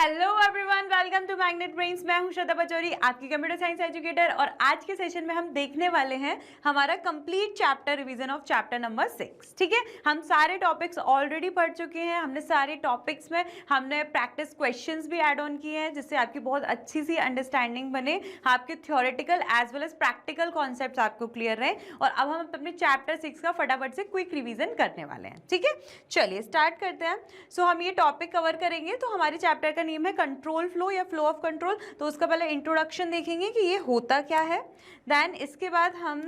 Hello everyone, welcome to magnet brains. मैं हूं श्रद्धा पचौरी, आपकी कंप्यूटर साइंस एजुकेटर। और आज के सेशन में हम देखने वाले हैं हमारा complete chapter revision of chapter number 6। ठीक है, हम सारे टॉपिक्स ऑलरेडी पढ़ चुके हैं। हमने सारे टॉपिक्स में हमने प्रैक्टिस क्वेश्चंस भी ऐड ऑन किए हैं, जिससे आपकी बहुत अच्छी सी अंडरस्टैंडिंग बने, आपके theoretical as well as practical concepts आपको क्लियर रहे। और अब हम अपने चैप्टर 6 का फटाफट से क्विक रिविजन करने वाले हैं। ठीक है, चलिए स्टार्ट करते हैं। सो हम ये टॉपिक कवर करेंगे। तो हमारे चैप्टर का नेम है कंट्रोल फ्लो या फ्लो ऑफ कंट्रोल। तो उसका पहले इंट्रोडक्शन देखेंगे कि ये होता क्या है। देन इसके बाद हम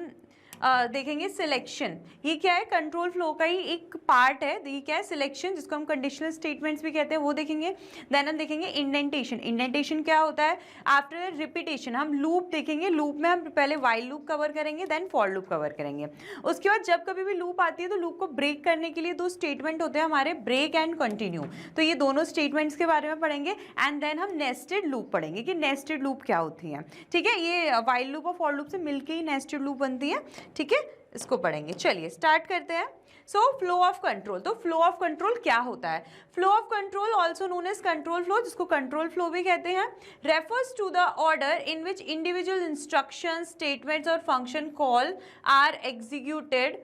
देखेंगे सिलेक्शन। ये क्या है, कंट्रोल फ्लो का ही एक पार्ट है। ये क्या है, सिलेक्शन, जिसको हम कंडीशनल स्टेटमेंट्स भी कहते हैं, वो देखेंगे। देन हम देखेंगे इंडेंटेशन। इंडेंटेशन क्या होता है, आफ्टर रिपीटेशन हम लूप देखेंगे। लूप में हम पहले वाइल लूप कवर करेंगे, देन फॉर लूप कवर करेंगे। उसके बाद जब कभी भी लूप आती है तो लूप को ब्रेक करने के लिए दो स्टेटमेंट होते हैं हमारे, ब्रेक एंड कंटिन्यू। तो ये दोनों स्टेटमेंट्स के बारे में पढ़ेंगे। एंड देन हम नेस्टेड लूप पढ़ेंगे कि नेस्टेड लूप क्या होती है। ठीक है, ये वाइल लूप और फॉर लूप से मिलकर ही नेस्टेड लूप बनती है। ठीक है, इसको पढ़ेंगे। चलिए स्टार्ट करते हैं। So flow of control. तो फ्लो ऑफ कंट्रोल क्या होता है? Flow of control also known as control flow, जिसको कंट्रोल फ्लो भी कहते हैं, refers to the order in which individual instructions, statements और फंक्शन कॉल आर एग्जीक्यूटेड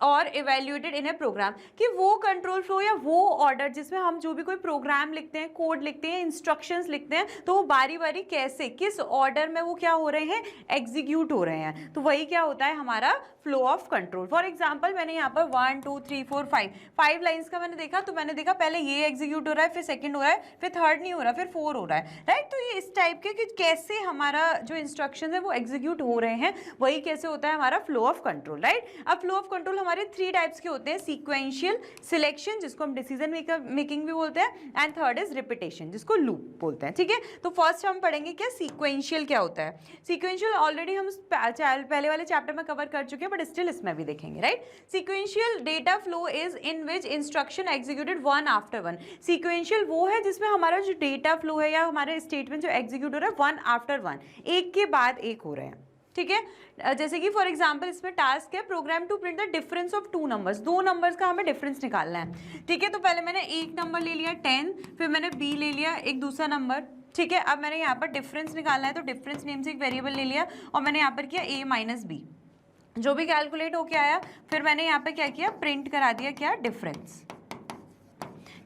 और इवेल्यूएटेड इन ए प्रोग्राम। कि वो कंट्रोल फ्लो या वो ऑर्डर जिसमें हम जो भी कोई प्रोग्राम लिखते हैं, कोड लिखते हैं, इंस्ट्रक्शंस लिखते हैं, तो वो बारी बारी कैसे, किस ऑर्डर में वो क्या हो रहे हैं, एग्जीक्यूट हो रहे हैं। तो वही क्या होता है हमारा flow of control. For example मैंने यहाँ पर 1 2 3 4 5 लाइन्स का मैंने देखा, तो मैंने देखा पहले ये एग्जीक्यूट हो रहा है, फिर सेकेंड हो रहा है, फिर थर्ड नहीं हो रहा, फिर 4 हो रहा है। राइट, तो ये इस टाइप के कि कैसे हमारा जो इंस्ट्रक्शन है वो एग्जीक्यूट हो रहे हैं, वही कैसे होता है हमारा फ्लो ऑफ कंट्रोल। राइट, अब फ्लो ऑफ कंट्रोल हमारे 3 टाइप्स के होते हैं, सीक्वेंशियल, सिलेक्शन जिसको हम डिसीजन मेकिंग भी बोलते हैं, एंड थर्ड इज रिपीटेशन जिसको लूप बोलते हैं। ठीक है, तो फर्स्ट हम पढ़ेंगे क्या सीक्वेंशियल क्या होता है। सीक्वेंशियल ऑलरेडी हम पहले वाले चैप्टर में कवर कर चुके हैं, बट स्टिल इसमें भी देखेंगे। Right, sequential data flow is in which instruction executed one after one. Sequential वो है जिसमें हमारा जो डेटा फ्लो है या हमारे स्टेटमेंट जो एग्जीक्यूट हो रहा है वन आफ्टर वन, एक के बाद एक हो रहे हैं। ठीक है, जैसे कि फॉर एग्जांपल इसमें टास्क है program to print the difference of 2 numbers. 2 numbers का हमें डिफरेंस निकालना है। ठीक है, तो पहले मैंने एक नंबर ले लिया 10, फिर मैंने बी ले लिया एक दूसरा नंबर। ठीक है, अब मैंने यहाँ पर डिफरेंस निकालना है, तो डिफरेंस नेम से एक वेरिएबल ले लिया और मैंने यहाँ पर किया a माइनस बी, जो भी कैलकुलेट होके आया, फिर मैंने यहाँ पर क्या किया, प्रिंट करा दिया क्या, डिफरेंस।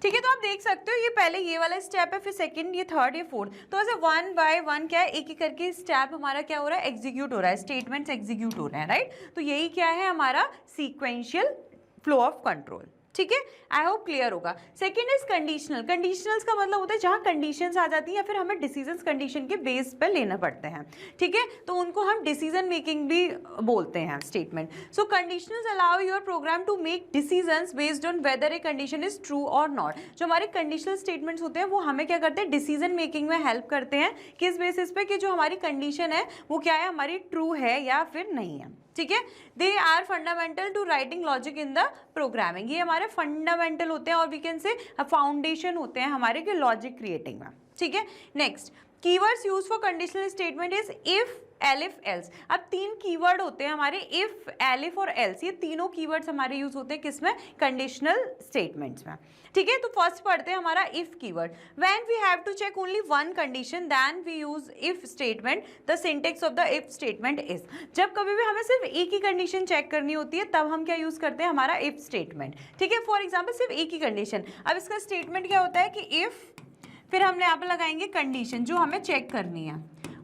ठीक है, तो आप देख सकते हो ये पहले ये वाला स्टेप है, फिर सेकंड, ये थर्ड, ये फोर्थ। तो ऐसे 1 बाय 1 क्या है, एक एक करके स्टेप हमारा क्या हो रहा है, एग्जीक्यूट हो रहा है, स्टेटमेंट्स एग्जीक्यूट हो रहे हैं। राइट, तो यही क्या है हमारा सीक्वेंशियल फ्लो ऑफ कंट्रोल। ठीक है, आई होप क्लियर होगा। Second is conditional. कंडीशनल्स का मतलब होता है जहां कंडीशंस आ जाती हैं या फिर हमें डिसीजंस कंडीशन के बेस पर लेना पड़ते हैं। ठीक है, तो उनको हम डिसीजन मेकिंग भी बोलते हैं, statement. So conditionals allow your program to make decisions based on whether a condition is true और नॉट। जो हमारे कंडीशनल स्टेटमेंट्स होते हैं वो हमें क्या करते हैं, डिसीजन मेकिंग में हेल्प करते हैं। किस बेसिस पे कि जो हमारी कंडीशन है वो क्या है, हमारी ट्रू है या फिर नहीं है। ठीक है, they are fundamental to writing logic in the programming. ये हमारे फंडामेंटल होते हैं और वी कैन से फाउंडेशन होते हैं हमारे के लॉजिक क्रिएटिंग में। ठीक है, next keywords use for conditional statement is if, elif, else. अब 3 कीवर्ड होते हैं हमारे, इफ, एलिफ और एल्स। ये तीनों कीवर्ड्स हमारे यूज होते हैं किसमें, कंडीशनल स्टेटमेंट्स में। ठीक है, तो फर्स्ट पढ़ते हैं हमारा if keyword. When we have to check only one condition then we use if statement. The syntax of the if statement is, जब कभी भी हमें सिर्फ एक ही कंडीशन चेक करनी होती है तब हम क्या यूज करते हैं, हमारा इफ स्टेटमेंट। ठीक है, फॉर एग्जाम्पल सिर्फ एक ही कंडीशन। अब इसका स्टेटमेंट क्या होता है कि इफ, फिर हमने यहाँ पर लगाएंगे कंडीशन जो हमें चेक करनी है,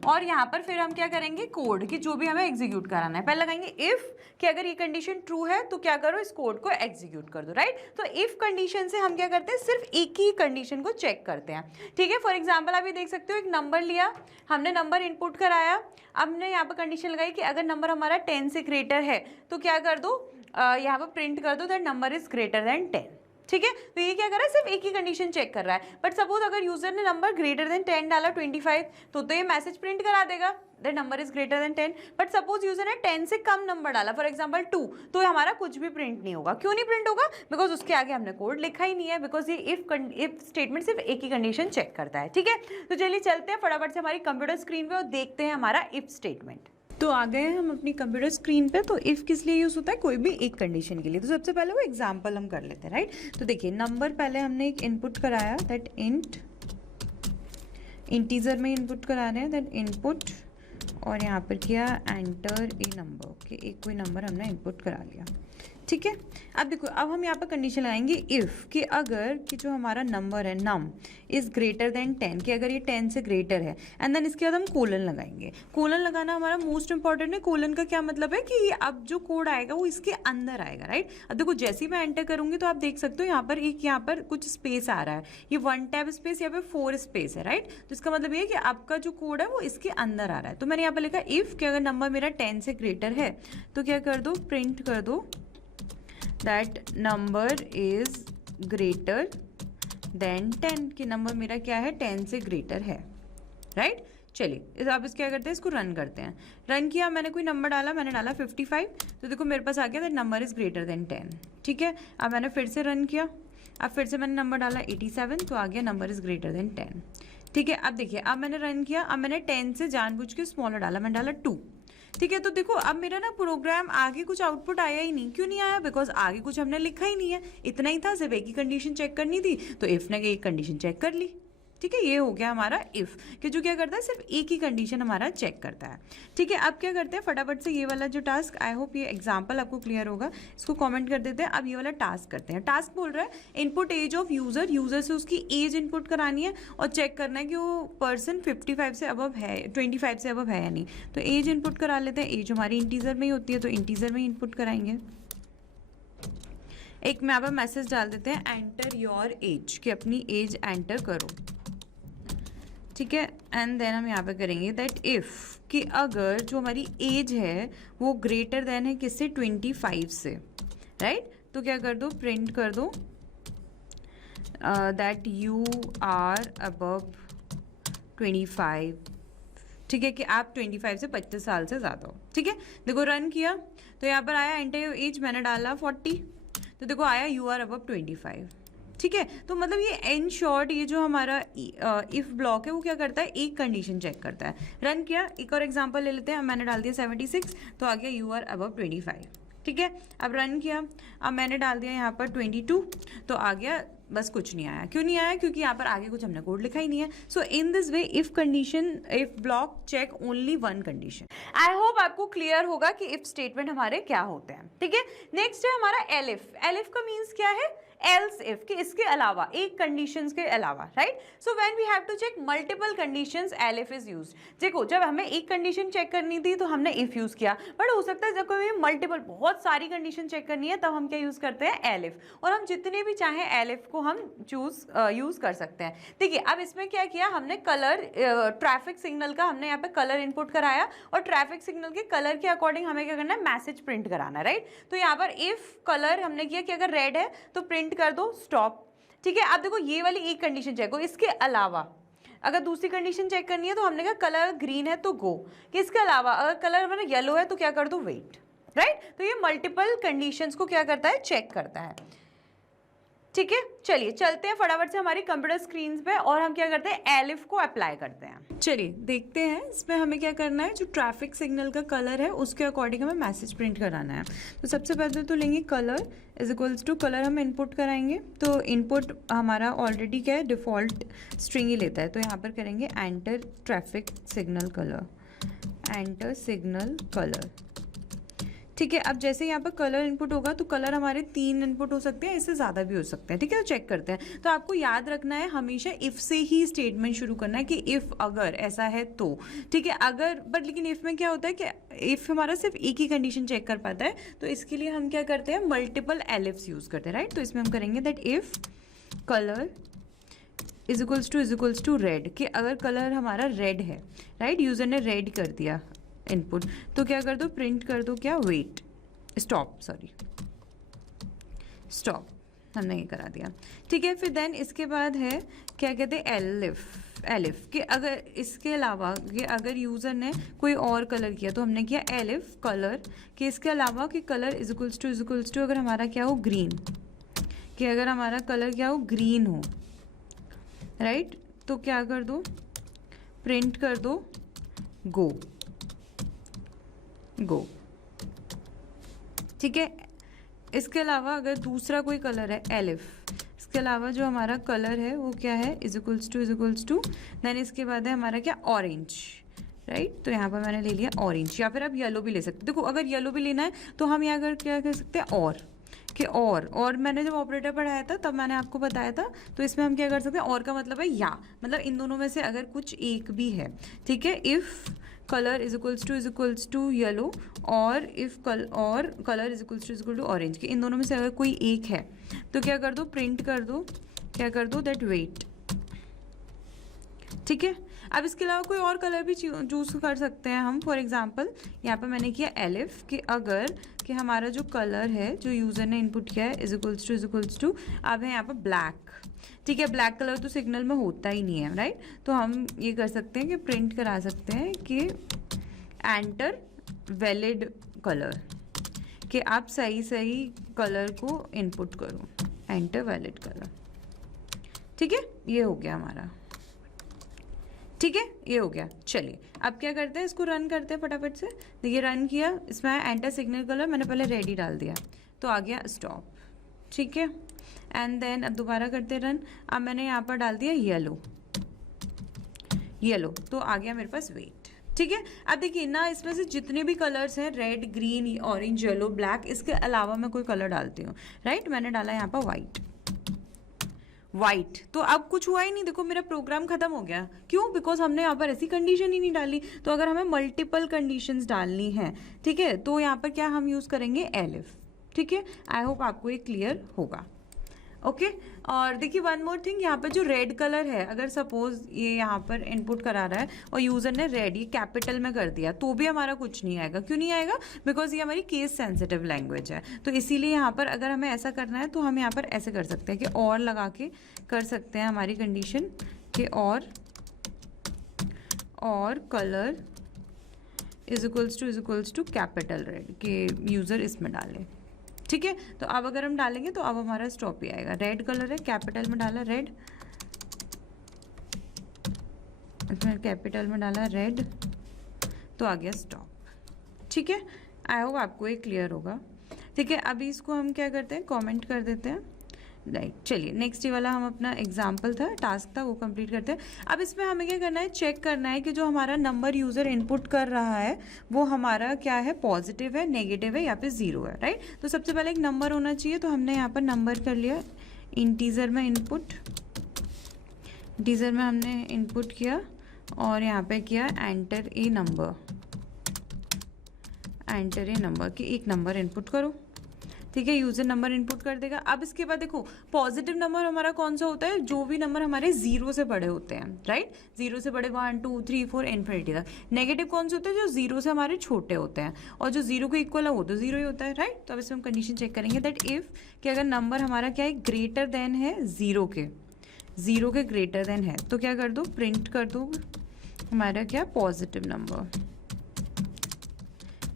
और यहाँ पर फिर हम क्या करेंगे, कोड कि जो भी हमें एग्जीक्यूट कराना है। पहले लगाएंगे इफ कि अगर ये कंडीशन ट्रू है तो क्या करो, इस कोड को एग्जीक्यूट कर दो। राइट, तो इफ कंडीशन से हम क्या करते हैं, सिर्फ एक ही कंडीशन को चेक करते हैं। ठीक है, फॉर एग्जांपल आप ये देख सकते हो, एक नंबर लिया हमने, नंबर इनपुट कराया, अब हमने यहाँ पर कंडीशन लगाई कि अगर नंबर हमारा 10 से ग्रेटर है तो क्या कर दो, यहाँ पर प्रिंट कर दो that number is greater then 10। ठीक है, तो ये क्या कर रहा है, सिर्फ एक ही कंडीशन चेक कर रहा है। बट सपोज अगर यूजर ने नंबर ग्रेटर देन 10 डाला 25, तो ये मैसेज प्रिंट करा देगा the number is greater then 10। But suppose user ने 10 से कम नंबर डाला, फॉर एग्जांपल 2, तो हमारा कुछ भी प्रिंट नहीं होगा। क्यों नहीं प्रिंट होगा, बिकॉज उसके आगे हमने कोड लिखा ही नहीं है, बिकॉज ये इफ स्टेटमेंट सिर्फ एक ही कंडीशन चेक करता है। ठीक है, तो चलिए चलते हैं फटाफट से हमारी कंप्यूटर स्क्रीन पे और देखते हैं हमारा इफ स्टेटमेंट। तो आ गए हम अपनी कंप्यूटर स्क्रीन पे। तो इफ़ किस लिए यूज़ होता है, कोई भी एक कंडीशन के लिए। तो सबसे पहले वो एग्जांपल हम कर लेते हैं। राइट, तो देखिए नंबर पहले हमने एक इनपुट कराया दैट इंट इंटीजर में इनपुट करा रहे हैं, देन इनपुट और यहाँ पर किया एंटर ए नंबर। ओके, एक कोई नंबर हमने इनपुट करा लिया, ठीक है। अब देखो, अब हम यहाँ पर कंडीशन लगाएंगे इफ़ कि अगर कि जो हमारा नंबर है नम इज़ ग्रेटर देन 10, कि अगर ये 10 से ग्रेटर है, एंड देन इसके बाद हम कोलन लगाएंगे। कोलन लगाना हमारा मोस्ट इंपॉर्टेंट है। कोलन का क्या मतलब है कि अब जो कोड आएगा वो इसके अंदर आएगा, राइट। अब देखो, जैसे ही मैं एंटर करूँगी तो आप देख सकते हो यहाँ पर कुछ स्पेस आ रहा है, ये 1 टैब स्पेस, यहाँ पे 4 स्पेस है, राइट। तो इसका मतलब ये है कि आपका जो कोड है वो इसके अंदर आ रहा है। तो मैंने यहाँ पर लिखा इफ़ कि अगर नंबर मेरा 10 से ग्रेटर है तो क्या कर दो, प्रिंट कर दो that number is greater then 10, कि नंबर मेरा क्या है 10 से ग्रेटर है, राइट। चलिए अब इस क्या करते हैं, इसको रन करते हैं। रन किया, मैंने कोई नंबर डाला, मैंने डाला 55, तो देखो मेरे पास आ गया that number is greater then 10, ठीक है। अब मैंने फिर से रन किया, अब फिर से मैंने नंबर डाला 87, तो आ गया नंबर इज ग्रेटर देन 10, ठीक है। अब देखिए, अब मैंने रन किया, अब मैंने 10 से जानबूझ के स्मॉलर डाला, मैंने डाला 2, ठीक है। तो देखो, अब मेरा ना प्रोग्राम आगे कुछ आउटपुट आया ही नहीं। क्यों नहीं आया? बिकॉज आगे कुछ हमने लिखा ही नहीं है, इतना ही था, सिर्फ एक ही कंडीशन चेक करनी थी, तो इफ ने एक कंडीशन चेक कर ली, ठीक है। ये हो गया हमारा इफ, कि जो क्या करता है, सिर्फ एक ही कंडीशन हमारा चेक करता है, ठीक है। अब क्या करते हैं, फटाफट से ये वाला जो टास्क, आई होप ये एग्जाम्पल आपको क्लियर होगा, इसको कमेंट कर देते हैं। अब ये वाला टास्क करते हैं। टास्क बोल रहा है input age of user, user से उसकी एज इनपुट करानी है और चेक करना है कि वो पर्सन 55 से अबव है, 25 से अबव है या नहीं। तो एज इनपुट करा लेते हैं। एज हमारी इंटीजर में ही होती है, तो इंटीजर में ही इनपुट कराएंगे। एक में यहाँ पर मैसेज डाल देते हैं एंटर योर एज, कि अपनी एज एंटर करो, ठीक है। एंड देन हम यहाँ पे करेंगे दैट इफ़ कि अगर जो हमारी एज है वो ग्रेटर देन है किससे, 25 से, राइट। तो क्या कर दो, प्रिंट कर दो दैट यू आर अबव 25, ठीक है, कि आप 25 से 25 साल से ज़्यादा हो, ठीक है। देखो रन किया तो यहाँ पर आया एंटर योर एज, मैंने डाला 40, तो देखो आया यू आर अबव 25, ठीक है। तो मतलब ये इन शॉर्ट ये जो हमारा इफ़ ब्लॉक है वो क्या करता है, एक कंडीशन चेक करता है। रन किया, एक और एग्जांपल ले लेते हैं। मैंने डाल दिया 76, तो आ गया यू आर अबव 25, ठीक है। अब रन किया, अब मैंने डाल दिया यहाँ पर 22, तो आ गया, बस कुछ नहीं आया। क्यों नहीं आया? क्योंकि यहाँ पर आगे कुछ हमने कोड लिखा ही नहीं है। So in this way if condition, if block check only one condition. I hope आपको क्लियर होगा कि इफ स्टेटमेंट हमारे क्या होते हैं, ठीक है। नेक्स्ट है हमारा एलिफ। एलिफ का मीन्स क्या है, एल्स इफ, कि इसके अलावा, एक कंडीशंस के अलावा, right. So when we have to check multiple conditions, elif is used. देखो, जब हमें एक कंडीशन चेक करनी थी तो हमने इफ यूज किया, बट हो सकता है जब कोई मल्टीपल, बहुत सारी कंडीशन चेक करनी है, तब हम क्या यूज करते हैं, एलिफ। और हम जितने भी चाहें एलिफ को हम यूज कर सकते हैं। देखिए, अब इसमें क्या किया हमने, कलर, ट्रैफिक सिग्नल का हमने यहाँ पे कलर इनपुट कराया, और ट्रैफिक सिग्नल के कलर के अकॉर्डिंग हमें क्या करना है, मैसेज प्रिंट कराना, राइट। तो यहाँ पर इफ कलर हमने किया कि अगर रेड है तो प्रिंट कर दो स्टॉप, ठीक है। अब देखो, ये वाली एक कंडीशन चेक हो, इसके अलावा अगर दूसरी कंडीशन चेक करनी है तो हमने कहा कलर ग्रीन है तो गो, कि इसके अलावा अगर कलर मैंने येलो है तो क्या कर दो, वेट, राइट। तो ये मल्टीपल कंडीशंस को क्या करता है, चेक करता है, ठीक है। चलिए चलते हैं फटाफट से हमारी कंप्यूटर स्क्रीन पे, और हम क्या करते हैं, एलिफ को अप्लाई करते हैं। चलिए देखते हैं इसमें हमें क्या करना है। जो ट्रैफिक सिग्नल का कलर है उसके अकॉर्डिंग हमें मैसेज प्रिंट कराना है। तो सबसे पहले तो लेंगे colour is equals to, colour हम इनपुट कराएंगे, तो इनपुट हमारा ऑलरेडी क्या है, डिफ़ॉल्ट स्ट्रिंग ही लेता है। तो यहाँ पर करेंगे enter traffic signal colour, enter signal colour, ठीक है। अब जैसे यहाँ पर कलर इनपुट होगा तो कलर हमारे 3 इनपुट हो सकते हैं, इससे ज़्यादा भी हो सकते हैं, ठीक है। तो चेक करते हैं। तो आपको याद रखना है हमेशा इफ़ से ही स्टेटमेंट शुरू करना है, कि इफ़ अगर ऐसा है तो, ठीक है। अगर, बट लेकिन इफ़ में क्या होता है कि इफ़ हमारा सिर्फ एक ही कंडीशन चेक कर पाता है, तो इसके लिए हम क्या करते हैं, मल्टीपल एलिफ्स यूज़ करते हैं, राइट। तो इसमें हम करेंगे that if colour is equals to red, कि अगर कलर हमारा रेड है, राइट, यूज़र ने रेड कर दिया इनपुट, तो क्या कर दो, प्रिंट कर दो क्या, वेट, स्टॉप, सॉरी स्टॉप, हमने ये करा दिया, ठीक है। फिर देन इसके बाद है क्या कहते हैं, एलिफ। एलिफ कि अगर इसके अलावा, कि अगर यूज़र ने कोई और कलर किया तो हमने किया एलिफ कलर, कि इसके अलावा कि कलर इज इक्वल्स टू अगर हमारा क्या हो, ग्रीन, कि अगर हमारा कलर क्या हो, ग्रीन हो, राइट, तो क्या कर दो, प्रिंट कर दो गो, गो, ठीक है। इसके अलावा अगर दूसरा कोई कलर है, एलिफ, इसके अलावा जो हमारा कलर है वो क्या है, इज इक्वल्स टू देन इसके बाद है हमारा क्या, ऑरेंज, राइट। तो यहाँ पर मैंने ले लिया ऑरेंज, या फिर आप येलो भी ले सकते हो। देखो अगर येलो भी लेना है तो हम यहाँ अगर क्या कर सकते हैं, और मैंने जब ऑपरेटर पढ़ाया था तब मैंने आपको बताया था, तो इसमें हम क्या कर सकते हैं, और का मतलब है या, मतलब इन दोनों में से अगर कुछ एक भी है, ठीक है। If colour is equals to yellow और if colour is equal to orange, के इन दोनों में से अगर कोई एक है तो क्या कर दो, प्रिंट कर दो, क्या कर दो, दैट वेट, ठीक है। अब इसके अलावा कोई और कलर भी चूज कर सकते हैं हम। फॉर एग्जांपल यहाँ पे मैंने किया एलिफ कि अगर कि हमारा जो कलर है जो यूज़र ने इनपुट किया है इज इक्वल्स टू अब है यहाँ पर ब्लैक, ठीक है। ब्लैक कलर तो सिग्नल में होता ही नहीं है, राइट। तो हम ये कर सकते हैं कि प्रिंट करा सकते हैं कि एंटर वैलिड कलर, कि आप सही कलर को इनपुट करो, एंटर वैलिड कलर, ठीक है। ये हो गया हमारा, ठीक है, ये हो गया। चलिए अब क्या करते हैं, इसको रन करते हैं फटाफट से। देखिए रन किया, इसमें एंटर सिग्नल कलर, मैंने पहले रेड ही डाल दिया तो आ गया स्टॉप, ठीक है। एंड देन अब दोबारा करते हैं रन। अब मैंने यहाँ पर डाल दिया येलो तो आ गया मेरे पास वेट, ठीक है। अब देखिए ना, इसमें से जितने भी कलर्स हैं, red, green, orange, yellow, black, इसके अलावा मैं कोई कलर डालती हूँ, राइट। मैंने डाला यहाँ पर वाइट, तो अब कुछ हुआ ही नहीं, देखो मेरा प्रोग्राम खत्म हो गया। क्यों? बिकॉज हमने यहाँ पर ऐसी कंडीशन ही नहीं डाली। तो अगर हमें मल्टीपल कंडीशंस डालनी है, ठीक है, तो यहाँ पर क्या हम यूज़ करेंगे, एलिफ, ठीक है। आई होप आपको ये क्लियर होगा, ओके। और देखिए वन मोर थिंग, यहाँ पर जो रेड कलर है, अगर सपोज ये यहाँ पर इनपुट करा रहा है और यूज़र ने रेड ये कैपिटल में कर दिया तो भी हमारा कुछ नहीं आएगा। क्यों नहीं आएगा? बिकॉज ये हमारी केस सेंसिटिव लैंग्वेज है। तो इसीलिए यहाँ पर अगर हमें ऐसा करना है तो हम यहाँ पर ऐसे कर सकते हैं कि और लगा के कर सकते हैं हमारी कंडीशन कि और colour is equals to capital red, के यूज़र इसमें डाले, ठीक है। तो अब अगर हम डालेंगे तो अब हमारा स्टॉप ही आएगा। रेड कलर है, कैपिटल में डाला रेड, इसमें कैपिटल में डाला रेड, तो आ गया स्टॉप, ठीक है। आई होप आपको ये क्लियर होगा, ठीक है। अभी इसको हम क्या करते हैं, कमेंट कर देते हैं, राइट। चलिए नेक्स्ट ये वाला हम अपना एग्जाम्पल था, टास्क था, वो कंप्लीट करते हैं। अब इसमें हमें क्या करना है, चेक करना है कि जो हमारा नंबर यूज़र इनपुट कर रहा है वो हमारा क्या है, पॉजिटिव है, नेगेटिव है या फिर ज़ीरो है, राइट। तो सबसे पहले एक नंबर होना चाहिए, तो हमने यहाँ पर नंबर कर लिया, इंटीजर में हमने इनपुट किया और यहाँ पे किया एंटर ए नंबर कि एक नंबर इनपुट करो, ठीक है। यूजर नंबर इनपुट कर देगा। अब इसके बाद देखो पॉजिटिव नंबर हमारा कौन सा होता है, जो भी नंबर हमारे जीरो से बड़े होते हैं, राइट। जीरो से बड़े 1 2 3 4 इन्फिनिटी तक। नेगेटिव कौन से होते हैं, जो जीरो से हमारे छोटे होते हैं, और जो जीरो के इक्वल है वो तो जीरो ही होता है, राइट। तो अब इसमें हम कंडीशन चेक करेंगे दैट इफ कि अगर नंबर हमारा क्या है, ग्रेटर देन है जीरो के ग्रेटर देन है, तो क्या कर दो, प्रिंट कर दो हमारा क्या, पॉजिटिव नंबर,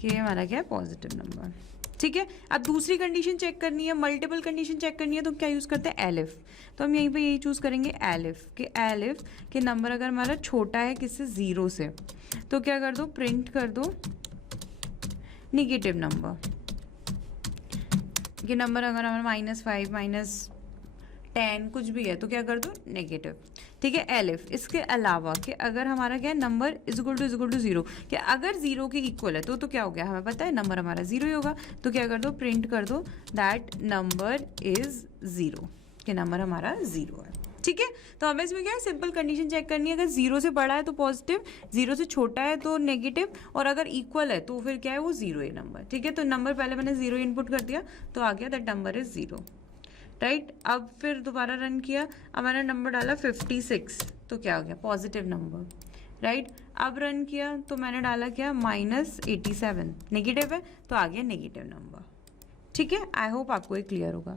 कि हमारा क्या है, पॉजिटिव नंबर, ठीक है। अब दूसरी कंडीशन चेक करनी है, मल्टीपल कंडीशन चेक करनी है, तो क्या यूज़ करते हैं, एलिफ। तो हम यहीं पे यही चूज़ करेंगे एलिफ कि नंबर अगर हमारा छोटा है किससे, ज़ीरो से, तो क्या कर दो, प्रिंट कर दो निगेटिव नंबर, कि नंबर अगर हमारा -5 -10 कुछ भी है तो क्या कर दो, नेगेटिव, ठीक है। एलिफ। इसके अलावा कि अगर हमारा क्या है, number is equal to zero, कि अगर जीरो के इक्वल है तो क्या हो गया, हमें पता है नंबर हमारा जीरो ही होगा, तो क्या कर दो, प्रिंट कर दो दैट नंबर इज जीरो, कि नंबर हमारा जीरो है, ठीक है। तो हमें इसमें क्या है, सिंपल कंडीशन चेक करनी है, अगर जीरो से बड़ा है तो पॉजिटिव, जीरो से छोटा है तो नेगेटिव, और अगर इक्वल है तो फिर क्या है, वो जीरो है नंबर, ठीक है। तो नंबर पहले मैंने जीरो इनपुट कर दिया तो आ गया that number is zero, right. अब फिर दोबारा रन किया, अब मैंने नंबर डाला 56, तो क्या हो गया, पॉजिटिव नंबर, राइट। अब रन किया तो मैंने डाला क्या, -87, नेगेटिव है तो आ गया नेगेटिव नंबर, ठीक है। आई होप आपको ये क्लियर होगा।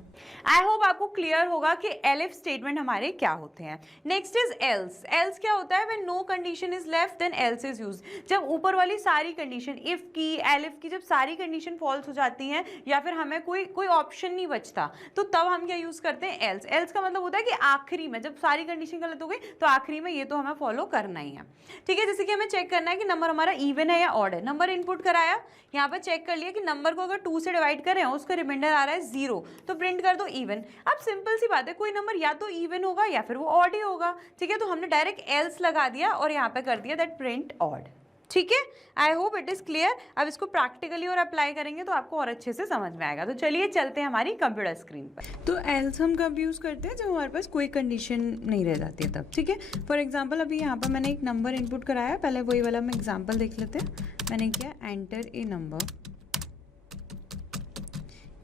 आई होप आपको क्लियर होगा कि एलिफ स्टेटमेंट हमारे क्या होते हैं। Next is else. एल्स क्या होता है, when no condition is left then else is used. जब ऊपर वाली सारी कंडीशन, इफ की, एलिफ की, जब सारी कंडीशन फॉल्स हो जाती हैं या फिर हमें कोई ऑप्शन नहीं बचता, तो तब हम क्या यूज करते हैं, एल्स। एल्स का मतलब होता है कि आखिरी में, जब सारी कंडीशन गलत हो गई तो आखिरी में ये तो हमें फॉलो करना ही है, ठीक है। जैसे कि हमें चेक करना है कि नंबर हमारा इवन है या ऑड है। नंबर इनपुट कराया, यहाँ पर चेक कर लिया कि नंबर को अगर 2 से डिवाइड करें, उसका रिमाइंडर आ रहा है 0, तो प्रिंट कर दो इवन। अब सिंपल सी बात है, कोई नंबर या तो इवन होगा या फिर वो ऑड ही होगा, ठीक है। तो हमने डायरेक्ट एल्स लगा दिया और यहाँ पे कर दिया दैट प्रिंट ऑड, ठीक है। I hope it is clear. अब इसको प्रैक्टिकली और अप्लाई करेंगे तो आपको और अच्छे से समझ में आएगा। तो चलिए चलते हैं हमारी कंप्यूटर स्क्रीन पर। तो एल्स हम कब यूज़ करते हैं, जब हमारे पास कोई कंडीशन नहीं रह जाती है तब, ठीक है। फॉर एग्जांपल अभी यहाँ पर मैंने एक नंबर इनपुट कराया, पहले वही वाला हम एग्जांपल देख लेते हैं। मैंने किया एंटर ए नंबर,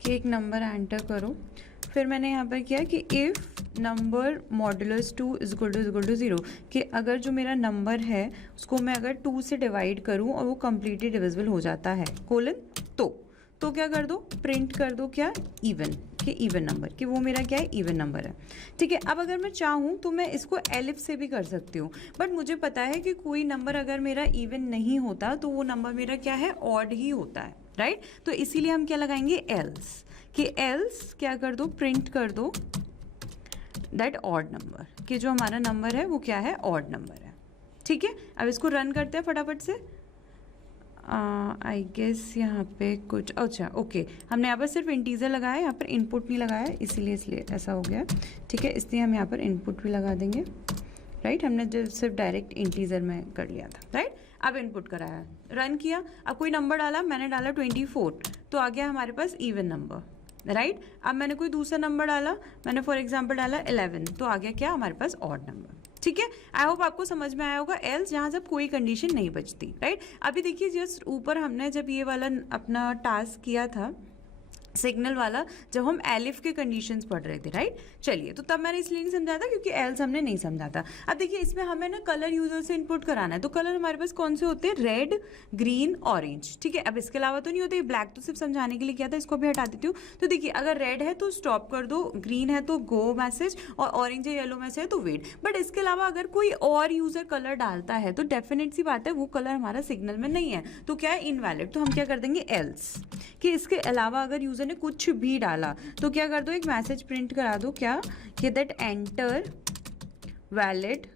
कि एक नंबर एंटर करो। फिर मैंने यहाँ पर किया कि if number modulus 2 is equal to 0, कि अगर जो मेरा नंबर है उसको मैं अगर 2 से डिवाइड करूँ और वो कम्प्लीटली डिविजिबल हो जाता है कोलन, तो क्या कर दो, प्रिंट कर दो क्या, इवन, कि इवन नंबर, कि वो मेरा क्या है, इवन नंबर है, ठीक है। अब अगर मैं चाहूँ तो मैं इसको एलिफ से भी कर सकती हूँ, बट मुझे पता है कि कोई नंबर अगर मेरा इवन नहीं होता तो वो नंबर मेरा क्या है, ऑड ही होता है, राइट। तो इसीलिए हम क्या लगाएंगे, एल्स, कि एल्स क्या कर दो, प्रिंट कर दो दैट ऑड नंबर, कि जो हमारा नंबर है वो क्या है, ऑड नंबर है, ठीक है। अब इसको रन करते हैं फटाफट से। आई गेस यहाँ पे कुछ, अच्छा ओके, हमने यहाँ पर सिर्फ इंटीजर लगाया है, यहाँ पर इनपुट नहीं लगाया है, इसलिए ऐसा हो गया, ठीक है। इसलिए हम यहाँ पर इनपुट भी लगा देंगे, राइट। हमने जो सिर्फ डायरेक्ट इंटीजर में कर लिया था, राइट। अब इनपुट कराया, रन किया, अब कोई नंबर डाला, मैंने डाला 24, तो आ गया हमारे पास इवन नंबर, राइट। अब मैंने कोई दूसरा नंबर डाला, मैंने फॉर एग्जांपल डाला 11, तो आ गया क्या, हमारे पास ऑड नंबर, ठीक है। आई होप आपको समझ में आया होगा एल्स, जहाँ जब कोई कंडीशन नहीं बचती, राइट। अभी देखिए जस्ट ऊपर हमने जब ये वाला अपना टास्क किया था सिग्नल वाला, जब हम एलिफ के कंडीशंस पढ़ रहे थे, राइट। चलिए, तो तब मैंने इसलिए नहीं समझा था क्योंकि एल्स हमने नहीं समझा था। अब देखिए इसमें हमें ना कलर यूजर से इनपुट कराना है, तो कलर हमारे पास कौन से होते हैं, रेड, ग्रीन, ऑरेंज, ठीक है। अब इसके अलावा तो नहीं होते, ब्लैक तो सिर्फ समझाने के लिए किया था, इसको भी हटा देती हूँ। तो देखिए अगर रेड है तो स्टॉप कर दो, ग्रीन है तो गो मैसेज, और ऑरेंज या येलो मैसेज है तो वेट। बट इसके अलावा अगर कोई और यूजर कलर डालता है तो डेफिनेट सी बात है वो कलर हमारा सिग्नल में नहीं है, तो क्या है, इनवैलिड। तो हम क्या कर देंगे, एल्स, कि इसके अलावा अगर यूजर ने कुछ भी डाला तो क्या कर दो, एक मैसेज प्रिंट करा दो, क्या, कि दैट एंटर वैलिड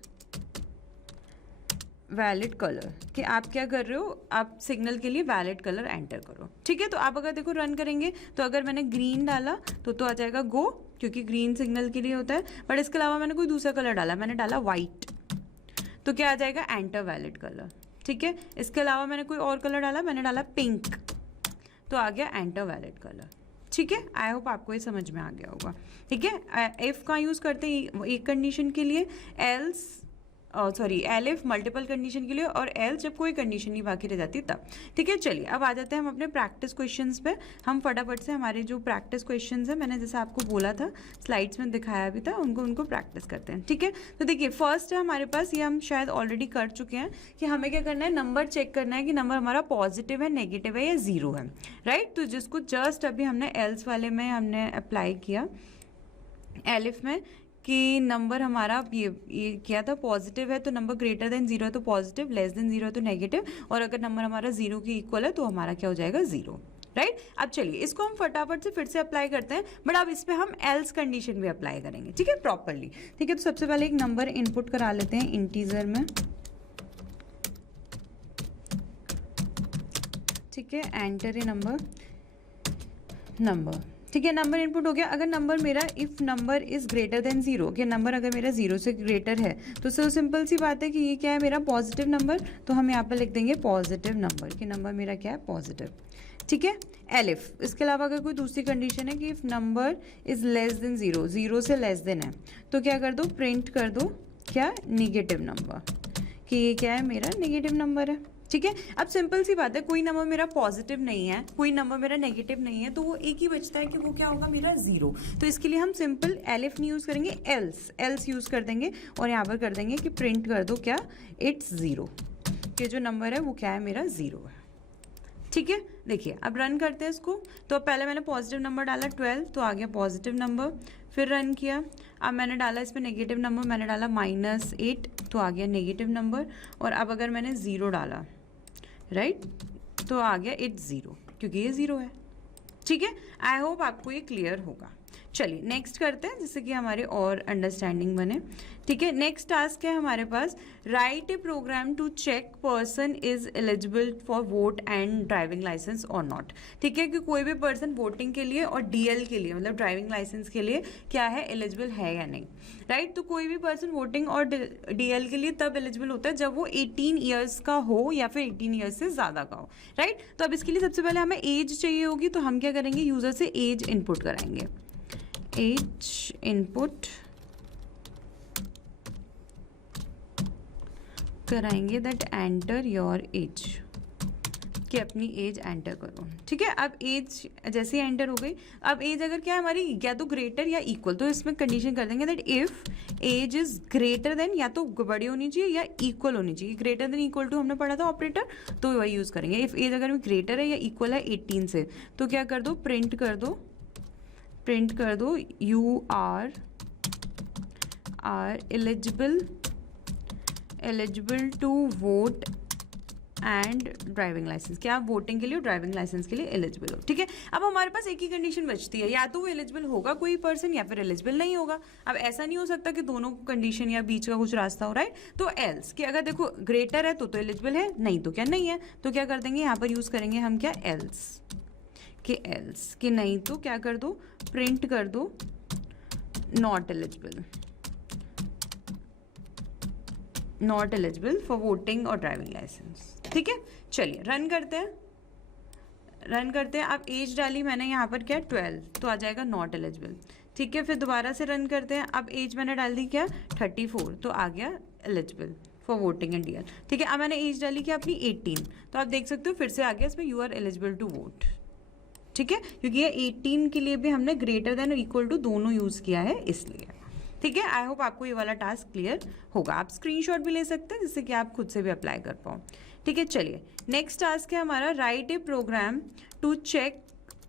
कलर, कि आप क्या कर रहे हो, आप सिग्नल के लिए वैलिड कलर एंटर करो, ठीक है। तो आप अगर देखो रन करेंगे तो अगर मैंने ग्रीन डाला तो आ जाएगा गो, क्योंकि ग्रीन सिग्नल के लिए होता है। बट इसके अलावा मैंने कोई दूसरा कलर डाला, मैंने डाला वाइट, तो क्या आ जाएगा, एंटर वैलिड कलर, ठीक है। इसके अलावा मैंने कोई और कलर डाला, मैंने डाला पिंक, तो आ गया एंटर वैलिड कलर, ठीक है। आई होप आपको ये समझ में आ गया होगा, ठीक है। इफ का यूज़ करते हैं एक कंडीशन के लिए, else sorry elif multiple condition के लिए, और एल्स जब कोई कंडीशन नहीं बाकी रह जाती तब, ठीक है। चलिए अब आ जाते हैं हम अपने प्रैक्टिस क्वेश्चंस पे। हम फटाफट से हमारे जो प्रैक्टिस क्वेश्चंस है, मैंने जैसा आपको बोला था स्लाइड्स में दिखाया भी था, उनको प्रैक्टिस करते हैं, ठीक है। तो देखिए फर्स्ट है हमारे पास, ये हम शायद ऑलरेडी कर चुके हैं, कि हमें क्या करना है, नंबर चेक करना है कि नंबर हमारा पॉजिटिव है, नेगेटिव है या जीरो है, राइट। तो जिसको जस्ट अभी हमने एल्स वाले में हमने अप्लाई किया एलिफ में, कि नंबर हमारा ये किया था पॉजिटिव है तो नंबर ग्रेटर देन जीरो है तो पॉजिटिव, लेस देन जीरो है तो नेगेटिव, और अगर नंबर हमारा जीरो के इक्वल है तो हमारा क्या हो जाएगा, जीरो, राइट। अब चलिए इसको हम फटाफट से फिर से अप्लाई करते हैं, बट अब इस पर हम एल्स कंडीशन भी अप्लाई करेंगे, ठीक है, प्रॉपरली, ठीक है। तो सबसे पहले एक नंबर इनपुट करा लेते हैं इंटीजर में, ठीक है, एंटर ए नंबर, ठीक है, नंबर इनपुट हो गया। अगर नंबर मेरा, if number is greater than zero, कि नंबर अगर मेरा जीरो से ग्रेटर है, तो सिंपल सी बात है कि ये क्या है, मेरा पॉजिटिव नंबर, तो हम यहाँ पर लिख देंगे पॉजिटिव नंबर, कि नंबर मेरा क्या है, पॉजिटिव, ठीक है। एलिफ, इसके अलावा अगर कोई दूसरी कंडीशन है कि if number is less than zero, zero से लेस देन है, तो क्या कर दो, प्रिंट कर दो क्या, निगेटिव नंबर, कि ये क्या है, मेरा नेगेटिव नंबर है, ठीक है। अब सिंपल सी बात है, कोई नंबर मेरा पॉजिटिव नहीं है, कोई नंबर मेरा नेगेटिव नहीं है, तो वो एक ही बचता है कि वो क्या होगा, मेरा जीरो। तो इसके लिए हम सिंपल एलिफ नहीं यूज़ करेंगे, एल्स यूज़ कर देंगे, और यहाँ पर कर देंगे कि प्रिंट कर दो क्या, इट्स ज़ीरो, कि जो नंबर है वो क्या है, मेरा ज़ीरो है, ठीक है। देखिए अब रन करते हैं इसको। तो पहले मैंने पॉजिटिव नंबर डाला 12, तो आ गया पॉजिटिव नंबर, फिर रन किया। अब मैंने डाला इसमें नेगेटिव नंबर, मैंने डाला -8, तो आ गया नेगेटिव नंबर, और अब अगर मैंने ज़ीरो डाला, राइट, तो आ गया इट्स ज़ीरो, क्योंकि ये ज़ीरो है, ठीक है। आई होप आपको ये क्लियर होगा। चलिए नेक्स्ट करते हैं जिससे कि हमारे और अंडरस्टैंडिंग बने। ठीक है, नेक्स्ट टास्क है हमारे पास, write a program to check person is eligible for vote and driving licence और नॉट। ठीक है, कि कोई भी पर्सन वोटिंग के लिए और डीएल के लिए मतलब ड्राइविंग लाइसेंस के लिए क्या है, एलिजिबल है या नहीं। राइट, तो कोई भी पर्सन वोटिंग और डीएल के लिए तब एलिजिबल होता है जब वो 18 ईयर्स का हो या फिर 18 ईयर्स से ज़्यादा का हो। राइट, तो अब इसके लिए सबसे पहले हमें एज चाहिए होगी, तो हम क्या करेंगे, यूज़र से एज इनपुट कराएंगे। एज इनपुट कराएंगे, दैट एंटर योर एज, कि अपनी एज एंटर करो। ठीक है, अब एज जैसे एंटर हो गई, अब एज अगर क्या है हमारी या तो ग्रेटर या इक्वल, तो इसमें कंडीशन कर देंगे that if age is greater than, या तो बड़ी होनी चाहिए या इक्वल होनी चाहिए। ग्रेटर देन इक्वल टू हमने पढ़ा था ऑपरेटर, तो वही यूज़ करेंगे। इफ एज अगर ग्रेटर है या इक्वल है 18 से, तो क्या कर दो, प्रिंट कर दो you are eligible to vote and driving licence, क्या आप वोटिंग के लिए और ड्राइविंग लाइसेंस के लिए एलिजिबल हो। ठीक है, अब हमारे पास एक ही कंडीशन बचती है, या तो वो एलिजिबल होगा कोई पर्सन या फिर एलिजिबल नहीं होगा। अब ऐसा नहीं हो सकता कि दोनों कंडीशन या बीच का कुछ रास्ता हो रहा है, तो एल्स कि अगर देखो ग्रेटर है तो एलिजिबल है, नहीं तो क्या नहीं है, तो क्या कर देंगे यहाँ पर यूज़ करेंगे हम क्या, एल्स कि नहीं तो क्या कर दो, प्रिंट कर दो नॉट एलिजिबल फॉर वोटिंग और ड्राइविंग लाइसेंस। ठीक है, चलिए रन करते हैं। अब एज डाली मैंने यहाँ पर क्या, 12, तो आ जाएगा नॉट एलिजिबल। ठीक है, फिर दोबारा से रन करते हैं। अब एज मैंने डाल दी क्या, 34, तो आ गया eligible for voting and DL. ठीक है, अब मैंने एज डाली क्या अपनी 18, तो आप देख सकते हो फिर से आ गया इसमें you are eligible to vote. ठीक है, क्योंकि ये 18 के लिए भी हमने ग्रेटर देन और इक्वल टू दोनों यूज़ किया है इसलिए। ठीक है, आई होप आपको ये वाला टास्क क्लियर होगा। आप स्क्रीनशॉट भी ले सकते हैं जिससे कि आप खुद से भी अप्लाई कर पाओ। ठीक है, चलिए नेक्स्ट टास्क है हमारा, write a program to check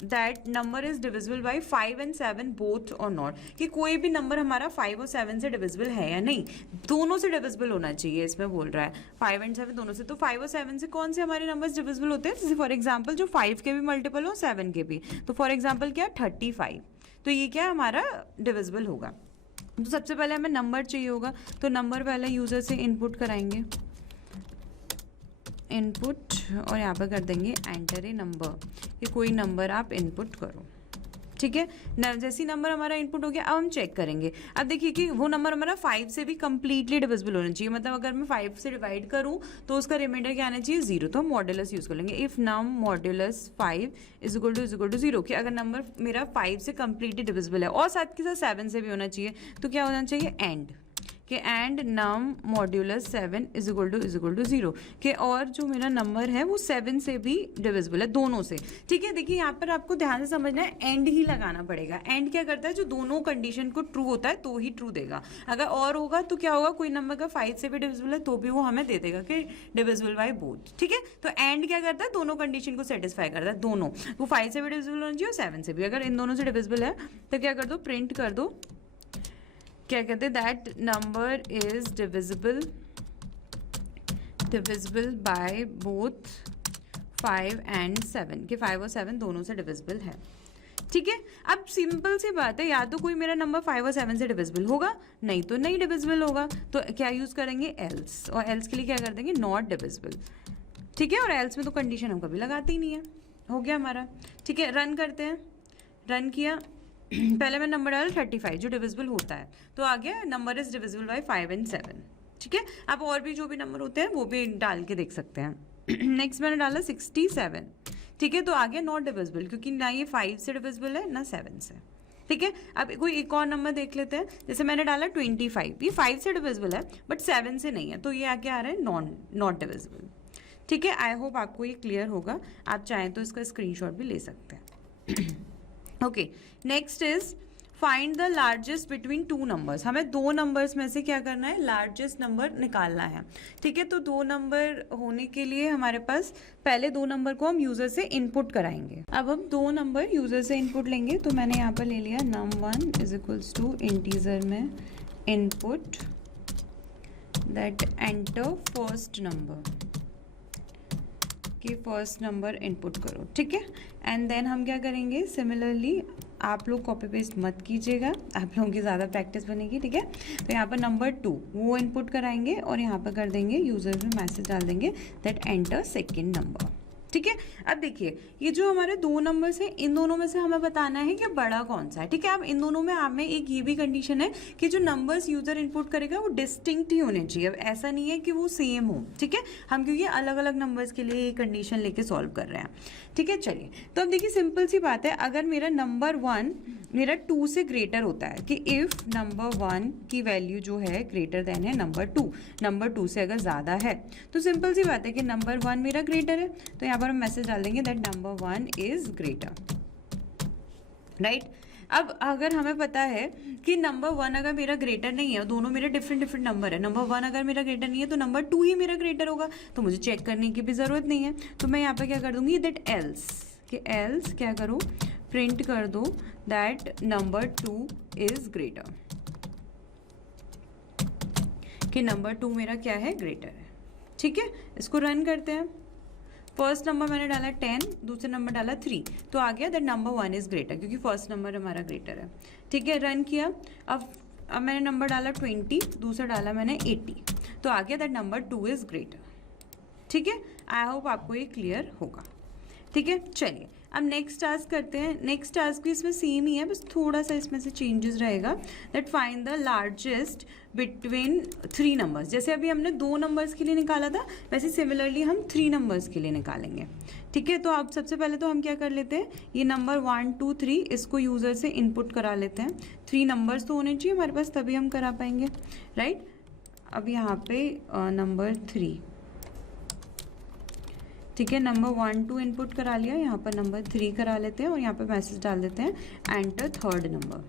that number is divisible by 5 and 7 both और नॉट, कि कोई भी नंबर हमारा 5 और 7 से डिविजिबल है या नहीं, दोनों से डिविजिबल होना चाहिए। इसमें बोल रहा है 5 and 7 दोनों से, तो 5 और 7 से कौन से हमारे नंबर्स डिविजिबल होते हैं, जैसे फॉर एग्जाम्पल जो 5 के भी मल्टीपल हो 7 के भी, तो फॉर एग्जाम्पल क्या 35, तो ये क्या हमारा डिविजिबल होगा। तो सबसे पहले हमें नंबर चाहिए होगा, तो नंबर पहले यूज़र से इनपुट कराएंगे, इनपुट, और यहाँ पर कर देंगे एंटर ए नंबर, कि कोई नंबर आप इनपुट करो। ठीक है, जैसे नंबर हमारा इनपुट हो गया, अब हम चेक करेंगे। अब देखिए कि वो नंबर हमारा 5 से भी कंप्लीटली डिविजिबल होना चाहिए, मतलब अगर मैं 5 से डिवाइड करूँ तो उसका रिमाइंडर क्या आना चाहिए, 0, तो हम मॉड्यूलस यूज़ कर लेंगे। If num modulus 5 is equal to 0, कि अगर नंबर मेरा 5 से कंप्लीटली डिविजिबल है और साथ के साथ 7 से भी होना चाहिए, तो क्या होना चाहिए, एंड कि and num modulus 7 is equal to 0, कि और जो मेरा नंबर है वो 7 से भी डिविजिबल है, दोनों से। ठीक है, देखिए यहाँ पर आपको ध्यान से समझना है, एंड ही लगाना पड़ेगा। एंड क्या करता है, जो दोनों कंडीशन को ट्रू होता है तो ही ट्रू देगा। अगर और होगा तो क्या होगा, कोई नंबर का 5 से भी डिविजिबल है तो भी वो हमें दे देगा कि डिविजिबल बाय बोथ। ठीक है, तो एंड क्या करता है, दोनों कंडीशन को सेटिस्फाई करता है, दोनों, वो 5 से भी डिविजिबल होना चाहिए और 7 से भी। अगर इन दोनों से डिविजिबल है तो क्या कर दो, प्रिंट कर दो, क्या कहते हैं, that number is divisible by both 5 and 7, कि 5 और 7 दोनों से डिविजिबल है। ठीक है, अब सिंपल सी बात है, या तो कोई मेरा नंबर 5 और 7 से डिविजिबल होगा, नहीं तो नहीं डिविजिबल होगा, तो क्या यूज़ करेंगे, एल्स, और एल्स के लिए क्या कर देंगे, नॉट डिविजिबल। ठीक है, और एल्स में तो कंडीशन हम कभी लगाते ही नहीं है। हो गया हमारा। ठीक है, रन करते हैं। रन किया, पहले मैं नंबर डाला 35 जो डिविजिबल होता है, तो आ गया number is divisible by 5 and 7। ठीक है, आप और भी जो भी नंबर होते हैं वो भी डाल के देख सकते हैं। नेक्स्ट मैंने डाला 67। ठीक है, तो आ गया नॉट डिविजिबल, क्योंकि ना ये 5 से डिविजिबल है ना 7 से। ठीक है, अब कोई एक और नंबर देख लेते हैं, जैसे मैंने डाला 25, ये 5 से डिविजिबल है बट 7 से नहीं है, तो ये आगे आ रहा है नॉट डिविजिबल। ठीक है, आई होप आपको ये क्लियर होगा। आप चाहें तो इसका स्क्रीनशॉट भी ले सकते हैं। Okay, next is find the largest between 2 numbers. हमें 2 नंबर्स में से क्या करना है, लार्जेस्ट नंबर निकालना है। ठीक है, तो 2 नंबर होने के लिए हमारे पास पहले 2 नंबर को हम यूजर से इनपुट कराएंगे। अब हम 2 नंबर यूजर से इनपुट लेंगे, तो मैंने यहाँ पर ले लिया num1 is equals to integer में input that enter first number, कि फर्स्ट नंबर इनपुट करो। ठीक है, एंड देन हम क्या करेंगे, सिमिलरली आप लोग कॉपी पेस्ट मत कीजिएगा, आप लोगों की ज़्यादा प्रैक्टिस बनेगी, ठीक है। तो यहाँ पर नंबर 2 वो इनपुट कराएंगे और यहाँ पर कर देंगे यूज़र में मैसेज डाल देंगे दैट एंटर सेकेंड नंबर, ठीक है। अब देखिए ये जो हमारे 2 नंबर्स हैं, इन दोनों में से हमें बताना है कि बड़ा कौन सा है, ठीक है। अब इन दोनों में हमें एक ये भी कंडीशन है कि जो नंबर्स यूजर इनपुट करेगा वो डिस्टिंक्ट ही होने चाहिए। अब ऐसा नहीं है कि वो सेम हो, ठीक है। हम क्योंकि अलग अलग नंबर्स के लिए ये कंडीशन लेके सॉल्व कर रहे हैं, ठीक है। चलिए तो अब देखिए सिंपल सी बात है, अगर मेरा नंबर 1 मेरा 2 से ग्रेटर होता है कि इफ़ नंबर 1 की वैल्यू जो है ग्रेटर देन है नंबर 2, नंबर 2 से अगर ज़्यादा है तो सिंपल सी बात है कि नंबर 1 मेरा ग्रेटर है, तो यहाँ पर हम मैसेज डाल देंगे that number 1 is greater, right. अब अगर हमें पता है कि नंबर 1 अगर मेरा ग्रेटर नहीं है, दोनों मेरे डिफरेंट डिफरेंट नंबर है, नंबर 1 अगर मेरा ग्रेटर नहीं है तो नंबर 2 ही मेरा ग्रेटर होगा, तो मुझे चेक करने की भी ज़रूरत नहीं है। तो मैं यहाँ पे क्या कर दूंगी दैट एल्स, कि एल्स क्या करूँ, प्रिंट कर दो दैट नंबर 2 इज़ ग्रेटर, कि नंबर 2 मेरा क्या है, ग्रेटर है, ठीक है। इसको रन करते हैं। फर्स्ट नंबर मैंने डाला 10, दूसरा नंबर डाला 3, तो आ गया दैट नंबर 1 इज़ ग्रेटर, क्योंकि फर्स्ट नंबर हमारा ग्रेटर है, ठीक है। रन किया। अब मैंने नंबर डाला 20, दूसरा डाला मैंने 80, तो आ गया दैट नंबर 2 इज़ ग्रेटर, ठीक है। आई होप आपको ये क्लियर होगा, ठीक है। चलिए अब नेक्स्ट टास्क करते हैं। नेक्स्ट टास्क भी इसमें सेम ही है, बस थोड़ा सा इसमें से चेंजेस रहेगा। That find the largest between 3 numbers. जैसे अभी हमने 2 नंबर्स के लिए निकाला था, वैसे सिमिलरली हम 3 नंबर्स के लिए निकालेंगे, ठीक है। तो अब सबसे पहले तो हम क्या कर लेते हैं, ये नंबर 1 2 3 इसको यूज़र से इनपुट करा लेते हैं। 3 नंबर्स तो होने चाहिए हमारे पास, तभी हम करा पाएंगे, राइट। अब यहाँ पे नंबर 3, ठीक है, नंबर 1 2 इनपुट करा लिया, यहाँ पर नंबर 3 करा लेते हैं और यहाँ पे मैसेज डाल देते हैं एंटर थर्ड नंबर,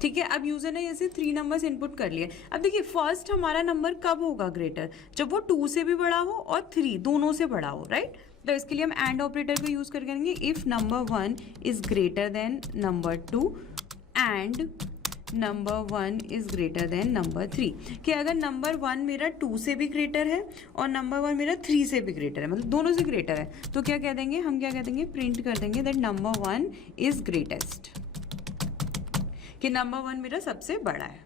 ठीक है। अब यूजर ने ऐसे 3 नंबर्स इनपुट कर लिए। अब देखिए फर्स्ट हमारा नंबर कब होगा ग्रेटर, जब वो 2 से भी बड़ा हो और 3 दोनों से बड़ा हो, राइट। तो इसके लिए हम एंड ऑपरेटर का यूज कर करेंगे। If number 1 is greater then number 2 and number 1 is greater then number 3, कि अगर नंबर 1 मेरा 2 से भी ग्रेटर है और नंबर 1 मेरा 3 से भी ग्रेटर है, मतलब दोनों से ग्रेटर है, तो क्या कह देंगे हम, क्या कह देंगे, प्रिंट कर देंगे दैट नंबर 1 इज ग्रेटेस्ट, कि नंबर 1 मेरा सबसे बड़ा है,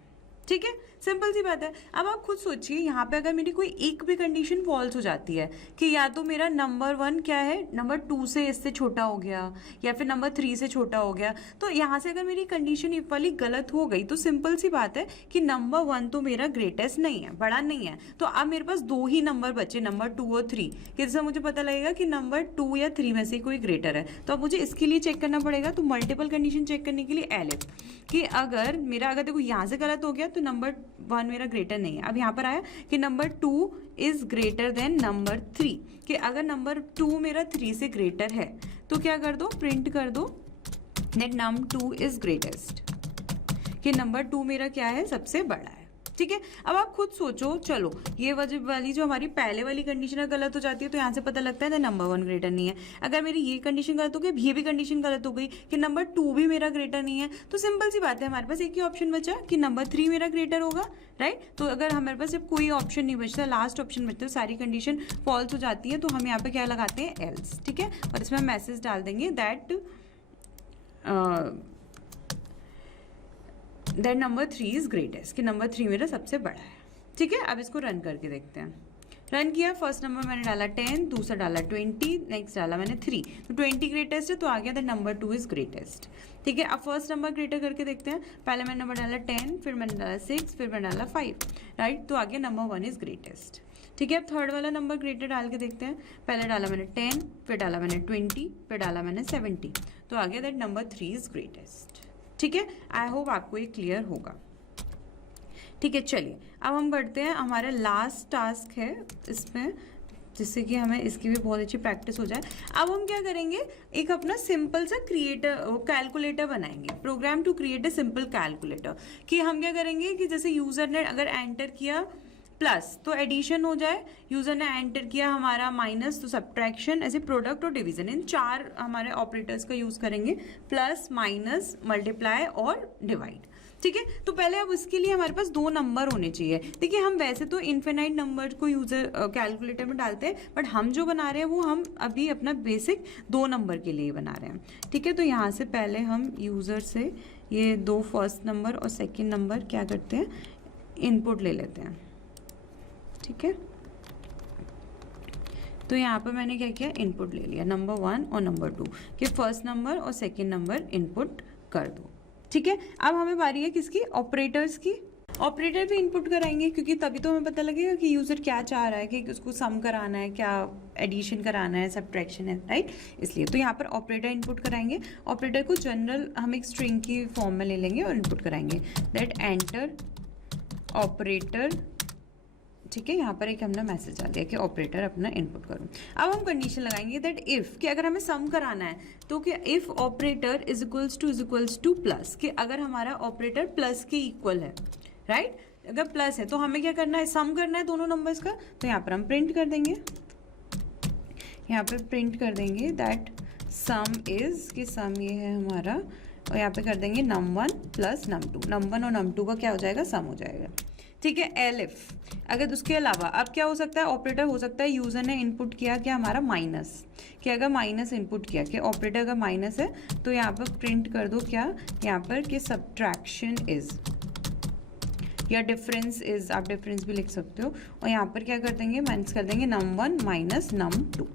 ठीक है। सिंपल सी बात है। अब आप खुद सोचिए यहाँ पे अगर मेरी कोई एक भी कंडीशन फॉल्स हो जाती है कि या तो मेरा नंबर 1 क्या है, नंबर 2 से इससे छोटा हो गया या फिर नंबर 3 से छोटा हो गया, तो यहाँ से अगर मेरी कंडीशन ये वाली गलत हो गई तो सिंपल सी बात है कि नंबर 1 तो मेरा ग्रेटेस्ट नहीं है, बड़ा नहीं है। तो अब मेरे पास 2 ही नंबर बचे, नंबर 2 और 3, जिससे मुझे पता लगेगा कि नंबर 2 या 3 में से कोई ग्रेटर है। तो अब मुझे इसके लिए चेक करना पड़ेगा। तो मल्टीपल कंडीशन चेक करने के लिए एलिफ, कि अगर देखो यहाँ से गलत हो गया तो नंबर 1 मेरा ग्रेटर नहीं है। अब यहाँ पर आया कि number 2 is greater then number 3, कि अगर नंबर 2 मेरा 3 से ग्रेटर है तो क्या कर दो, प्रिंट कर दो दैट नंबर 2 इज ग्रेटेस्ट, कि नंबर 2 मेरा क्या है, सबसे बड़ा है, ठीक है। अब आप खुद सोचो, चलो ये वाली जो हमारी पहले वाली कंडीशन गलत हो जाती है तो यहाँ से पता लगता है नंबर 1 ग्रेटर नहीं है। अगर मेरी ये कंडीशन गलत हो गई, ये भी कंडीशन गलत हो गई कि नंबर 2 भी मेरा ग्रेटर नहीं है, तो सिंपल सी बात है हमारे पास एक ही ऑप्शन बचा कि नंबर 3 मेरा ग्रेटर होगा, राइट। तो अगर हमारे पास जब कोई ऑप्शन नहीं बचता, लास्ट ऑप्शन बचता है, सारी कंडीशन फॉल्स हो जाती है, तो हम यहाँ पे क्या लगाते हैं, एल्स, ठीक है। और इसमें मैसेज डाल देंगे दैट नंबर 3 इज ग्रेटेस्ट, कि नंबर 3 मेरा सबसे बड़ा है, ठीक है। अब इसको रन करके देखते हैं। रन किया, फर्स्ट नंबर मैंने डाला 10, दूसरा डाला 20, नेक्स्ट डाला मैंने 3, तो 20 ग्रेटेस्ट है, तो आ गया दैट नंबर 2 इज ग्रेटेस्ट, ठीक है। अब फर्स्ट नंबर ग्रेटर करके देखते हैं। पहले मैंने नंबर डाला 10, फिर मैंने डाला 6, फिर मैंने डाला 5, राइट, तो आ गया नंबर 1 इज ग्रेटेस्ट, ठीक है। अब थर्ड वाला नंबर ग्रेटर डाल के देखते हैं। पहले डाला मैंने 10, फिर डाला मैंने 20, फिर डाला मैंने 70, तो आ गया दैट नंबर 3 इज ग्रेटेस्ट, ठीक है। आई होप आपको ये क्लियर होगा, ठीक है। चलिए अब हम बढ़ते हैं, हमारा लास्ट टास्क है इसमें, जिससे कि हमें इसकी भी बहुत अच्छी प्रैक्टिस हो जाए। अब हम क्या करेंगे, एक अपना सिंपल सा कैलकुलेटर बनाएंगे, program to create a simple calculator. कि हम क्या करेंगे कि जैसे यूजर ने अगर एंटर किया प्लस तो एडिशन हो जाए, यूजर ने एंटर किया हमारा माइनस तो सब्ट्रैक्शन, ऐसे प्रोडक्ट और डिवीजन, इन 4 हमारे ऑपरेटर्स का यूज करेंगे, प्लस माइनस मल्टीप्लाई और डिवाइड, ठीक है। तो पहले अब इसके लिए हमारे पास 2 नंबर होने चाहिए। देखिए हम वैसे तो इन्फिनाइट नंबर को यूजर कैलकुलेटर में डालते हैं, बट हम जो बना रहे हैं वो हम अभी अपना बेसिक 2 नंबर के लिए बना रहे हैं। ठीक है, तो यहाँ से पहले हम यूज़र से ये 2 फर्स्ट नंबर और सेकेंड नंबर क्या करते हैं, इनपुट ले लेते हैं। ठीक है, तो यहाँ पर मैंने क्या किया, इनपुट ले लिया नंबर 1 और नंबर 2 कि फर्स्ट नंबर और सेकेंड नंबर इनपुट कर दो। ठीक है, अब हमें बारी है किसकी, ऑपरेटर्स की। ऑपरेटर भी इनपुट कराएंगे क्योंकि तभी तो हमें पता लगेगा कि यूज़र क्या चाह रहा है, कि उसको सम कराना है, क्या एडिशन कराना है, सब्ट्रैक्शन है, राइट। इसलिए तो यहाँ पर ऑपरेटर इनपुट कराएंगे। ऑपरेटर को जनरल हम एक स्ट्रिंग की फॉर्म में ले लेंगे और इनपुट कराएंगे, दैट एंटर ऑपरेटर। ठीक है, यहाँ पर एक हमने मैसेज आ दिया कि ऑपरेटर अपना इनपुट करो। अब हम कंडीशन लगाएंगे दैट इफ़, कि अगर हमें सम कराना है तो कि if operator is equals two plus, कि अगर हमारा ऑपरेटर प्लस के इक्वल है, राइट। अगर प्लस है तो हमें क्या करना है, सम करना है दोनों नंबर्स का। तो यहाँ पर हम प्रिंट कर देंगे, यहाँ पर प्रिंट कर देंगे दैट सम इज़, कि सम ये है हमारा, और यहाँ पे कर देंगे num1 प्लस num2। num1 और num2 का क्या हो जाएगा, सम हो जाएगा। ठीक है, एलिफ। अगर उसके अलावा अब क्या हो सकता है, ऑपरेटर हो सकता है यूज़र ने इनपुट किया क्या हमारा माइनस, कि अगर माइनस इनपुट किया, कि ऑपरेटर अगर माइनस है तो यहाँ पर प्रिंट कर दो क्या, यहाँ पर कि सब्ट्रैक्शन इज़, या डिफरेंस इज़, आप डिफरेंस भी लिख सकते हो। और यहाँ पर क्या कर देंगे, माइनस कर देंगे num1 माइनस num2।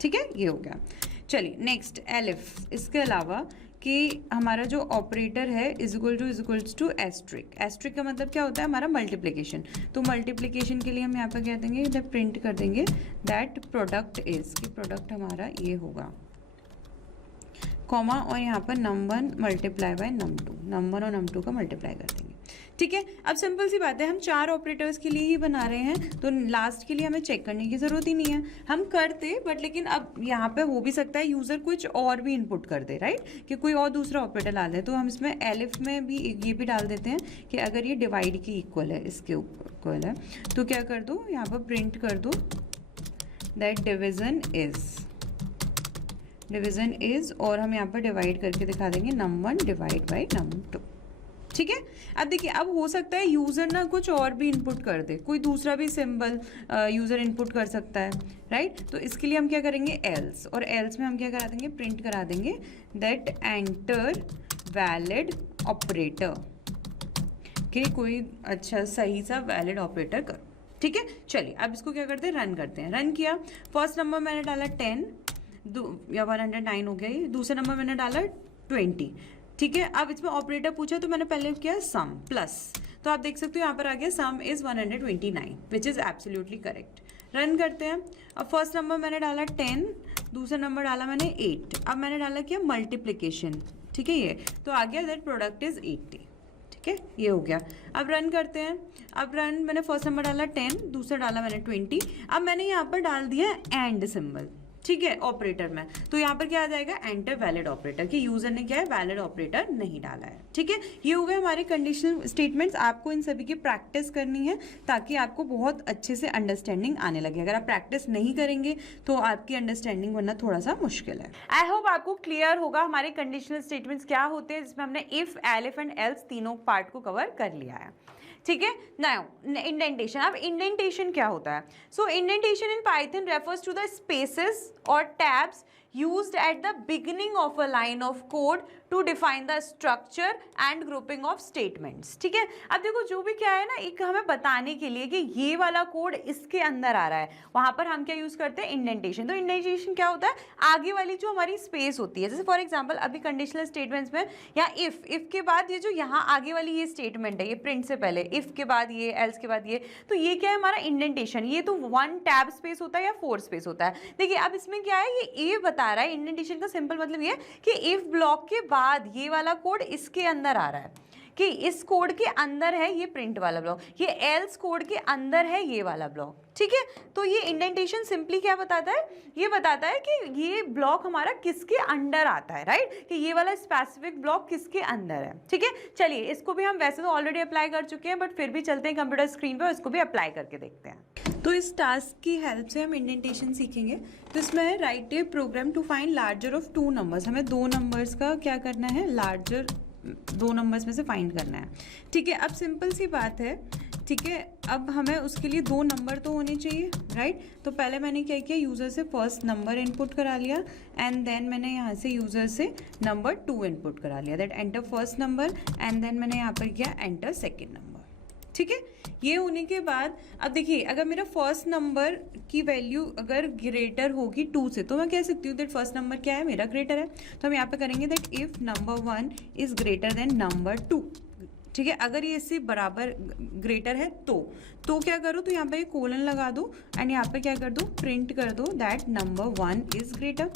ठीक है, ये हो गया। चलिए नेक्स्ट एलिफ। इसके अलावा कि हमारा जो ऑपरेटर है इक्वल्स टू एस्ट्रिक। एस्ट्रिक का मतलब क्या होता है, हमारा मल्टीप्लिकेशन। तो मल्टीप्लिकेशन के लिए हम यहाँ पर क्या देंगे, जब प्रिंट कर देंगे दैट प्रोडक्ट इज, कि प्रोडक्ट हमारा ये होगा, कॉमा, और यहाँ पर num1 multiply by num2, num1 और num2 का मल्टीप्लाई कर देंगे। ठीक है, अब सिंपल सी बात है, हम 4 ऑपरेटर्स के लिए ही बना रहे हैं, तो लास्ट के लिए हमें चेक करने की ज़रूरत ही नहीं है। हम करते बट लेकिन अब यहाँ पे हो भी सकता है यूज़र कुछ और भी इनपुट कर दे, राइट, कि कोई और दूसरा ऑपरेटर डाल दे। तो हम इसमें एलिफ में भी ये भी डाल देते हैं कि अगर ये डिवाइड की इक्वल है, इसके इक्वल है, तो क्या कर दो, यहाँ पर प्रिंट कर दो दैट डिविज़न इज, और हम यहाँ पर डिवाइड करके दिखा देंगे num1 डिवाइड बाई num2। ठीक है, अब देखिए, अब हो सकता है यूज़र ना कुछ और भी इनपुट कर दे, कोई दूसरा भी सिंबल यूज़र इनपुट कर सकता है, राइट। तो इसके लिए हम क्या करेंगे, एल्स, और एल्स में हम क्या करा देंगे, प्रिंट करा देंगे दैट एंटर वैलिड ऑपरेटर, कि कोई अच्छा सही सा वैलिड ऑपरेटर करो। ठीक है, चलिए अब इसको क्या करते हैं, रन करते हैं। रन किया, फर्स्ट नंबर मैंने डाला 10 या 109 हो गया ये, दूसरा नंबर मैंने डाला 20। ठीक है, अब इसमें ऑपरेटर पूछा तो मैंने पहले किया सम प्लस, तो आप देख सकते हो यहाँ पर आ गया सम is 129, which is absolutely correct. Run करते हैं। अब फर्स्ट नंबर मैंने डाला 10, दूसरा नंबर डाला मैंने 8, अब मैंने डाला क्या, मल्टीप्लिकेशन। ठीक है, ये तो आ गया दैट प्रोडक्ट इज 80। ठीक है, ये हो गया। अब रन करते हैं। अब रन, मैंने फर्स्ट नंबर डाला 10, दूसरा डाला मैंने 20, अब मैंने यहाँ पर डाल दिया एंड सिंबल। ठीक है, ऑपरेटर में, तो यहाँ पर क्या आ जाएगा, एंटर वैलिड ऑपरेटर, कि यूजर ने क्या है, वैलिड ऑपरेटर नहीं डाला है। ठीक है, ये हो गए हमारे कंडीशनल स्टेटमेंट्स। आपको इन सभी की प्रैक्टिस करनी है ताकि आपको बहुत अच्छे से अंडरस्टैंडिंग आने लगे। अगर आप प्रैक्टिस नहीं करेंगे तो आपकी अंडरस्टैंडिंग बनना थोड़ा सा मुश्किल है। आई होप आपको क्लियर होगा हमारे कंडीशनल स्टेटमेंट्स क्या होते हैं, जिसमें हमने इफ, एलिफ एंड एल्स तीनों पार्ट को कवर कर लिया है। ठीक है, नाउ इंडेंटेशन। अब इंडेंटेशन क्या होता है, so indentation in Python refers to the spaces और tabs used at the beginning of a line of code to define the structure and grouping of statements। ठीक है, अब देखो जो भी क्या है ना, एक हमें बताने के लिए कि ये वाला कोड इसके अंदर आ रहा है, वहां पर हम क्या यूज करते हैं, इंडेंटेशन। तो इंडेंटेशन क्या होता है, आगे वाली जो हमारी स्पेस होती है, जैसे फॉर एग्जांपल अभी कंडीशनल स्टेटमेंट्स में या इफ के बाद ये जो यहाँ आगे वाली ये स्टेटमेंट है, ये प्रिंट से पहले, इफ के बाद ये, एल्स के बाद ये, तो ये क्या है हमारा इंडेंटेशन। ये तो 1 टैब स्पेस होता है या 4 स्पेस होता है। देखिए अब इसमें क्या है, ये बता रहा है, इंडेंटेशन का सिंपल मतलब ये है कि इफ ब्लॉक के बाद ये वाला कोड इसके अंदर आ रहा है, कि इस कोड के अंदर है ये प्रिंट वाला ब्लॉक, ये एल्स कोड के अंदर है ये वाला ब्लॉक। ठीक है, तो ये इंडेंटेशन सिंपली क्या बताता है, ये बताता है कि ये ब्लॉक हमारा किसके अंडर आता है, राइट, कि ये वाला स्पेसिफिक ब्लॉक किसके अंदर है। ठीक है, चलिए इसको भी हम वैसे तो ऑलरेडी अप्लाई कर चुके हैं, बट फिर भी चलते हैं कंप्यूटर स्क्रीन पे और इसको भी अप्लाई करके देखते हैं। तो इस टास्क की हेल्प से हम इंडेंटेशन सीखेंगे। तो इसमें write a program to find larger of 2 numbers. हमें 2 नंबर्स का क्या करना है, लार्जर दो नंबर्स में से फाइंड करना है, ठीक है। अब सिंपल सी बात है, ठीक है। अब हमें उसके लिए दो नंबर तो होने चाहिए, राइट। तो पहले मैंने क्या किया, यूज़र से फर्स्ट नंबर इनपुट करा लिया एंड देन मैंने यहाँ से यूज़र से नंबर 2 इनपुट करा लिया, that enter first number and then मैंने यहाँ पर किया एंटर सेकेंड नंबर, ठीक है। ये होने के बाद अब देखिए, अगर मेरा फर्स्ट नंबर की वैल्यू अगर ग्रेटर होगी 2 से, तो मैं कह सकती हूँ दैट फर्स्ट नंबर क्या है, मेरा ग्रेटर है। तो हम यहाँ पे करेंगे that if number 1 is greater then number 2, ठीक है। अगर ये इससे बराबर ग्रेटर है तो क्या करो, तो यहाँ पे कोलन लगा दो एंड यहाँ पे क्या कर दो, प्रिंट कर दो दैट नंबर 1 इज ग्रेटर।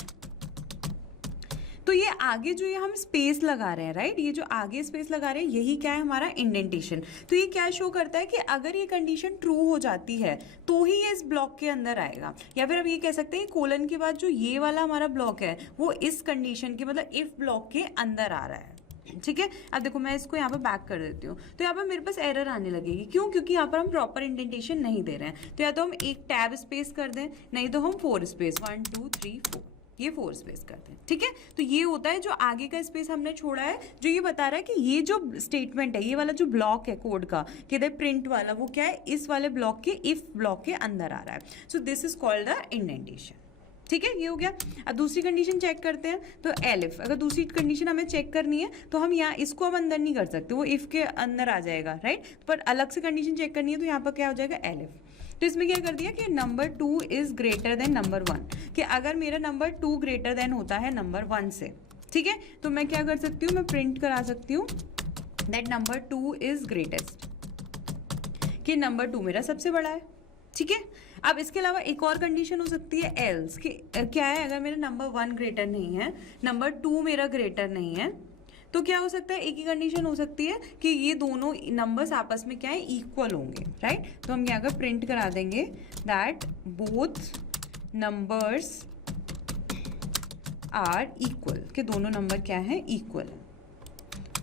तो ये आगे जो ये हम स्पेस लगा रहे हैं, राइट, ये जो आगे स्पेस लगा रहे हैं यही क्या है, हमारा इंडेंटेशन। तो ये क्या शो करता है कि अगर ये कंडीशन ट्रू हो जाती है तो ही ये इस ब्लॉक के अंदर आएगा, या फिर अब ये कह सकते हैं कोलन के बाद जो ये वाला हमारा ब्लॉक है वो इस कंडीशन के मतलब इफ ब्लॉक के अंदर आ रहा है, ठीक है। अब देखो मैं इसको यहाँ पर बैक कर देती हूँ, तो यहाँ पर मेरे पास एरर आने लगेगी, क्यों, क्योंकि यहाँ पर हम प्रॉपर इंडेंटेशन नहीं दे रहे हैं। तो या तो हम एक टैब स्पेस कर दें, नहीं तो हम 4 स्पेस 1 2 3 4 ये 4 स्पेस करते हैं, ठीक है। तो ये होता है जो आगे का स्पेस हमने छोड़ा है, जो ये बता रहा है कि ये जो स्टेटमेंट है, ये वाला जो ब्लॉक है कोड का कि द प्रिंट वाला, वो क्या है, इस वाले ब्लॉक के इफ ब्लॉक के अंदर आ रहा है। So this is called the indentation, ठीक है। ये हो गया। अब दूसरी कंडीशन चेक करते हैं, तो एलिफ, अगर दूसरी कंडीशन हमें चेक करनी है तो हम यहाँ इसको हम अंदर नहीं कर सकते, वो इफ के अंदर आ जाएगा, राइट। पर अलग से कंडीशन चेक करनी है तो यहाँ पर क्या हो जाएगा, एलिफ। तो इसमें क्या कर दिया कि number 2 is greater then number 1, कि अगर मेरा नंबर 2 ग्रेटर देन होता है नंबर 1 से, ठीक है, तो मैं क्या कर सकती हूँ, मैं प्रिंट करा सकती हूँ दैट नंबर 2 इज ग्रेटेस्ट, कि नंबर 2 मेरा सबसे बड़ा है, ठीक है। अब इसके अलावा एक और कंडीशन हो सकती है एल्स, कि क्या है, अगर मेरा नंबर 1 ग्रेटर नहीं है, नंबर 2 मेरा ग्रेटर नहीं है, तो क्या हो सकता है, एक ही कंडीशन हो सकती है कि ये दोनों नंबर्स आपस में क्या है, इक्वल होंगे, राइट। तो हम यहाँ पर प्रिंट करा देंगे that both numbers are equal, कि दोनों नंबर क्या है, इक्वल,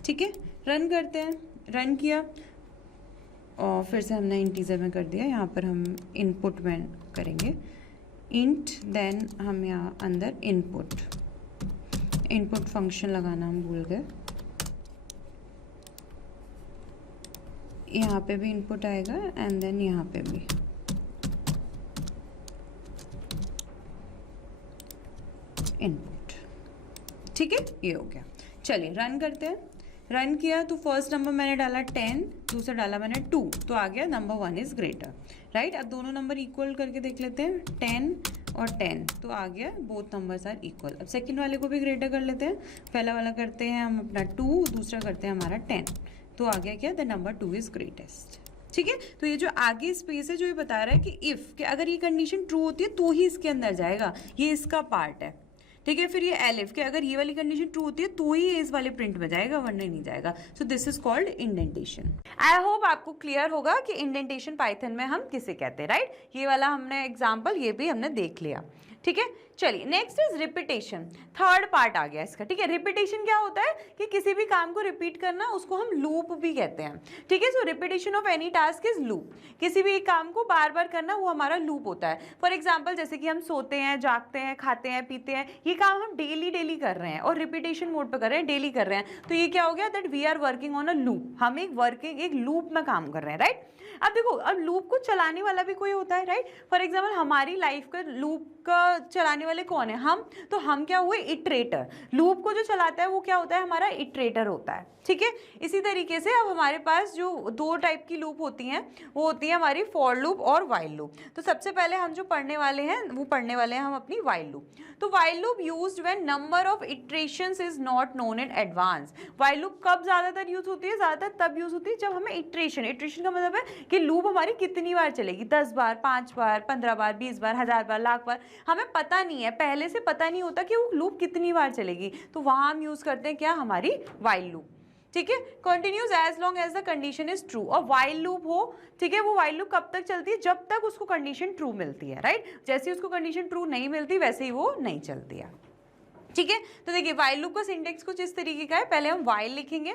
ठीक है। रन करते हैं, रन किया और फिर से हमने इंटीजर में कर दिया, यहाँ पर हम इनपुट में करेंगे इंट, देन हम यहाँ अंदर इनपुट फंक्शन लगाना हम भूल गए, यहाँ पे भी इनपुट आएगा एंड देन यहाँ पे भी, इनपुट, ठीक है। ये हो गया। चलिए रन करते हैं। रन किया तो फर्स्ट नंबर मैंने डाला 10, दूसरा डाला मैंने 2, तो आ गया नंबर 1 इज ग्रेटर, राइट। अब दोनों नंबर इक्वल करके देख लेते हैं, 10 और 10, तो आ गया बोथ नंबर्स आर इक्वल। अब सेकंड वाले को भी ग्रेटर कर लेते हैं, पहला वाला करते हैं हम अपना 2, दूसरा करते हैं हमारा 10, तो आ गया क्या, द नंबर 2 इज ग्रेटेस्ट, ठीक है। तो ये जो आगे स्पेस है जो ये बता रहा है कि इफ, कि अगर ये कंडीशन ट्रू होती है तो ही इसके अंदर जाएगा, ये इसका पार्ट है, ठीक है। फिर ये एलिफ, कि अगर ये वाली कंडीशन ट्रू होती है तो ही ये इस वाले प्रिंट में जाएगा, वरना नहीं जाएगा। So this is called indentation. I hope आपको क्लियर होगा कि इंडेंटेशन पाइथन में हम किसे कहते हैं, राइट। ये वाला हमने एग्जाम्पल ये भी हमने देख लिया, ठीक है। चलिए next is repetition, third part आ गया इसका, ठीक है। रिपीटेशन क्या होता है कि किसी भी काम को रिपीट करना, उसको हम लूप भी कहते हैं, ठीक है। So repetition of any task is loop, किसी भी एक काम को बार बार करना वो हमारा लूप होता है। फॉर एग्जाम्पल जैसे कि हम सोते हैं, जागते हैं, खाते हैं, पीते हैं, ये काम हम डेली कर रहे हैं और रिपीटेशन मोड पे कर रहे हैं, डेली कर रहे हैं, तो ये क्या हो गया, that we are working on a loop, हम एक लूप में काम कर रहे हैं, राइट। अब देखो, अब लूप को चलाने वाला भी कोई होता है, राइट। फॉर एग्जाम्पल हमारी लाइफ का लूप का चलाने वाले कौन है, हम। तो हम क्या हुए, इटरेटर। लूप को जो चलाता है वो क्या होता है, हमारा इटरेटर होता है, ठीक है। इसी तरीके से अब हमारे पास जो दो टाइप की लूप होती हैं वो होती है हमारी फॉर लूप और वाइल लूप। तो सबसे पहले हम जो पढ़ने वाले हैं वो पढ़ने वाले हैं हम अपनी वाइल लूप। तो while loop used when number of iterations is not known in advance. While loop कब ज़्यादातर यूज होती है, ज़्यादातर तब यूज होती है जब हमें इटरेशन का मतलब है कि लूप हमारी कितनी बार चलेगी, 10 बार, 5 बार, 15 बार, 20 बार, 1000 बार, लाख बार, हमें पता नहीं है, पहले से पता नहीं होता कि वो लूप कितनी बार चलेगी, तो वहाँ हम यूज करते हैं क्या, हमारी वाइल लूप, ठीक है। Continues as long as the condition is true. और वाइल लूप हो, ठीक है, वो वाइल लूप कब तक चलती है, जब तक उसको कंडीशन ट्रू मिलती है, राइट। जैसे उसको कंडीशन ट्रू नहीं मिलती वैसे ही वो नहीं चलती है, ठीक है। तो देखिए वाइल लूप का सिंटेक्स कुछ इस तरीके का है, पहले हम वाइल लिखेंगे,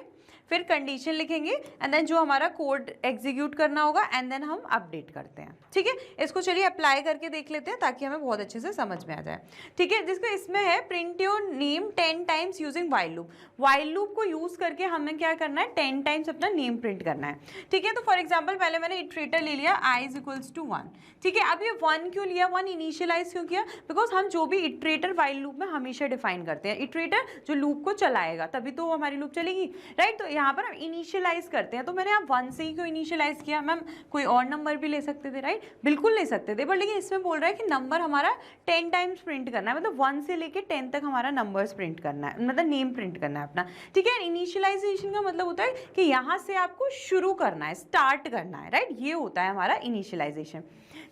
फिर कंडीशन लिखेंगे एंड देन जो हमारा कोड एग्जीक्यूट करना होगा एंड देन हम अपडेट करते हैं। ठीक है, इसको चलिए अप्लाई करके देख लेते हैं ताकि हमें बहुत अच्छे से समझ में आ जाए। ठीक है, जिसको इसमें है print your name 10 times using while loop. While loop को यूज करके हमें क्या करना है, 10 टाइम्स अपना नेम प्रिंट करना है। ठीक है, तो फॉर एग्जाम्पल पहले मैंने इटरेटर ले लिया i इज इक्वल्स टू 1। ठीक है, अब ये 1 क्यों लिया, 1 इनिशियलाइज क्यों किया, बिकॉज हम जो भी इटरेटर वाइल लूप में हमेशा डिफाइन करते हैं, इटरेटर जो लूप को चलाएगा तभी तो हमारी लूप चलेगी, राइट। तो यहाँ पर हम इनिशियलाइज करते हैं, तो मैंने यहाँ 1 से ही क्यों इनिशियलाइज किया, मैम कोई और नंबर भी ले सकते थे, राइट, बिल्कुल ले सकते थे, बट लेकिन इसमें बोल रहा है कि नंबर हमारा 10 टाइम्स प्रिंट करना है, मतलब 1 से लेके 10 तक हमारा नंबर्स प्रिंट करना है, मतलब नेम प्रिंट करना है अपना। ठीक है, इनिशियलाइजेशन का मतलब होता है कि यहाँ से आपको शुरू करना है, स्टार्ट करना है, राइट, ये होता है हमारा इनिशियलाइजेशन।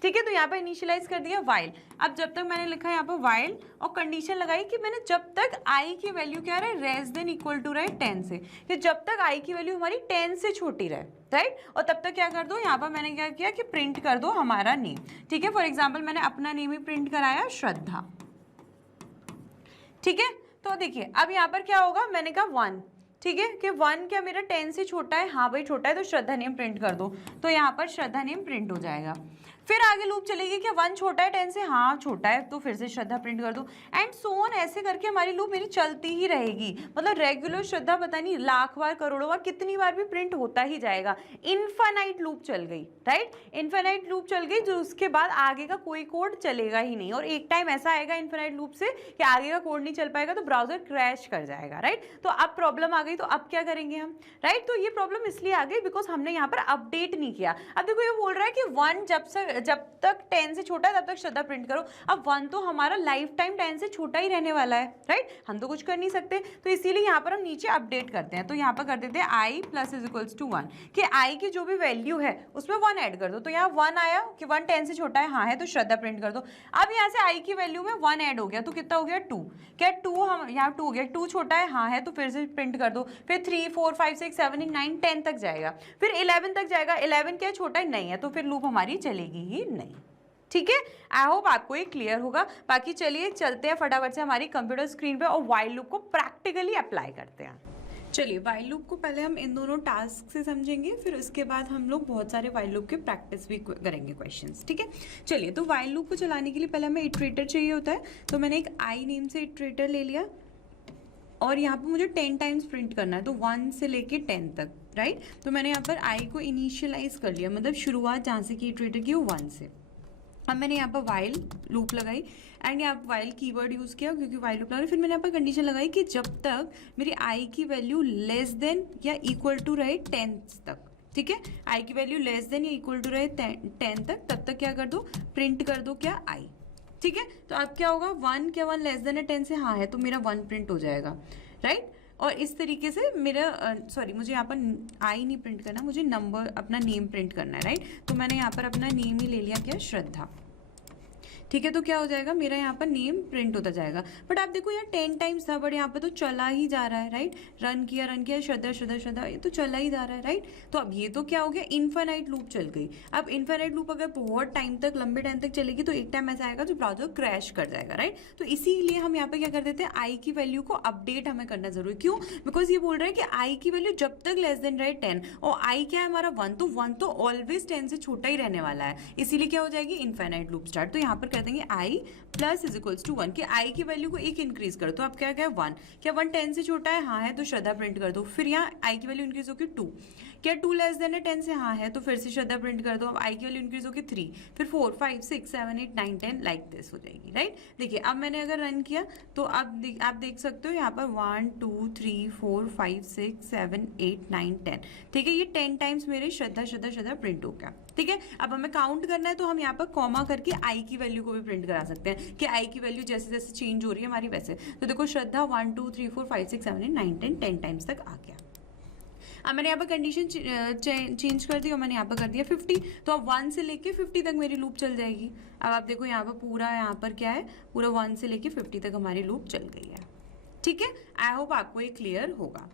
ठीक है, तो यहाँ पर इनिशियलाइज कर दिया वाइल। अब जब तक मैंने लिखा है यहाँ पर वाइल और कंडीशन लगाई कि मैंने जब तक i की वैल्यू क्या रहे, लेस देन इक्वल टू रहे 10 से, कि जब तक i की वैल्यू हमारी 10 से छोटी रहे, राइट, और तब तक क्या कर दो, यहाँ पर मैंने क्या किया कि प्रिंट कर दो हमारा नेम। ठीक है, फॉर एग्जाम्पल मैंने अपना नेम ही प्रिंट कराया, श्रद्धा। ठीक है, तो देखिए अब यहाँ पर क्या होगा, मैंने कहा 1, ठीक है, कि 1 क्या मेरा 10 से छोटा है, हाँ भाई छोटा है, तो श्रद्धा नेम प्रिंट कर दो, तो यहाँ पर श्रद्धा नेम प्रिंट हो जाएगा। फिर आगे लूप चलेगी कि 1 छोटा है 10 से, हाँ छोटा है, तो फिर से श्रद्धा प्रिंट कर दो, एंड सो ऑन, ऐसे करके हमारी लूप मेरी चलती ही रहेगी। मतलब रेगुलर श्रद्धा पता नहीं लाख बार, करोड़ों बार, कितनी बार भी प्रिंट होता ही जाएगा। इनफाइनाइट लूप चल गई, राइट, इनफाइनाइट लूप चल गई, जो उसके बाद आगे का कोई कोड चलेगा ही नहीं, और एक टाइम ऐसा आएगा इनफाइनाइट लूप से कि आगे का कोड नहीं चल पाएगा, तो ब्राउजर क्रैश कर जाएगा, राइट। तो अब प्रॉब्लम आ गई, तो अब क्या करेंगे हम, राइट। तो ये प्रॉब्लम इसलिए आ गई बिकॉज हमने यहाँ पर अपडेट नहीं किया। अब देखो ये बोल रहा है कि 1 जब तक 10 से छोटा है तब तक श्रद्धा प्रिंट करो। अब 1 तो हमारा लाइफ टाइम 10 से छोटा ही रहने वाला है, राइट, हम तो कुछ कर नहीं सकते, तो इसीलिए यहाँ पर हम नीचे अपडेट करते हैं। तो यहाँ पर कर देते हैं i plus is equals to 1, कि i की जो भी वैल्यू है उसमें 1 ऐड कर दो। तो यहाँ 1 आया कि 1 10 से छोटा है, हाँ है, तो श्रद्धा प्रिंट कर दो। अब यहाँ से i की वैल्यू में 1 ऐड हो गया, तो कितना हो गया 2, क्या 2, हम यहाँ 2 हो गया, 2 छोटा है, हाँ है, तो फिर से प्रिंट कर दो। फिर 3 4 5 6 7 8 9 10 तक जाएगा, फिर 11 तक जाएगा, 11 क्या छोटा है, नहीं है, तो फिर लूप हमारी चलेगी ही नहीं। ठीक है, आई होप आपको ये क्लियर होगा। बाकी चलिए चलते हैं फटाफट से हमारी कंप्यूटर स्क्रीन पे और वाइल लूप को प्रैक्टिकली अप्लाई करते हैं। चलिए वाइल लूप को पहले हम इन दोनों टास्क से समझेंगे, फिर उसके बाद हम लोग बहुत सारे वाइल लूप के प्रैक्टिस भी करेंगे क्वेश्चंस। ठीक है, चलिए तो वाइल लूप को चलाने के लिए पहले हमें इटरेटर चाहिए होता है, तो मैंने एक आई नेम से इटरेटर ले लिया और यहाँ पर मुझे 10 टाइम्स प्रिंट करना है, तो 1 से लेके 10 तक, राइट। तो मैंने यहाँ पर आई को इनिशियलाइज कर लिया, मतलब शुरुआत जहाँ से की इटरेटर की वो 1 से। अब मैंने यहाँ पर वाइल लूप लगाई एंड यहाँ पर वाइल कीवर्ड यूज़ किया क्योंकि वाइल लूप लगाई। फिर मैंने यहाँ पर कंडीशन लगाई कि जब तक मेरी आई की वैल्यू लेस देन या इक्वल टू रहे 10 तक, ठीक है, आई की वैल्यू लेस देन या इक्वल टू रहे 10 तक, तब तक क्या कर दो, प्रिंट कर दो क्या, आई। ठीक है, तो अब क्या होगा, 1 क्या 1 लेस देन है 10 से, हाँ है, तो मेरा 1 प्रिंट हो जाएगा, राइट। और इस तरीके से मेरा सॉरी मुझे यहाँ पर आई नहीं प्रिंट करना, मुझे नंबर अपना नेम प्रिंट करना है, राइट। तो मैंने यहाँ पर अपना नेम ही ले लिया, क्या, श्रद्धा। ठीक है, तो क्या हो जाएगा, मेरा यहाँ पर नेम प्रिंट होता जाएगा। बट आप देखो यार 10 टाइम्स था, बट यहाँ पर तो चला ही जा रहा है, राइट, रन किया श्रद्धा श्रद्धा श्रद्धा, ये तो चला ही जा रहा है, राइट। तो अब ये तो क्या हो गया, इनफाइनाइट लूप चल गई। अब इनफाइनाइट लूप अगर बहुत टाइम तक, लंबे टाइम तक चलेगी तो एक टाइम ऐसा आएगा जो ब्राउजर क्रैश कर जाएगा, राइट। तो इसीलिए हम यहाँ पे क्या कर देते हैं, आई की वैल्यू को अपडेट हमें करना जरूरी। क्यों, बिकॉज ये बोल रहा है कि आई की वैल्यू जब तक लेस देन रहे 10 और आई क्या है हमारा 1, तो 1 तो ऑलवेज 10 से छोटा ही रहने वाला है, इसीलिए क्या हो जाएगी, इनफाइनाइट लूप स्टार्ट। तो यहाँ पर कर देंगे आई प्लस इज इक्वल्स टू 1, कि आई की वैल्यू को एक इंक्रीज करो, तो अब क्या क्या 1, क्या 1 10 से छोटा है, हाँ है, तो श्रद्धा प्रिंट कर दो। फिर यहाँ आई की वैल्यू इंक्रीज होगी 2, क्या 2 लेस देन है 10 से, हाँ है, तो फिर से श्रद्धा प्रिंट कर दो। अब आई की वैल्यू इंक्रीज होगी 3, फिर 4 5 6 7 8 9 10 लाइक दिस हो जाएगी, राइट। देखिए अब मैंने अगर रन किया तो अब आप देख सकते हो यहाँ पर 1 2 3 4 5 6 7 8 9 10, ठीक है, ये 10 टाइम्स मेरे श्रद्धा श्रद्धा श्रद्धा प्रिंट हो गया। ठीक है, अब हमें काउंट करना है तो हम यहाँ पर कॉमा करके आई की वैल्यू को भी प्रिंट करा सकते हैं कि आई की वैल्यू जैसे जैसे चेंज हो रही है हमारी वैसे। तो देखो श्रद्धा 1 2 3 4 5 6 7 8 9 10 10 टाइम्स तक आ गया। अब मैंने यहाँ पर कंडीशन चेंज कर दी और मैंने यहाँ पर कर दिया 50, तो अब 1 से लेके 50 तक मेरी लूप चल जाएगी। अब आप देखो यहाँ पर पूरा, यहाँ पर क्या है, पूरा 1 से लेके 50 तक हमारी लूप चल गई है। ठीक है, आई होप आपको ये क्लियर होगा।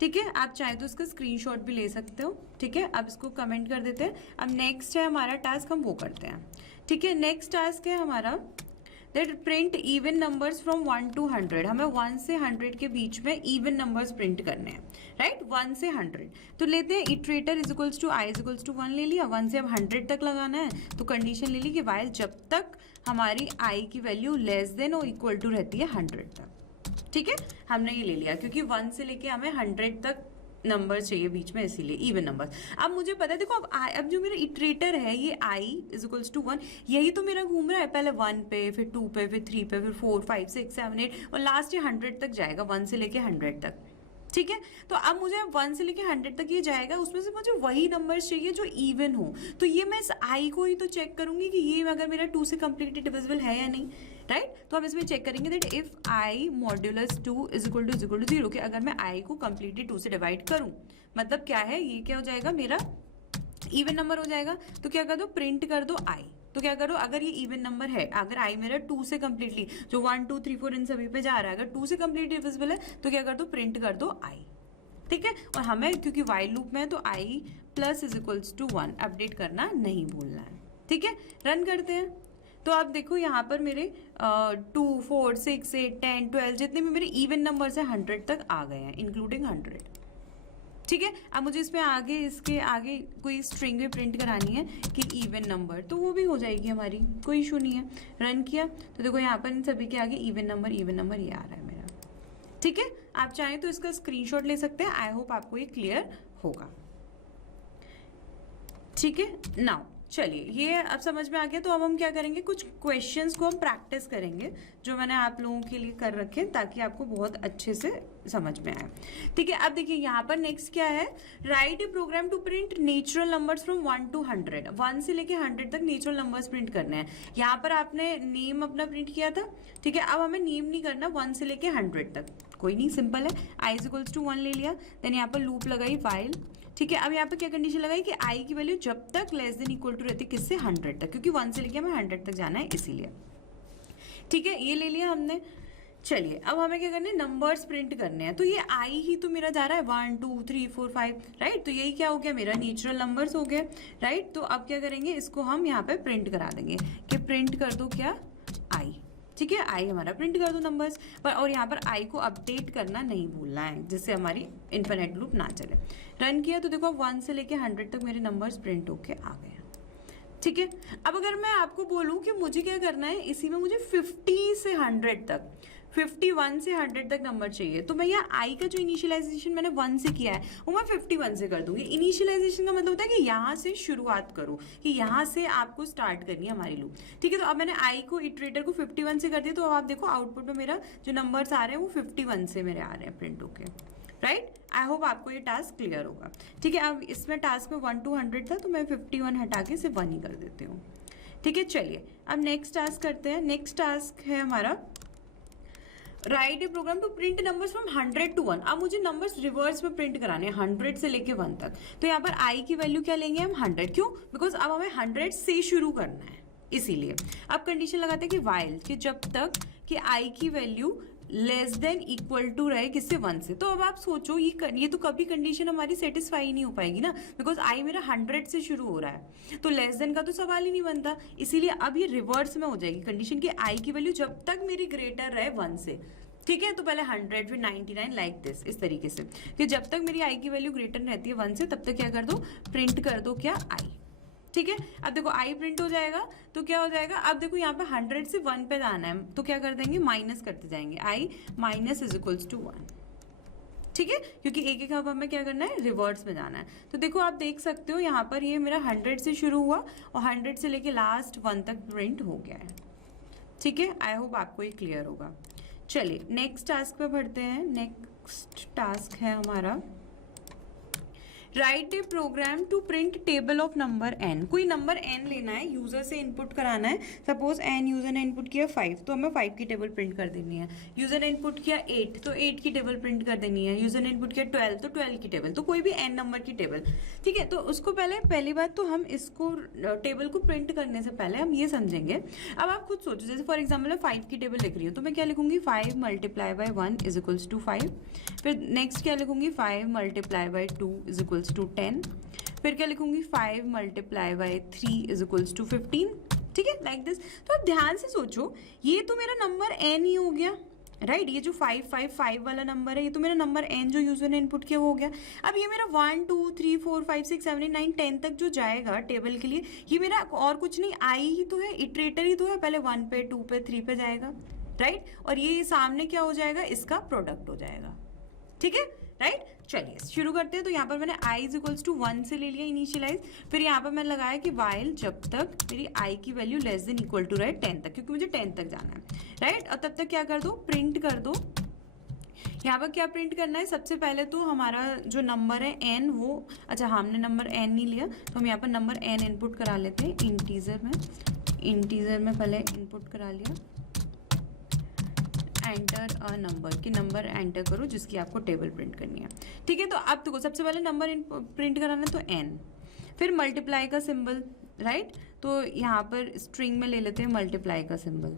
ठीक है, आप चाहे तो इसका स्क्रीनशॉट भी ले सकते हो। ठीक है, अब इसको कमेंट कर देते हैं। अब नेक्स्ट है हमारा टास्क, हम वो करते हैं। ठीक है, नेक्स्ट टास्क है हमारा that print even numbers from 1 to 100। हमें 1 से 100 के बीच में इवन नंबर्स प्रिंट करने हैं, राइट 1 से 100। तो लेते हैं iterator is equals to i is equals to 1 ले लिया, 1 से अब 100 तक लगाना है। तो कंडीशन ले ली कि वाइल जब तक हमारी आई की वैल्यू लेस देन और इक्वल टू रहती है 100 तक। ठीक है, हमने ये ले लिया क्योंकि 1 से लेके हमें 100 तक नंबर चाहिए बीच में, इसीलिए इवन नंबर। अब मुझे पता है, देखो अब जो मेरा इटरेटर है ये आई इज इक्वल्स टू 1, यही तो मेरा घूम रहा है, पहले 1 पे, फिर 2 पे, फिर 3 पे, फिर 4 5 6 7 8 और लास्ट ये 100 तक जाएगा, 1 से लेके 100 तक। ठीक है, तो अब मुझे 1 से लेके 100 तक ये जाएगा, उसमें से मुझे वही नंबर चाहिए जो इवन हो। तो ये मैं इस आई को ही तो चेक करूंगी कि ये अगर मेरा 2 से कंप्लीटली डिविजिबल है या नहीं, राइट। तो हम इसमें चेक करेंगे that if i modulus 2 is equal to 0, कि अगर मैं आई को कंप्लीटली 2 से डिवाइड करूं, मतलब क्या है, ये क्या हो जाएगा, मेरा इवन नंबर हो जाएगा। तो क्या कर दो, प्रिंट कर दो आई। तो क्या करो, अगर ये इवन नंबर है, अगर आई मेरा 2 से कंप्लीटली, जो 1 2 3 4 इन सभी पे जा रहा है, अगर 2 से कंप्लीटली डिविजिबल है तो क्या कर दो, प्रिंट कर दो आई। ठीक है, और हमें क्योंकि वाइल लूप में है तो i plus is equals to 1 update करना नहीं भूलना है। ठीक है, रन करते हैं। तो आप देखो यहाँ पर मेरे 2 4 6 8 10 12 जितने भी मेरे इवन नंबर्स हैं 100 तक आ गए हैं, इंक्लूडिंग 100। ठीक है, अब मुझे इसमें आगे, इसके आगे कोई स्ट्रिंग भी प्रिंट करानी है कि इवन नंबर, तो वो भी हो जाएगी हमारी, कोई इशू नहीं है। रन किया तो देखो यहाँ पर इन सभी के आगे इवन नंबर ये आ रहा है मेरा। ठीक है, आप चाहें तो इसका स्क्रीनशॉट ले सकते हैं। आई होप आपको ये क्लियर होगा। ठीक है, नाउ चलिए ये अब समझ में आ गया। तो अब हम क्या करेंगे, कुछ क्वेश्चंस को हम प्रैक्टिस करेंगे जो मैंने आप लोगों के लिए कर रखे हैं, ताकि आपको बहुत अच्छे से समझ में आए। ठीक है, अब देखिए यहाँ पर नेक्स्ट क्या है, write a program to print natural numbers from 1 to 100। 1 से लेके 100 तक नेचुरल नंबर्स प्रिंट करने हैं। यहाँ पर आपने नेम अपना प्रिंट किया था। ठीक है, अब हमें नेम नहीं करना 1 से लेके 100 तक, कोई नहीं, सिंपल है। आई इज इक्वल्स टू 1 ले लिया, देन यहाँ पर लूप लगाई वाइल। ठीक है, अब यहाँ पे क्या कंडीशन लगाई कि आई की वैल्यू जब तक लेस देन इक्वल टू रहती है किससे, 100 तक, क्योंकि 1 से लेके हमें 100 तक जाना है इसीलिए। ठीक है, ये ले लिया हमने। चलिए अब हमें क्या करना है, नंबर्स प्रिंट करने हैं। तो ये आई ही तो मेरा जा रहा है 1 2 3 4 5, राइट। तो यही क्या हो गया, मेरा नेचुरल नंबर्स हो गया, राइट। तो अब क्या करेंगे, इसको हम यहाँ पे प्रिंट करा देंगे कि प्रिंट कर दो क्या, आई। ठीक है, आई हमारा प्रिंट कर दो नंबर्स पर, और यहाँ पर आई को अपडेट करना नहीं भूलना है, जिससे हमारी इन्फिनिट लूप ना चले। रन किया तो देखो 1 से लेके 100 तक मेरे नंबर्स प्रिंट होके आ गए। ठीक है, अब अगर मैं आपको बोलूं कि मुझे क्या करना है, इसी में मुझे 50 से 100 तक, 51 से 100 तक नंबर चाहिए, तो मैं यहाँ आई का जो इनिशियलाइजेशन मैंने 1 से किया है वो मैं 51 से कर दूंगी। इनिशियलाइजेशन का मतलब होता है कि यहाँ से शुरुआत करो, कि यहाँ से आपको स्टार्ट करनी है हमारी लूप। ठीक है, तो अब मैंने आई को, इटरेटर को 51 से कर दिया, तो अब आप देखो आउटपुट में मेरा जो नंबर्स आ रहे हैं वो 51 से मेरे आ रहे हैं प्रिंट होके, राइट। आई होप आपको ये टास्क क्लियर होगा। ठीक है, अब इसमें टास्क में 1 to 100 था, तो मैं 51 हटा के सिर्फ 1 ही कर देती हूँ। ठीक है, चलिए अब नेक्स्ट टास्क करते हैं। नेक्स्ट टास्क है हमारा write a program to print numbers from 100 to 1। अब मुझे नंबर्स रिवर्स में प्रिंट कराने हैं 100 से लेके 1 तक। तो यहाँ पर आई की वैल्यू क्या लेंगे हम, 100। क्यों, बिकॉज अब हमें 100 से शुरू करना है, इसीलिए। अब कंडीशन लगाते हैं कि वाइल, कि जब तक कि आई की value less than equal to रहे किससे, 1 से। तो अब आप सोचो ये तो कभी कंडीशन हमारी सेटिस्फाई नहीं हो पाएगी ना, बिकॉज आई मेरा 100 से शुरू हो रहा है, तो लेस देन का तो सवाल ही नहीं बनता। इसीलिए अब ये रिवर्स में हो जाएगी कंडीशन की आई की वैल्यू जब तक मेरी ग्रेटर रहे 1 से। ठीक है, तो पहले 100 फिर 99 लाइक दिस, इस तरीके से, कि जब तक मेरी आई की वैल्यू ग्रेटर रहती है 1 से, तब तक क्या कर दो, प्रिंट कर दो क्या, आई। ठीक है, अब देखो आई प्रिंट हो जाएगा तो क्या हो जाएगा, अब देखो यहाँ पे 100 से 1 पे जाना है, तो क्या कर देंगे, माइनस करते जाएंगे, आई माइनस इज इक्वल्स टू 1। ठीक है, क्योंकि एक एक अब हमें क्या करना है, रिवर्स में जाना है। तो देखो आप देख सकते हो यहाँ पर ये मेरा 100 से शुरू हुआ और 100 से लेके लास्ट 1 तक प्रिंट हो गया है। ठीक है, आई होप आपको ये क्लियर होगा। चलिए नेक्स्ट टास्क पे बढ़ते हैं। नेक्स्ट टास्क है हमारा write a program to print table of number n। कोई नंबर n लेना है, यूजर से इनपुट कराना है। सपोज n यूजर ने इनपुट किया 5, तो हमें 5 की टेबल प्रिंट कर देनी है। यूजर ने इनपुट किया 8, तो 8 की टेबल प्रिंट कर देनी है। यूजर ने इनपुट किया 12, तो 12 की टेबल, तो कोई भी n नंबर की टेबल। ठीक है, तो उसको पहली बात तो हम इसको टेबल को प्रिंट करने से पहले हम ये समझेंगे। अब आप खुद सोचो, जैसे फॉर एग्जाम्पल 5 की टेबल लिख रही हूँ, तो मैं क्या लिखूंगी, 5 multiply by 1 is equals to 5। फिर नेक्स्ट क्या लिखूंगी, 5 multiply by 2 is equals to 10। फिर क्या लिखूंगी, 5 multiply by 3 is equals to 15। ठीक है, लाइक दिस। तो आप ध्यान से सोचो, ये तो मेरा नंबर n ही हो गया, राइट ये जो 555 वाला नंबर है ये तो मेरा नंबर n जो यूजर ने इनपुट किया वो हो गया। अब ये मेरा 1 2 3 4 5 6 7 8 9 10 तक जो जाएगा टेबल के लिए, ये मेरा और कुछ नहीं i ही तो है, इटरेटर ही तो है, पहले 1 पे 2 पे 3 पे जाएगा, राइट। और ये सामने क्या हो जाएगा, इसका प्रोडक्ट हो जाएगा, ठीक है, राइट। चलिए शुरू करते हैं। तो यहाँ पर मैंने i इज इक्वल्स टू 1 से ले लिया इनिशियलाइज, फिर यहाँ पर मैंने लगाया कि while जब तक मेरी i की value less than equal to, right 10 तक, क्योंकि मुझे 10 तक जाना है, राइट। और तब तक क्या कर दो, प्रिंट कर दो। यहाँ पर क्या प्रिंट करना है, सबसे पहले तो हमारा जो नंबर है n वो, अच्छा हमने नंबर n नहीं लिया तो हम यहाँ पर नंबर n इनपुट करा लेते हैं इंटीजर में पहले इनपुट करा लिया, एंटर अ नंबर कि नंबर एंटर करो जिसकी आपको टेबल प्रिंट करनी है, ठीक है। तो अब देखो सबसे पहले नंबर प्रिंट कराना है तो n, फिर मल्टीप्लाई का सिंबल, राइट। तो यहाँ पर स्ट्रिंग में ले लेते हैं मल्टीप्लाई का सिंबल,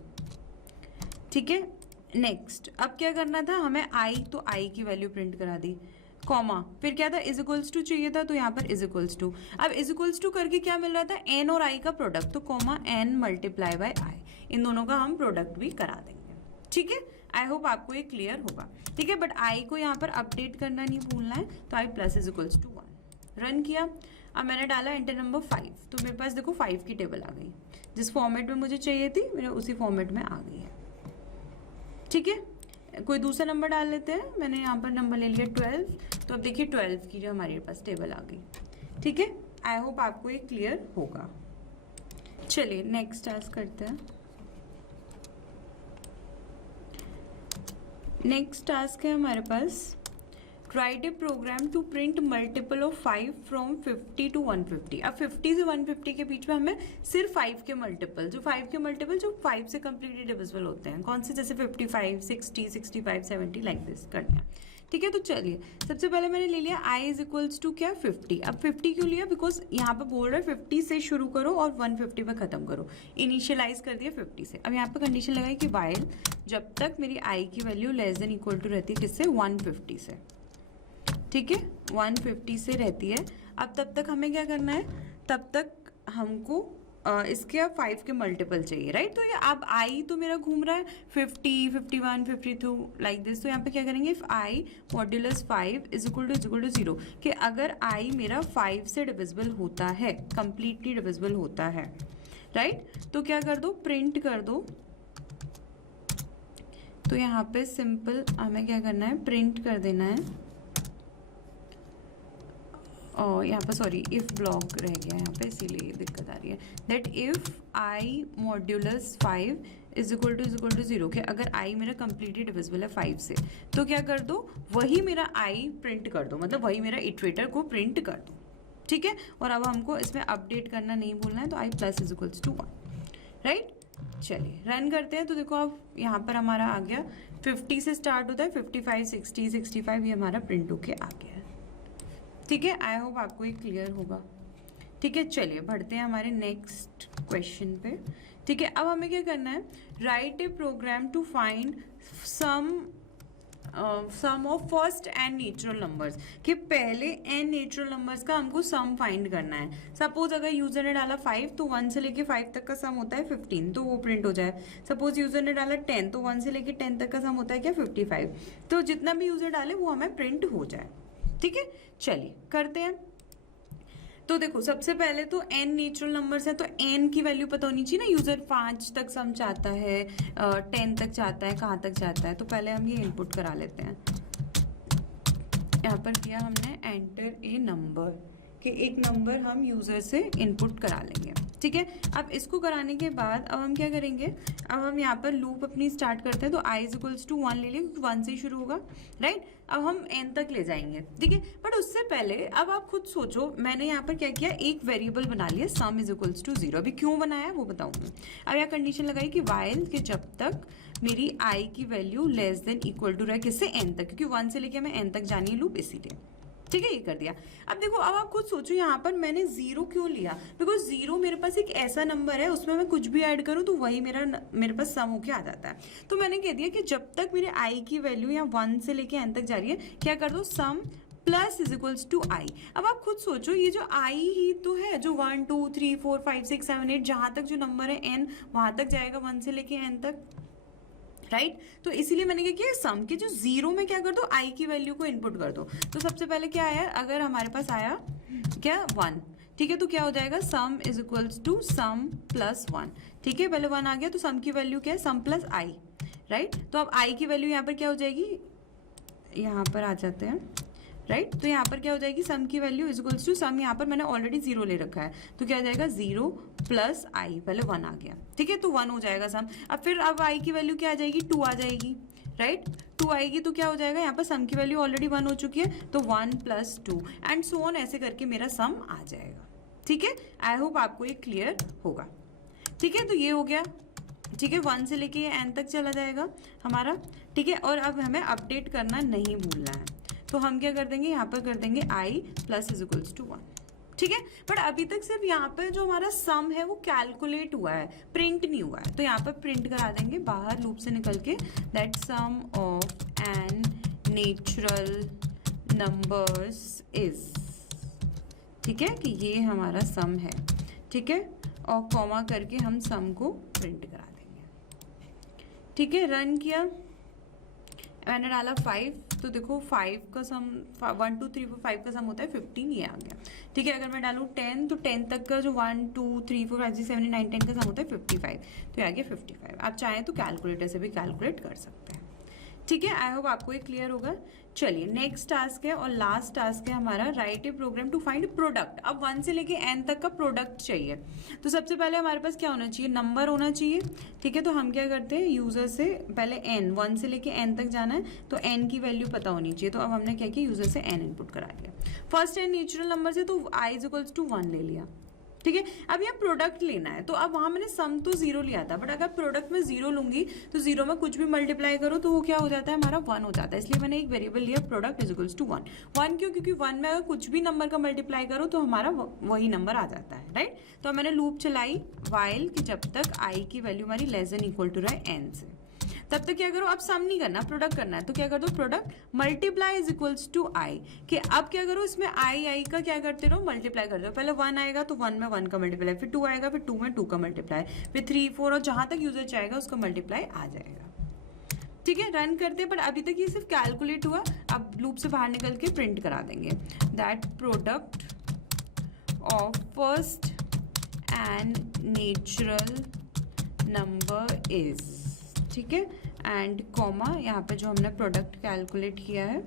ठीक है। नेक्स्ट अब क्या करना था हमें, i तो i की वैल्यू प्रिंट करा दी, कॉमा, फिर क्या था इज इक्वल्स टू चाहिए था तो यहाँ पर इज इक्वल्स टू। अब इज इक्वल्स टू करके क्या मिल रहा था, n और i का प्रोडक्ट, तो comma n multiply by i, इन दोनों का हम प्रोडक्ट भी करा देंगे, ठीक है। आई होप आपको ये क्लियर होगा, ठीक है। बट आई को यहाँ पर अपडेट करना नहीं भूलना है, तो i plus is equals to 1 run किया। अब मैंने डाला एंटर नंबर 5, तो मेरे पास देखो 5 की टेबल आ गई, जिस फॉर्मेट में मुझे चाहिए थी मेरे उसी फॉर्मेट में आ गई है, ठीक है। कोई दूसरा नंबर डाल लेते हैं, मैंने यहाँ पर नंबर ले लिया 12, तो अब देखिए 12 की जो हमारे पास टेबल आ गई, ठीक है। आई होप आपको ये क्लियर होगा। चलिए नेक्स्ट टास्क करते हैं। नेक्स्ट टास्क है हमारे पास, write a program to print multiple of 5 from 50 to 150। अब 50 से 150 के बीच में हमें सिर्फ 5 के मल्टीपल, जो 5 के मल्टीपल जो 5 से कम्प्लीटली डिविजिबल होते हैं, कौन से, जैसे 55 60 65 70 लाइक दिस करना है, ठीक है। तो चलिए सबसे पहले मैंने ले लिया i इज इक्वल्स टू क्या 50। अब 50 क्यों लिया, बिकॉज यहाँ पर बोल रहा है 50 से शुरू करो और 150 पे खत्म करो, इनिशियलाइज कर दिया 50 से। अब यहाँ पर कंडीशन लगाई कि while जब तक मेरी i की value less than equal to रहती है किससे, 150 से, ठीक है, 150 से रहती है। अब तब तक हमें क्या करना है, तब तक हमको इसके अब 5 के मल्टीपल चाहिए, राइट। तो ये अब i तो मेरा घूम रहा है 50 51 52 लाइक दिस। तो यहाँ पे क्या करेंगे, if i modulus 5 is equal to 0, कि अगर i मेरा 5 से डिविजिबल होता है, कंप्लीटली डिविजिबल होता है, राइट, तो क्या कर दो, प्रिंट कर दो। तो यहाँ पे सिंपल हमें क्या करना है, प्रिंट कर देना है, और यहाँ पर सॉरी इफ ब्लॉक रह गया यहाँ पे, इसीलिए दिक्कत आ रही है, that if i modulus 5 is equal to 0, कि अगर i मेरा कंप्लीटली डिविजिबल है 5 से, तो क्या कर दो, वही मेरा i प्रिंट कर दो, मतलब वही मेरा इटरेटर को प्रिंट कर दो, ठीक है। और अब हमको इसमें अपडेट करना नहीं भूलना है, तो i plus is equals to 1, right. चलिए रन करते हैं। तो देखो अब यहाँ पर हमारा आ गया, 50 से स्टार्ट होता है, 55 60 65 ये हमारा प्रिंट होके आ गया है, ठीक है। आई होप आपको ये क्लियर होगा, ठीक है। चलिए बढ़ते हैं हमारे नेक्स्ट क्वेश्चन पे, ठीक है। अब हमें क्या करना है, write a program to find sum of first n natural numbers, कि पहले एन नेचुरल नंबर्स का हमको सम फाइंड करना है। सपोज अगर यूजर ने डाला 5, तो 1 से लेके 5 तक का सम होता है 15, तो वो प्रिंट हो जाए। सपोज यूजर ने डाला 10, तो 1 से लेके 10 तक का सम होता है क्या, 55। तो जितना भी यूजर डाले वो हमें प्रिंट हो जाए, ठीक है। चलिए करते हैं। तो देखो सबसे पहले तो n नेचुरल नंबर्स हैं, तो n की वैल्यू पता होनी चाहिए ना, यूजर 5 तक सम चाहता है, 10 तक चाहता है, कहाँ तक चाहता है, तो पहले हम ये इनपुट करा लेते हैं। यहाँ पर किया हमने एंटर ए नंबर, कि एक नंबर हम यूजर से इनपुट करा लेंगे, ठीक है। अब इसको कराने के बाद अब हम क्या करेंगे, अब हम यहाँ पर लूप अपनी स्टार्ट करते हैं। तो i इज इक्वल्स टू 1 ले लिया, क्योंकि 1 से ही शुरू होगा, राइट। अब हम n तक ले जाएंगे, ठीक है। बट उससे पहले अब आप खुद सोचो, मैंने यहाँ पर क्या किया, एक वेरिएबल बना लिया सम इज इक्वल्स टू 0। अभी क्यों बनाया वो बताऊंगी। अब यहाँ कंडीशन लगाई कि while कि जब तक मेरी i की value less than equal to रहे किससे, n तक, क्योंकि 1 से लेके हमें n तक जानी है लूप, इसीलिए, ठीक है, ये कर दिया। अब देखो अब आप खुद सोचो, यहाँ पर मैंने 0 क्यों लिया, बिकॉज 0 मेरे पास एक ऐसा नंबर है, उसमें मैं कुछ भी ऐड करूँ तो वही मेरे पास सम होके आ जाता है। तो मैंने कह दिया कि जब तक मेरे i की वैल्यू यहाँ 1 से लेके n तक जा रही है, क्या कर दो, सम प्लस इज इक्वल्स टू आई। अब आप खुद सोचो, ये जो आई ही तो है जो 1 2 3 4 5 6 7 8 जहाँ तक जो नंबर है n वहाँ तक जाएगा, 1 से लेके n तक, राइट तो इसीलिए मैंने क्या किया, सम के जो जीरो में क्या कर दो, आई की वैल्यू को इनपुट कर दो। तो सबसे पहले क्या आया, अगर हमारे पास आया क्या 1, ठीक है, तो क्या हो जाएगा, sum is equals to sum plus 1, ठीक है, पहले 1 आ गया तो सम की वैल्यू क्या है, सम प्लस आई, राइट। तो अब आई की वैल्यू यहाँ पर क्या हो जाएगी, यहाँ पर आ जाते हैं, राइट तो यहाँ पर क्या हो जाएगी, सम की वैल्यू इज इक्वल्स टू सम, यहाँ पर मैंने ऑलरेडी 0 ले रखा है तो क्या हो जाएगा 0 प्लस आई, पहले 1 आ गया, ठीक है, तो 1 हो जाएगा सम। अब फिर अब आई की वैल्यू क्या आ जाएगी, 2 आ जाएगी, राइट 2 आएगी तो क्या हो जाएगा, यहाँ पर सम की वैल्यू ऑलरेडी 1 हो चुकी है तो 1 प्लस 2 एंड सो ऑन, ऐसे करके मेरा सम आ जाएगा, ठीक है। आई होप आपको ये क्लियर होगा, ठीक है। तो ये हो गया, ठीक है, 1 से लेके एन तक चला जाएगा हमारा, ठीक है। और अब हमें अपडेट करना नहीं भूलना है, तो हम क्या कर देंगे, यहाँ पर कर देंगे आई प्लस इज इक्वल्स टू 1, ठीक है। बट अभी तक सिर्फ यहाँ पर जो हमारा सम है वो कैलकुलेट हुआ है, प्रिंट नहीं हुआ है, तो यहाँ पर प्रिंट करा देंगे बाहर लूप से निकल के, that sum of n natural numbers is, ठीक है, कि ये हमारा सम है, ठीक है, और कॉमा करके हम सम को प्रिंट करा देंगे, ठीक है। रन किया, मैंने डाला 5, तो देखो 5 का सम 1 2 3 4 5 का सम होता है 15, ये आ गया, ठीक है। अगर मैं डालूँ 10 तो 10 तक का जो 1 2 3 4 5 6 7 8 9 10 का सम होता है 55, तो ये आ गया 55। आप चाहें तो कैलकुलेटर से भी कैलकुलेट कर सकते हैं, ठीक है। आई होप आपको ये क्लियर होगा। चलिए नेक्स्ट टास्क है और लास्ट टास्क है हमारा, write a program to find product. अब 1 से लेके n तक का प्रोडक्ट चाहिए, तो सबसे पहले हमारे पास क्या होना चाहिए, नंबर होना चाहिए, ठीक है। तो हम क्या करते हैं, यूजर से पहले n 1 से लेके n तक जाना है तो n की वैल्यू पता होनी चाहिए, तो अब हमने क्या किया, यूजर से n इनपुट करा दिया। फर्स्ट n नेचुरल नंबर से तो i इज इक्वल्स टू 1 ले लिया, ठीक है। अब यहाँ प्रोडक्ट लेना है, तो अब वहाँ मैंने सम तो 0 लिया था, बट अगर प्रोडक्ट में 0 लूंगी तो 0 में कुछ भी मल्टीप्लाई करो तो वो क्या हो जाता है, हमारा 1 हो जाता है, इसलिए मैंने एक वेरिएबल लिया प्रोडक्ट इज इक्वल्स टू 1। 1 क्यों, क्योंकि 1 में अगर कुछ भी नंबर का मल्टीप्लाई करो तो हमारा वही नंबर आ जाता है, राइट। तो मैंने लूप चलाई वाइल कि जब तक आई की वैल्यू हमारी लेस देन इक्वल टू रहा है n से, तब तक क्या करो, अब सम नहीं करना, प्रोडक्ट करना है, तो क्या कर दो, product multiply is equals to i, कि अब क्या करो, इसमें आई का क्या करते रहो, मल्टीप्लाई कर दो। पहले 1 आएगा तो 1 में 1 का मल्टीप्लाई, फिर 2 आएगा, फिर 2 में 2 का मल्टीप्लाई, फिर 3 4 और जहां तक यूजर चाहेगा उसका मल्टीप्लाई आ जाएगा, ठीक है। रन करते हैं, बट अभी तक ये सिर्फ कैलकुलेट हुआ, अब लूप से बाहर निकल के प्रिंट करा देंगे, that product of first and natural number is, ठीक है, एंड कॉमा यहाँ पे जो हमने प्रोडक्ट कैलकुलेट किया है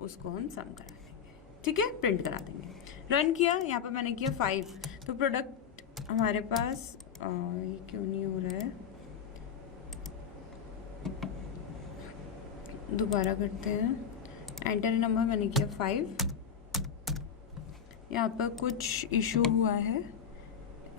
उसको हम सम करा देंगे, ठीक है, प्रिंट करा देंगे। रन किया, यहाँ पे मैंने किया 5, तो प्रोडक्ट हमारे पास ये क्यों नहीं हो रहा है, दोबारा करते हैं, एंटर नंबर मैंने किया 5, यहाँ पर कुछ इशू हुआ है,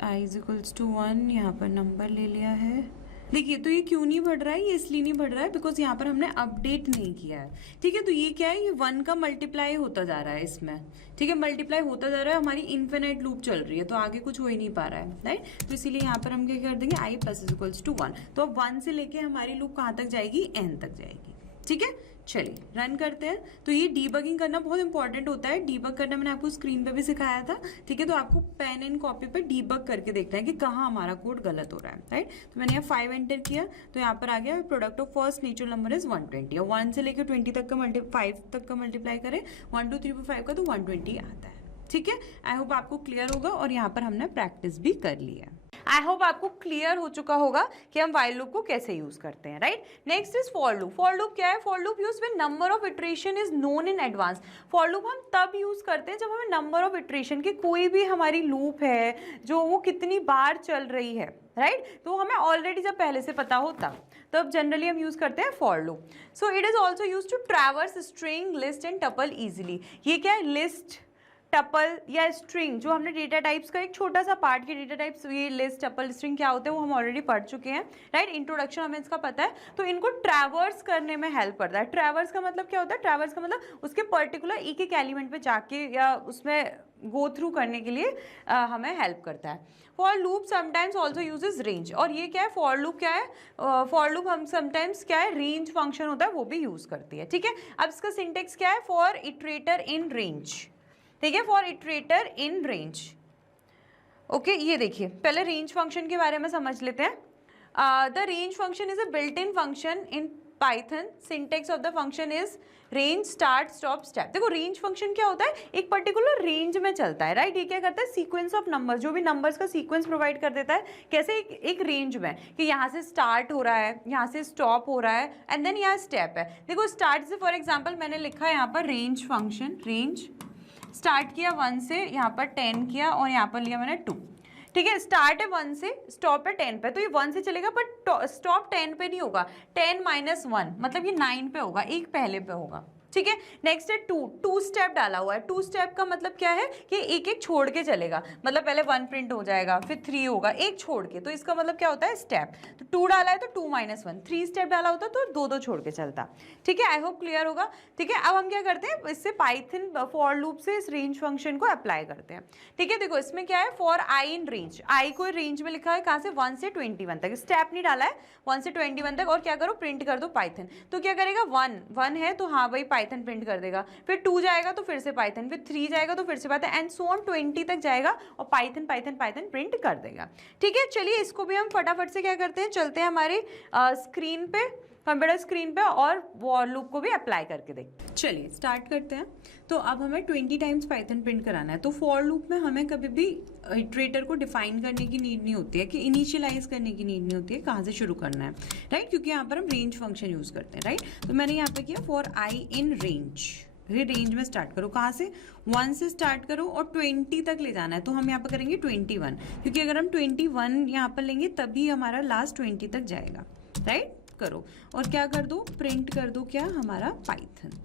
i इज इक्वल्स टू 1, यहाँ पर नंबर ले लिया है। देखिए तो ये क्यों नहीं बढ़ रहा है, ये इसलिए नहीं बढ़ रहा है बिकॉज यहाँ पर हमने अपडेट नहीं किया है, ठीक है। तो ये क्या है, ये 1 का मल्टीप्लाई होता जा रहा है इसमें, ठीक है, मल्टीप्लाई होता जा रहा है, हमारी इन्फिनिट लूप चल रही है तो आगे कुछ हो ही नहीं पा रहा है, राइट। तो इसीलिए यहाँ पर हम क्या कर देंगे, i plus is equals to 1, तो अब 1 से लेके हमारी लूप कहाँ तक जाएगी, n तक जाएगी, ठीक है। चलिए रन करते हैं। तो ये डीबगिंग करना बहुत इंपॉर्टेंट होता है, डीबग करना मैंने आपको स्क्रीन पे भी सिखाया था, ठीक है। तो आपको पेन एंड कॉपी पे डीबग करके देखना है कि कहाँ हमारा कोड गलत हो रहा है, राइट। तो मैंने यहाँ 5 एंटर किया, तो यहाँ पर आ गया product of first natural number is 120, और 1 से लेकर 20 तक का 5 तक का मल्टीप्लाई करें 1 2 3 4 5 का तो 120 आता है, ठीक है। आई होप आपको क्लियर होगा, और यहाँ पर हमने प्रैक्टिस भी कर लिया। आई होप आपको क्लियर हो चुका होगा कि हम वाइल लूप को कैसे यूज करते हैं, right. Next is for loop. For loop क्या है, for loop use when number of iteration is known in advance. For loop हम तब यूज करते हैं जब हमें नंबर ऑफ इटरेशन की कोई भी हमारी लूप है जो वो कितनी बार चल रही है, राइट, तो हमें ऑलरेडी जब पहले से पता हो तब अब जनरली हम यूज करते हैं for loop. So it is also use to traverse string, list and tuple easily. ये क्या है, लिस्ट, टपल या स्ट्रिंग, जो हमने डेटा टाइप्स का एक छोटा सा पार्ट के डेटा टाइप्स, ये लिस्ट, टपल, स्ट्रिंग क्या होते हैं वो हम ऑलरेडी पढ़ चुके हैं, राइट। इंट्रोडक्शन हमें इसका पता है, तो इनको ट्रैवर्स करने में हेल्प करता है। ट्रैवर्स का मतलब क्या होता है, ट्रैवर्स का मतलब उसके पर्टिकुलर एक एक एलिमेंट पे जाके या उसमें गो थ्रू करने के लिए हमें हेल्प करता है। For loop sometimes also uses range, और ये क्या है, फॉर लूप क्या है, फॉर लूप हम समटाइम्स क्या है, रेंज फंक्शन होता है वो भी यूज करती है। ठीक है, अब इसका सिंटेक्स क्या है, फॉर इटरेटर इन रेंज। ठीक है, for iterator in range. Okay, ये देखिए पहले रेंज फंक्शन के बारे में समझ लेते हैं। The range function is a built in function in Python. Syntax of the function is range start stop step. देखो रेंज फंक्शन क्या होता है, एक पर्टिकुलर रेंज में चलता है, राइट। ये क्या करता है, सीक्वेंस ऑफ नंबर्स, जो भी नंबर्स का सीक्वेंस प्रोवाइड कर देता है, कैसे एक रेंज में, कि यहाँ से स्टार्ट हो रहा है, यहाँ से स्टॉप हो रहा है, एंड देन यहाँ स्टेप है। देखो स्टार्ट से फॉर एग्जाम्पल मैंने लिखा है यहाँ पर रेंज फंक्शन, रेंज स्टार्ट किया 1 से, यहाँ पर 10 किया, और यहाँ पर लिया मैंने 2। ठीक है, स्टार्ट है 1 से, स्टॉप है 10 पे, तो ये 1 से चलेगा, बट स्टॉप 10 पे नहीं होगा, 10 - 1 मतलब ये 9 पे होगा, एक पहले पे होगा। ठीक है, नेक्स्ट है 2 स्टेप डाला हुआ है। 2 स्टेप का मतलब क्या है कि एक एक छोड़ के चलेगा, मतलब पहले 1 प्रिंट हो जाएगा, फिर 3 होगा, एक छोड़ के, तो इसका मतलब क्या होता है, स्टेप। तो 2 डाला है तो 2 - 1, 3 स्टेप डाला होता तो 2 छोड़ के चलता। ठीक है, आई होप क्लियर होगा। ठीक है, अब हम क्या करते हैं, इससे पाइथन फॉर लूप से इस रेंज फंक्शन को अप्लाई करते हैं। ठीक है, देखो इसमें क्या है, फॉर आई इन रेंज, आई को रेंज में लिखा है कहाँ से, 1 से 21 तक, स्टेप नहीं डाला है, 1 से 21 तक, और क्या करो, प्रिंट कर दो पाइथन। तो क्या करेगा, 1 है तो हाँ भाई पाइथन प्रिंट कर देगा, फिर 2 जाएगा तो फिर से पाइथन, फिर 3 जाएगा तो फिर से पाइथन, एंड सो ऑन 20 तक जाएगा और पाइथन पाइथन पाइथन प्रिंट कर देगा। ठीक है, चलिए इसको भी हम फटाफट से क्या करते हैं, चलते हैं हमारी स्क्रीन पे, कंप्यूटर स्क्रीन पे, और फॉर लूप को भी अप्लाई करके देखते हैं। चलिए स्टार्ट करते हैं। तो अब हमें 20 टाइम्स पाइथन प्रिंट कराना है। तो फॉर लूप में हमें कभी भी इटरेटर को डिफाइन करने की नीड नहीं होती है, कि इनिशियलाइज करने की नीड नहीं होती है कहाँ से शुरू करना है, राइट, क्योंकि यहाँ पर हम रेंज फंक्शन यूज करते हैं, राइट। तो मैंने यहाँ पे किया for i in range, range में स्टार्ट करो, कहाँ से, 1 से स्टार्ट करो और 20 तक ले जाना है। तो हम यहाँ पर करेंगे 21, क्योंकि अगर हम 21 यहाँ पर लेंगे तभी हमारा लास्ट 20 तक जाएगा, राइट। करो और क्या कर दो, प्रिंट कर दो क्या, हमारा पाइथन।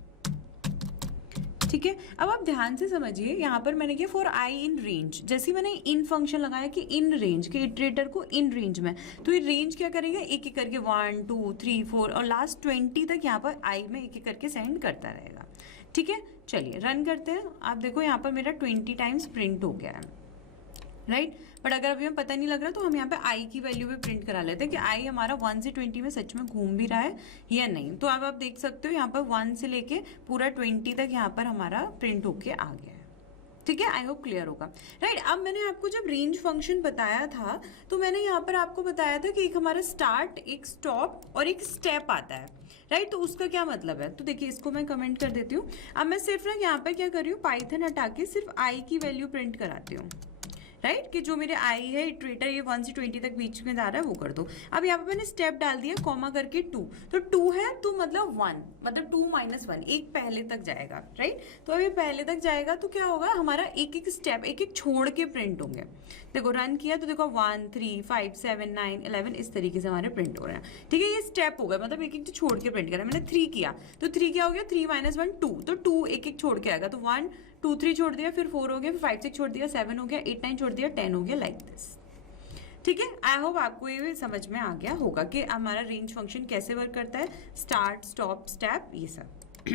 ठीक है, अब आप ध्यान से समझिए, यहाँ पर मैंने किया फॉर आई इन रेंज, जैसे मैंने इन फंक्शन लगाया कि इन रेंज के इटरेटर को इन रेंज में, तो ये रेंज क्या करेगा, एक एक करके 1 2 3 4 और लास्ट 20 तक यहाँ पर आई में एक एक करके सेंड करता रहेगा। ठीक है, चलिए रन करते हैं। आप देखो यहाँ पर मेरा 20 टाइम्स प्रिंट हो गया है, राइट। बट अगर अभी हमें पता नहीं लग रहा तो हम यहाँ पे आई की वैल्यू भी प्रिंट करा लेते हैं कि आई हमारा 1 से 20 में सच में घूम भी रहा है या नहीं। तो अब आप देख सकते हो यहाँ पर 1 से लेके पूरा 20 तक यहाँ पर हमारा प्रिंट होके आ गया है। ठीक है, आई होप क्लियर होगा, राइट। अब मैंने आपको जब रेंज फंक्शन बताया था तो मैंने यहाँ पर आपको बताया था कि एक हमारा स्टार्ट, एक स्टॉप और एक स्टेप आता है, राइट। तो उसका क्या मतलब है, तो देखिए इसको मैं कमेंट कर देती हूँ। अब मैं सिर्फ ना यहाँ पर क्या कर रही हूँ, पाइथन हटा के सिर्फ आई की वैल्यू प्रिंट कराती हूँ, राइट, कि जो मेरे आई है इटरेटर ये 1 से 20 तक बीच में जा रहा है वो कर दो। अब यहाँ पे मैंने स्टेप डाल दिया कॉमा करके 2, तो 2 है तो मतलब 1, मतलब 2 - 1 एक पहले तक जाएगा, राइट। तो अब ये पहले तक जाएगा तो क्या होगा, हमारा एक एक स्टेप एक एक छोड़ के प्रिंट होंगे। देखो रन किया तो देखो 1 3 5 7 9 11 इस तरीके से हमारे प्रिंट हो रहे हैं। ठीक है, ये स्टेप हो गया, मतलब एक एक छोड़ के प्रिंट करा। मैंने 3 किया तो 3 क्या हो गया, 3 - 1 2, तो 2 एक एक छोड़ के आएगा, तो 1 2 3 छोड़ दिया, फिर 4 हो गया, फिर 5 6 छोड़ दिया, 7 हो गया, 8 9 छोड़ दिया, 10 हो गया, लाइक दिस। ठीक है, आई होप आपको ये समझ में आ गया होगा कि हमारा रेंज फंक्शन कैसे वर्क करता है, स्टार्ट स्टॉप स्टेप ये सब।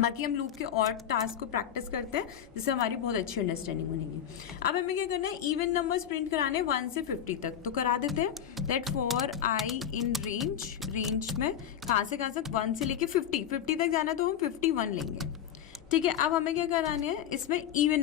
बाकी हम लूप के और टास्क को प्रैक्टिस करते हैं जिससे हमारी बहुत अच्छी अंडरस्टैंडिंग बनेगी। अब हमें क्या करना है, इवन नंबर्स प्रिंट कराने 1 से 50 तक, तो करा देते हैं। That for i in range, range में कहाँ से 1 से लेके 50 तक जाना है तो हम 51 लेंगे। ठीक है, अब हमें क्या कराने हैं, इसमें इवन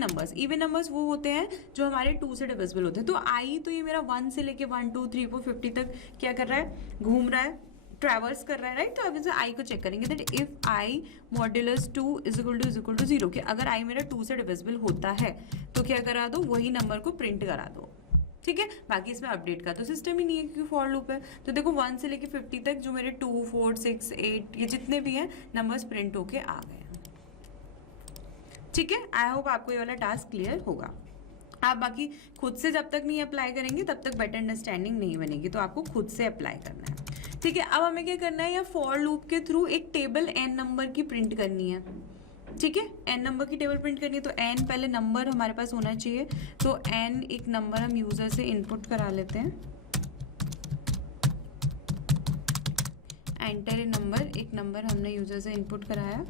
नंबर्स वो होते हैं जो हमारे 2 से डिविजिबल होते हैं। तो आई तो ये मेरा 1 से लेके 1 2 3 4 50 तक क्या कर रहा है, घूम रहा है, ट्रैवर्स कर रहा है, राइट। तो अब इसे आई को चेक करेंगे, that if i modulus 2 is equal to 0, कि अगर आई मेरा 2 से डिविजिबल होता है तो क्या करा दो, वही नंबर को प्रिंट करा दो। ठीक है, बाकी इसमें अपडेट का तो सिस्टम ही नहीं है क्योंकि फॉर लूप है। तो देखो 1 से लेके 50 तक जो मेरे 2 4 6 8 ये जितने भी हैं नंबर्स प्रिंट होके आ गए। ठीक है, आई होप आपको ये वाला टास्क क्लियर होगा। आप बाकी खुद से जब तक नहीं अप्लाई करेंगे तब तक बेटर अंडरस्टैंडिंग नहीं बनेगी, तो आपको खुद से अप्लाई करना है। ठीक है, अब हमें क्या करना है, या फॉर लूप के थ्रू एक टेबल n नंबर की प्रिंट करनी है। ठीक है, n नंबर की टेबल प्रिंट करनी है, तो n पहले नंबर हमारे पास होना चाहिए। तो n एक नंबर हम यूजर से इनपुट करा लेते हैं, एंटर ए नंबर, एक नंबर हमने यूजर से इनपुट कराया।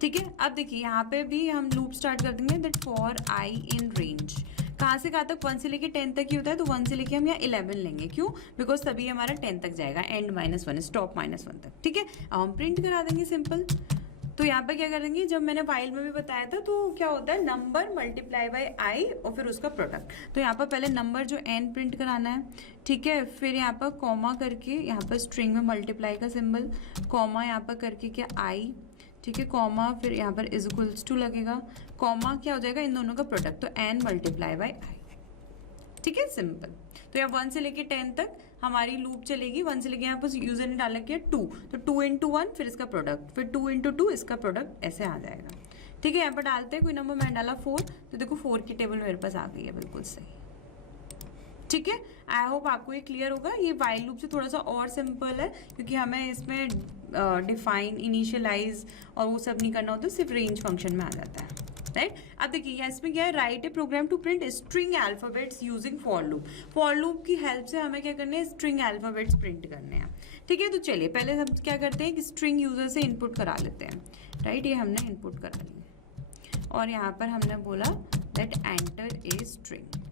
ठीक है, अब देखिए यहाँ पे भी हम लूप स्टार्ट कर देंगे that for i in range, कहाँ से कहाँ तक, 1 से लेके 10 तक ही होता है, तो 1 से लेके हम यहाँ 11 लेंगे, क्यों, बिकॉज तभी हमारा 10 तक जाएगा, एंड -1 स्टॉप -1 तक। ठीक है, अब हम प्रिंट करा देंगे सिंपल। तो यहाँ पे क्या करेंगे, जब मैंने फाइल में भी बताया था, तो क्या होता है नंबर मल्टीप्लाई बाय आई और फिर उसका प्रोडक्ट। तो यहाँ पर पहले नंबर जो n प्रिंट कराना है, ठीक है, फिर यहाँ पर कॉमा करके यहाँ पर स्ट्रिंग में मल्टीप्लाई का सिंबल, कॉमा यहाँ पर करके क्या आई, ठीक है, कॉमा फिर यहाँ पर इज इक्वल्स टू लगेगा, कॉमा क्या हो जाएगा इन दोनों का प्रोडक्ट, तो n मल्टीप्लाई बाय आई। ठीक है, सिंपल। तो यहाँ 1 से लेके 10 तक हमारी लूप चलेगी, 1 से लेके यहाँ पर यूजर ने डाला किया 2, तो 2 × 1 फिर इसका प्रोडक्ट, फिर 2 × 2 इसका प्रोडक्ट, ऐसे आ जाएगा। ठीक है, यहाँ पर डालते हैं, कोई नंबर मैंने डाला 4, तो देखो 4 की टेबल मेरे पास आ गई है, बिल्कुल सही। ठीक है, आई होप आपको ये क्लियर होगा। ये वाइल लूप से थोड़ा सा और सिंपल है, क्योंकि हमें इसमें डिफाइन, इनिशियलाइज और वो सब नहीं करना होता, सिर्फ रेंज फंक्शन में आ जाता है, राइट। अब देखिए यहाँ इसमें क्या है, write a program to print string alphabets using for loop. For loop की हेल्प से हमें क्या करने हैं, स्ट्रिंग अल्फाबेट्स प्रिंट करने हैं। ठीक है, तो चलिए पहले हम क्या करते हैं कि स्ट्रिंग यूजर से इनपुट करा लेते हैं, राइट। ये हमने इनपुट करा लिया और यहाँ पर हमने बोला दैट एंटर ए स्ट्रिंग,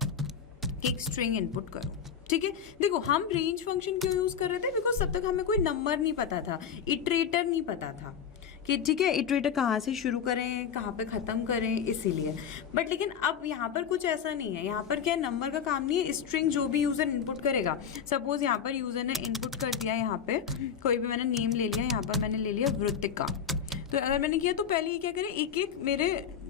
एक स्ट्रिंग इनपुट करो। ठीक है, देखो हम रेंज फंक्शन क्यों यूज कर रहे थे, बिकॉज तब तक हमें कोई नंबर नहीं पता था, इटरेटर नहीं पता था कि ठीक है इटरेटर कहाँ से शुरू करें, कहाँ पे ख़त्म करें, इसीलिए। बट लेकिन अब यहाँ पर कुछ ऐसा नहीं है, यहाँ पर क्या नंबर का काम नहीं है, स्ट्रिंग जो भी यूज़र इनपुट करेगा, सपोज यहाँ पर यूज़र ने इनपुट कर दिया, यहाँ पे कोई भी मैंने नेम ले लिया, यहाँ पर मैंने ले लिया वृत्तिका। तो अगर मैंने किया तो पहले ये क्या करें, एक एक मेरे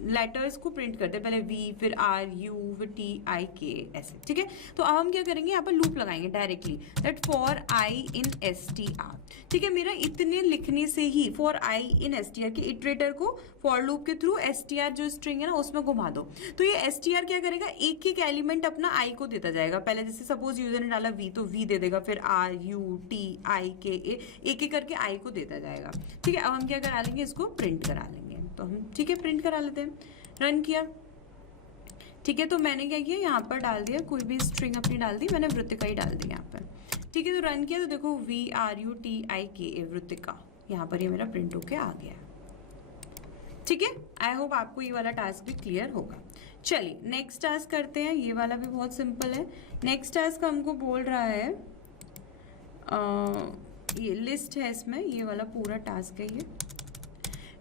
लेटर्स को प्रिंट करते हैं, पहले वी, फिर आर, यू, फिर टी, आई, के, ऐसे। ठीक है, तो अब हम क्या करेंगे, यहाँ पर लूप लगाएंगे directly, that for i in S T R. ठीक है, मेरा इतने लिखने से ही for i in S T R के इटरेटर को फॉर लूप के थ्रू एस टी आर जो स्ट्रिंग है ना उसमें घुमा दो। तो ये एस टी आर क्या करेगा, एक एक एलिमेंट अपना आई को देता जाएगा। पहले जैसे सपोज यूजर ने डाला वी, तो वी दे देगा, फिर आर, यू, टी, आई, के, एक एक करके आई को देता जाएगा। ठीक है, अब हम क्या करा लेंगे, इसको प्रिंट करा लेंगे। तो हम ठीक है प्रिंट करा लेते हैं, रन किया। ठीक है, तो मैंने क्या किया, यहाँ पर डाल दिया, कोई भी स्ट्रिंग अपनी डाल दी, मैंने वृत्तिका ही डाल दी यहाँ पर। ठीक है, तो रन किया, तो देखो वी, आर, यू, टी, आई, के, वृत्तिका, यहाँ पर ये मेरा प्रिंट होके आ गया। ठीक है, आई होप आपको ये वाला टास्क भी क्लियर होगा। चलिए नेक्स्ट टास्क करते हैं, ये वाला भी बहुत सिंपल है। नेक्स्ट टास्क हमको बोल रहा है, ये लिस्ट है इसमें, ये वाला पूरा टास्क है ये।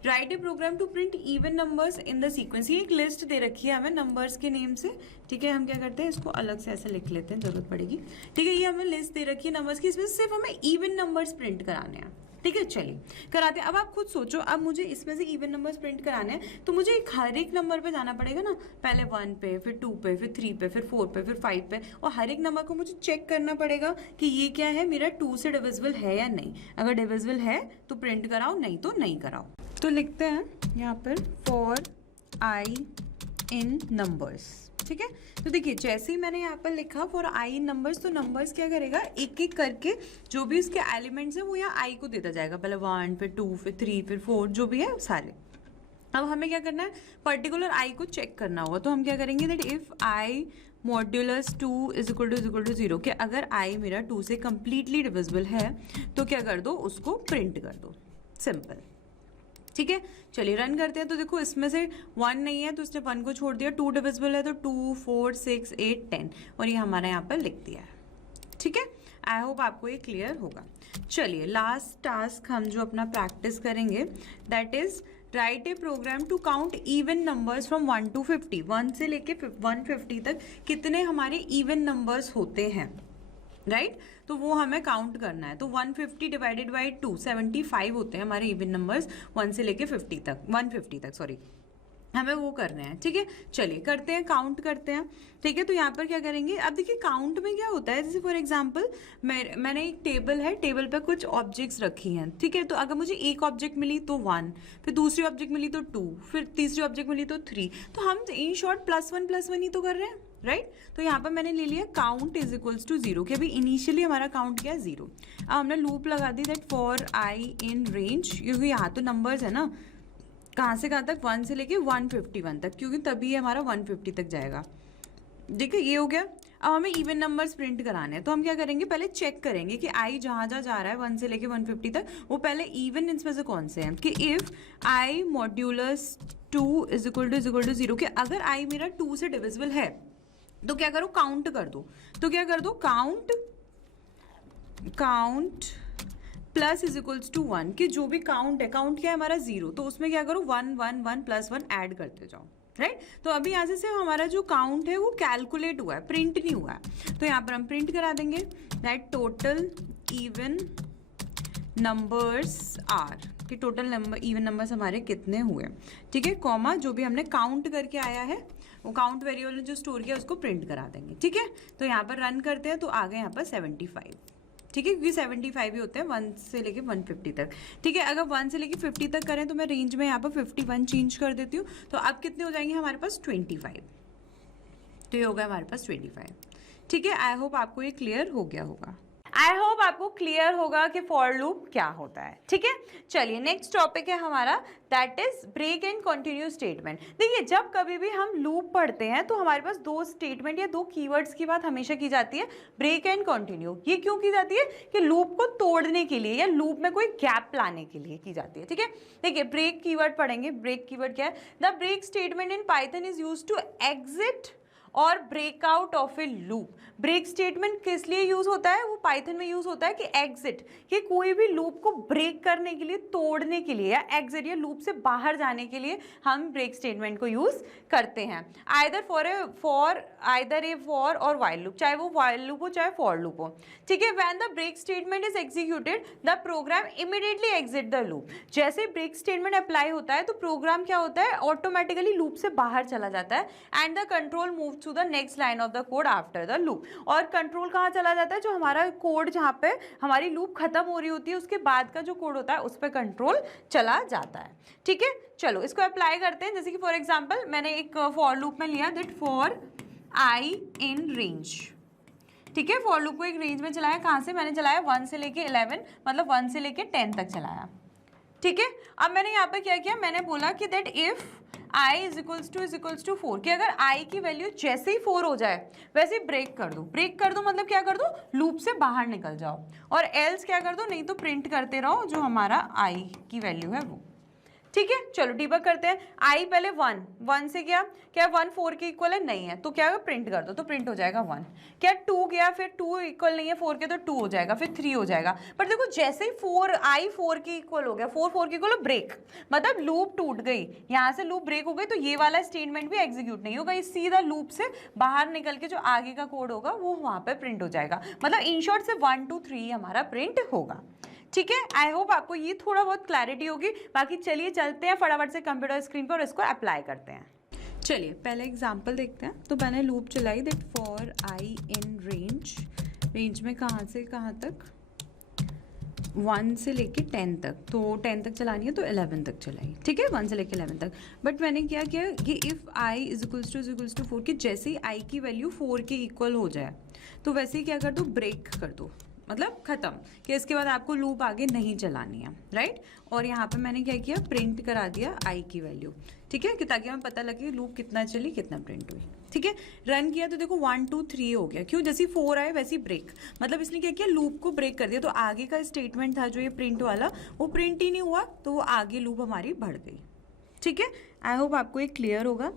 Write a program to print even numbers in the sequence. ये एक लिस्ट दे रखी है हमें नंबर्स के नेम से। ठीक है, हम क्या करते हैं, इसको अलग से ऐसे लिख लेते हैं, जरूरत पड़ेगी। ठीक है, ये हमें लिस्ट दे रखी है नंबर्स की, इसमें सिर्फ हमें इवन नंबर्स प्रिंट कराने हैं। ठीक है, चलिए कराते हैं। अब आप खुद सोचो, अब मुझे इसमें से इवन नंबर्स प्रिंट कराने हैं, तो मुझे हर एक नंबर पे जाना पड़ेगा ना, पहले 1 पे, फिर 2 पे, फिर 3 पे, फिर 4 पे, फिर 5 पे, और हर एक नंबर को मुझे चेक करना पड़ेगा कि ये क्या है, मेरा 2 से डिविजिबल है या नहीं। अगर डिविजिबल है तो प्रिंट कराओ, नहीं तो नहीं कराओ। तो लिखते हैं यहाँ पर फॉर आई इन नंबर्स। ठीक है, तो देखिए जैसे ही मैंने यहाँ पर लिखा फॉर आई इन नंबर्स, तो नंबर्स क्या करेगा, एक एक करके जो भी उसके एलिमेंट्स हैं वो यहाँ आई को देता जाएगा, पहले 1, फिर 2, फिर 3, फिर 4, जो भी है सारे। अब हमें क्या करना है, पर्टिकुलर आई को चेक करना होगा। तो हम क्या करेंगे, that if i modulus 2 is equal to 0, कि अगर आई मेरा 2 से कंप्लीटली डिविजिबल है तो क्या कर दो, उसको प्रिंट कर दो, सिंपल। ठीक है, चलिए रन करते हैं। तो देखो इसमें से 1 नहीं है तो उसने 1 को छोड़ दिया, 2 डिविजिबल है तो 2, 4, 6, 8, 10, और ये हमारा यहाँ पर लिख दिया है। ठीक है, आई होप आपको ये क्लियर होगा। चलिए लास्ट टास्क हम जो अपना प्रैक्टिस करेंगे, that is write a program to count even numbers from 1 to 50। 1 से लेके 150 तक कितने हमारे इवन नंबर्स होते हैं, राइट तो वो हमें काउंट करना है। तो 150 डिवाइडेड बाई 2, 75 होते हैं हमारे इवन नंबर्स 1 से लेके 50 तक, 150 तक सॉरी, हमें वो करने हैं। ठीक है, चलिए करते हैं, काउंट करते हैं। ठीक है, तो यहाँ पर क्या करेंगे, अब देखिए काउंट में क्या होता है, जैसे फॉर एग्जांपल मैंने एक टेबल है, टेबल पर कुछ ऑब्जेक्ट्स रखी हैं। ठीक है, तो अगर मुझे एक ऑब्जेक्ट मिली तो 1, फिर दूसरी ऑब्जेक्ट मिली तो 2, फिर तीसरी ऑब्जेक्ट मिली तो 3, तो हम इन शॉर्ट +1 ही तो कर रहे हैं, राइट। तो यहाँ पर मैंने ले लिया काउंट इज इक्वल्स टू 0, कि अभी इनिशियली हमारा काउंट क्या है 0। अब हमने लूप लगा दी that for i in range, क्योंकि यहाँ तो नंबर्स है ना, कहाँ से कहाँ तक, 1 से लेके 151 तक, क्योंकि तभी हमारा 150 तक जाएगा। ठीक है, ये हो गया। अब हमें इवन नंबर्स प्रिंट कराने हैं, तो हम क्या करेंगे, पहले चेक करेंगे कि आई जहाँ जहाँ जा रहा है 1 से लेके 150 तक, वो पहले इवन इसमें से कौन से हैं, कि if i modulus 2 is equal to 0, कि अगर आई मेरा 2 से डिविजिबल है तो क्या करो, काउंट कर दो। तो क्या कर दो, count plus is equals to 1, कि जो भी काउंट है, काउंट क्या है हमारा 0, तो उसमें क्या करो 1 1 1 प्लस 1 ऐड करते जाओ, राइट। तो अभी यहाँ से सिर्फ हमारा जो काउंट है वो कैलकुलेट हुआ है, प्रिंट नहीं हुआ है, तो यहाँ पर हम प्रिंट करा देंगे that total even numbers are, कि टोटल नंबर इवन नंबर्स हमारे कितने हुए, ठीक है, कॉमा जो भी हमने काउंट करके आया है वो काउंट वेरिएबल ने जो स्टोर किया उसको प्रिंट करा देंगे, ठीक है। तो यहाँ पर रन करते हैं तो आ गए यहाँ पर 75, ठीक है, क्योंकि 75 ही होते हैं 1 से लेके 150 तक, ठीक है। अगर 1 से लेके 50 तक करें तो मैं रेंज में यहाँ पर 51 चेंज कर देती हूँ, तो अब कितने हो जाएंगे हमारे पास 25, तो ये हो गया हमारे पास 25, ठीक है। आई होप आपको ये क्लियर हो गया होगा, आई होप आपको क्लियर होगा कि फॉर लूप क्या होता है, ठीक है। चलिए नेक्स्ट टॉपिक है हमारा, that is break and continue statement. देखिए जब कभी भी हम लूप पढ़ते हैं तो हमारे पास 2 स्टेटमेंट या 2 कीवर्ड्स की बात हमेशा की जाती है, ब्रेक एंड कंटिन्यू। ये क्यों की जाती है, कि लूप को तोड़ने के लिए या लूप में कोई गैप लाने के लिए की जाती है, ठीक है। देखिए ब्रेक कीवर्ड पढ़ेंगे, ब्रेक कीवर्ड क्या है, the break statement in Python is used to exit और break out of a loop. Break statement किस लिए यूज होता है, वो पाइथन में यूज होता है कि एग्जिट, कि कोई भी लूप को ब्रेक करने के लिए, तोड़ने के लिए, या एग्जिट या लूप से बाहर जाने के लिए हम ब्रेक स्टेटमेंट को यूज करते हैं। आइदर फॉर और व्हाइल लूप, चाहे वो व्हाइल लूप हो चाहे फॉर लूप हो, ठीक है। When the break statement is executed the program immediately exit the loop. जैसे ब्रेक स्टेटमेंट अप्लाई होता है तो प्रोग्राम क्या होता है, ऑटोमेटिकली लूप से बाहर चला जाता है, and the control move to the next line of the code after the loop. और कंट्रोल कहाँ चला जाता है, जो हमारा कोड जहाँ पे हमारी लूप खत्म हो रही होती है उसके बाद का जो कोड होता है उस पर कंट्रोल चला जाता है, ठीक है। चलो इसको अप्लाई करते हैं, जैसे कि फॉर एग्जांपल मैंने एक फॉर लूप में लिया that for i in range, ठीक है। फॉर लूप को एक रेंज में चलाया, कहाँ से मैंने चलाया 1 से लेके 11, मतलब 1 से लेके 10 तक चलाया, ठीक है। अब मैंने यहाँ पे क्या किया, मैंने बोला कि that if i is equals to 4, कि अगर i की वैल्यू जैसे ही 4 हो जाए वैसे ही ब्रेक कर दो मतलब क्या कर दो, लूप से बाहर निकल जाओ, और एल्स क्या कर दो, नहीं तो प्रिंट करते रहो जो हमारा i की वैल्यू है वो, ठीक है। चलो डिबग करते हैं, i पहले 1 से क्या 1 4 के इक्वल है, नहीं है तो क्या है, प्रिंट कर दो, तो प्रिंट हो जाएगा 1। क्या 2 गया, फिर 2 इक्वल नहीं है 4 के, तो 2 हो जाएगा, फिर 3 हो जाएगा। पर देखो जैसे ही i 4 के इक्वल हो गया, 4 के इक्वल ब्रेक, मतलब लूप टूट गई, यहाँ से लूप ब्रेक हो गई, तो ये वाला स्टेटमेंट भी एग्जीक्यूट नहीं होगा, ये सीधा लूप से बाहर निकल के जो आगे का कोड होगा वो वहाँ पर प्रिंट हो जाएगा, मतलब इन शॉर्ट से 1 2 3 हमारा प्रिंट होगा, ठीक है। आई होप आपको ये थोड़ा बहुत क्लैरिटी होगी। बाकी चलिए चलते हैं फटाफट से कंप्यूटर स्क्रीन पर और इसको अप्लाई करते हैं। चलिए पहले एग्जांपल देखते हैं। तो मैंने लूप चलाई that for i in range में कहाँ से कहाँ तक, 1 से लेके 10 तक, तो 10 तक चलानी है तो 11 तक चलाई, ठीक है, 1 से लेके 11 तक। बट मैंने क्या किया कि if i is equals to 4, कि जैसे ही i की वैल्यू 4 के इक्वल हो जाए तो वैसे ही क्या कर दो, ब्रेक कर दो, मतलब ख़त्म, कि इसके बाद आपको लूप आगे नहीं चलानी है, राइट। और यहाँ पे मैंने क्या किया, प्रिंट करा दिया i की वैल्यू, ठीक है, कि ताकि हमें पता लगे लूप कितना चली कितना प्रिंट हुई, ठीक है। रन किया तो देखो 1 2 3 हो गया, क्यों, जैसे 4 आए वैसे ब्रेक, मतलब इसने क्या किया, लूप को ब्रेक कर दिया, तो आगे का स्टेटमेंट था जो ये प्रिंट वाला वो प्रिंट ही नहीं हुआ, तो वो आगे लूप हमारी बढ़ गई, ठीक है। आई होप आपको ये क्लियर होगा,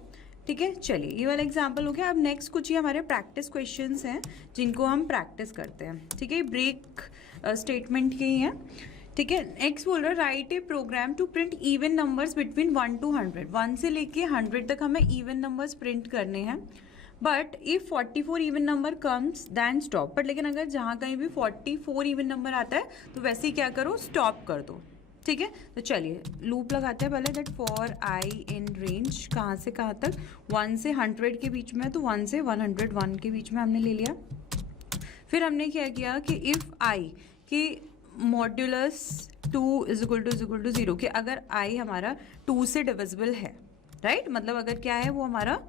ठीक है। चलिए ये वाला एग्जाम्पल हो गया। अब नेक्स्ट कुछ ही हमारे प्रैक्टिस क्वेश्चंस हैं जिनको हम प्रैक्टिस करते हैं, ठीक है, ब्रेक स्टेटमेंट के ही हैं, ठीक है। नेक्स्ट बोल रहा है write a program to print even numbers between 1 to 100, 1 से लेके 100 तक हमें इवन नंबर्स प्रिंट करने हैं, but if 44 even number comes then stop. But लेकिन अगर जहाँ कहीं भी 44 इवन नंबर आता है तो वैसे ही क्या करो, स्टॉप कर दो, ठीक है। तो चलिए लूप लगाते हैं पहले that for i in range, कहाँ से कहाँ तक, 1 से 100 के बीच में, तो 1 से 101 के बीच में हमने ले लिया। फिर हमने क्या किया कि इफ़ आई की मॉड्यूलस 2 इज इक्वल टू 0, कि अगर आई हमारा 2 से डिविजिबल है, राइट, मतलब अगर क्या है वो हमारा,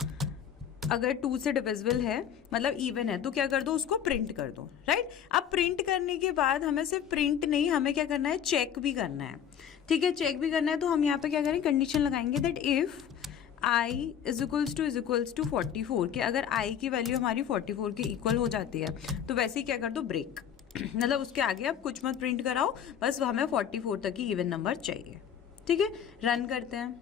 अगर 2 से डिविजिबल है मतलब इवन है, तो क्या कर दो, उसको प्रिंट कर दो, राइट। अब प्रिंट करने के बाद हमें सिर्फ प्रिंट नहीं, हमें क्या करना है, चेक भी करना है, ठीक है, चेक भी करना है। तो हम यहाँ पे क्या करें, कंडीशन लगाएंगे that if i is equals to 44 कि अगर i की वैल्यू हमारी 44 के इक्वल हो जाती है तो वैसे ही क्या कर दो ब्रेक मतलब उसके आगे आप कुछ मत प्रिंट कराओ, बस हमें 44 तक ही इवन नंबर चाहिए। ठीक है, रन करते हैं।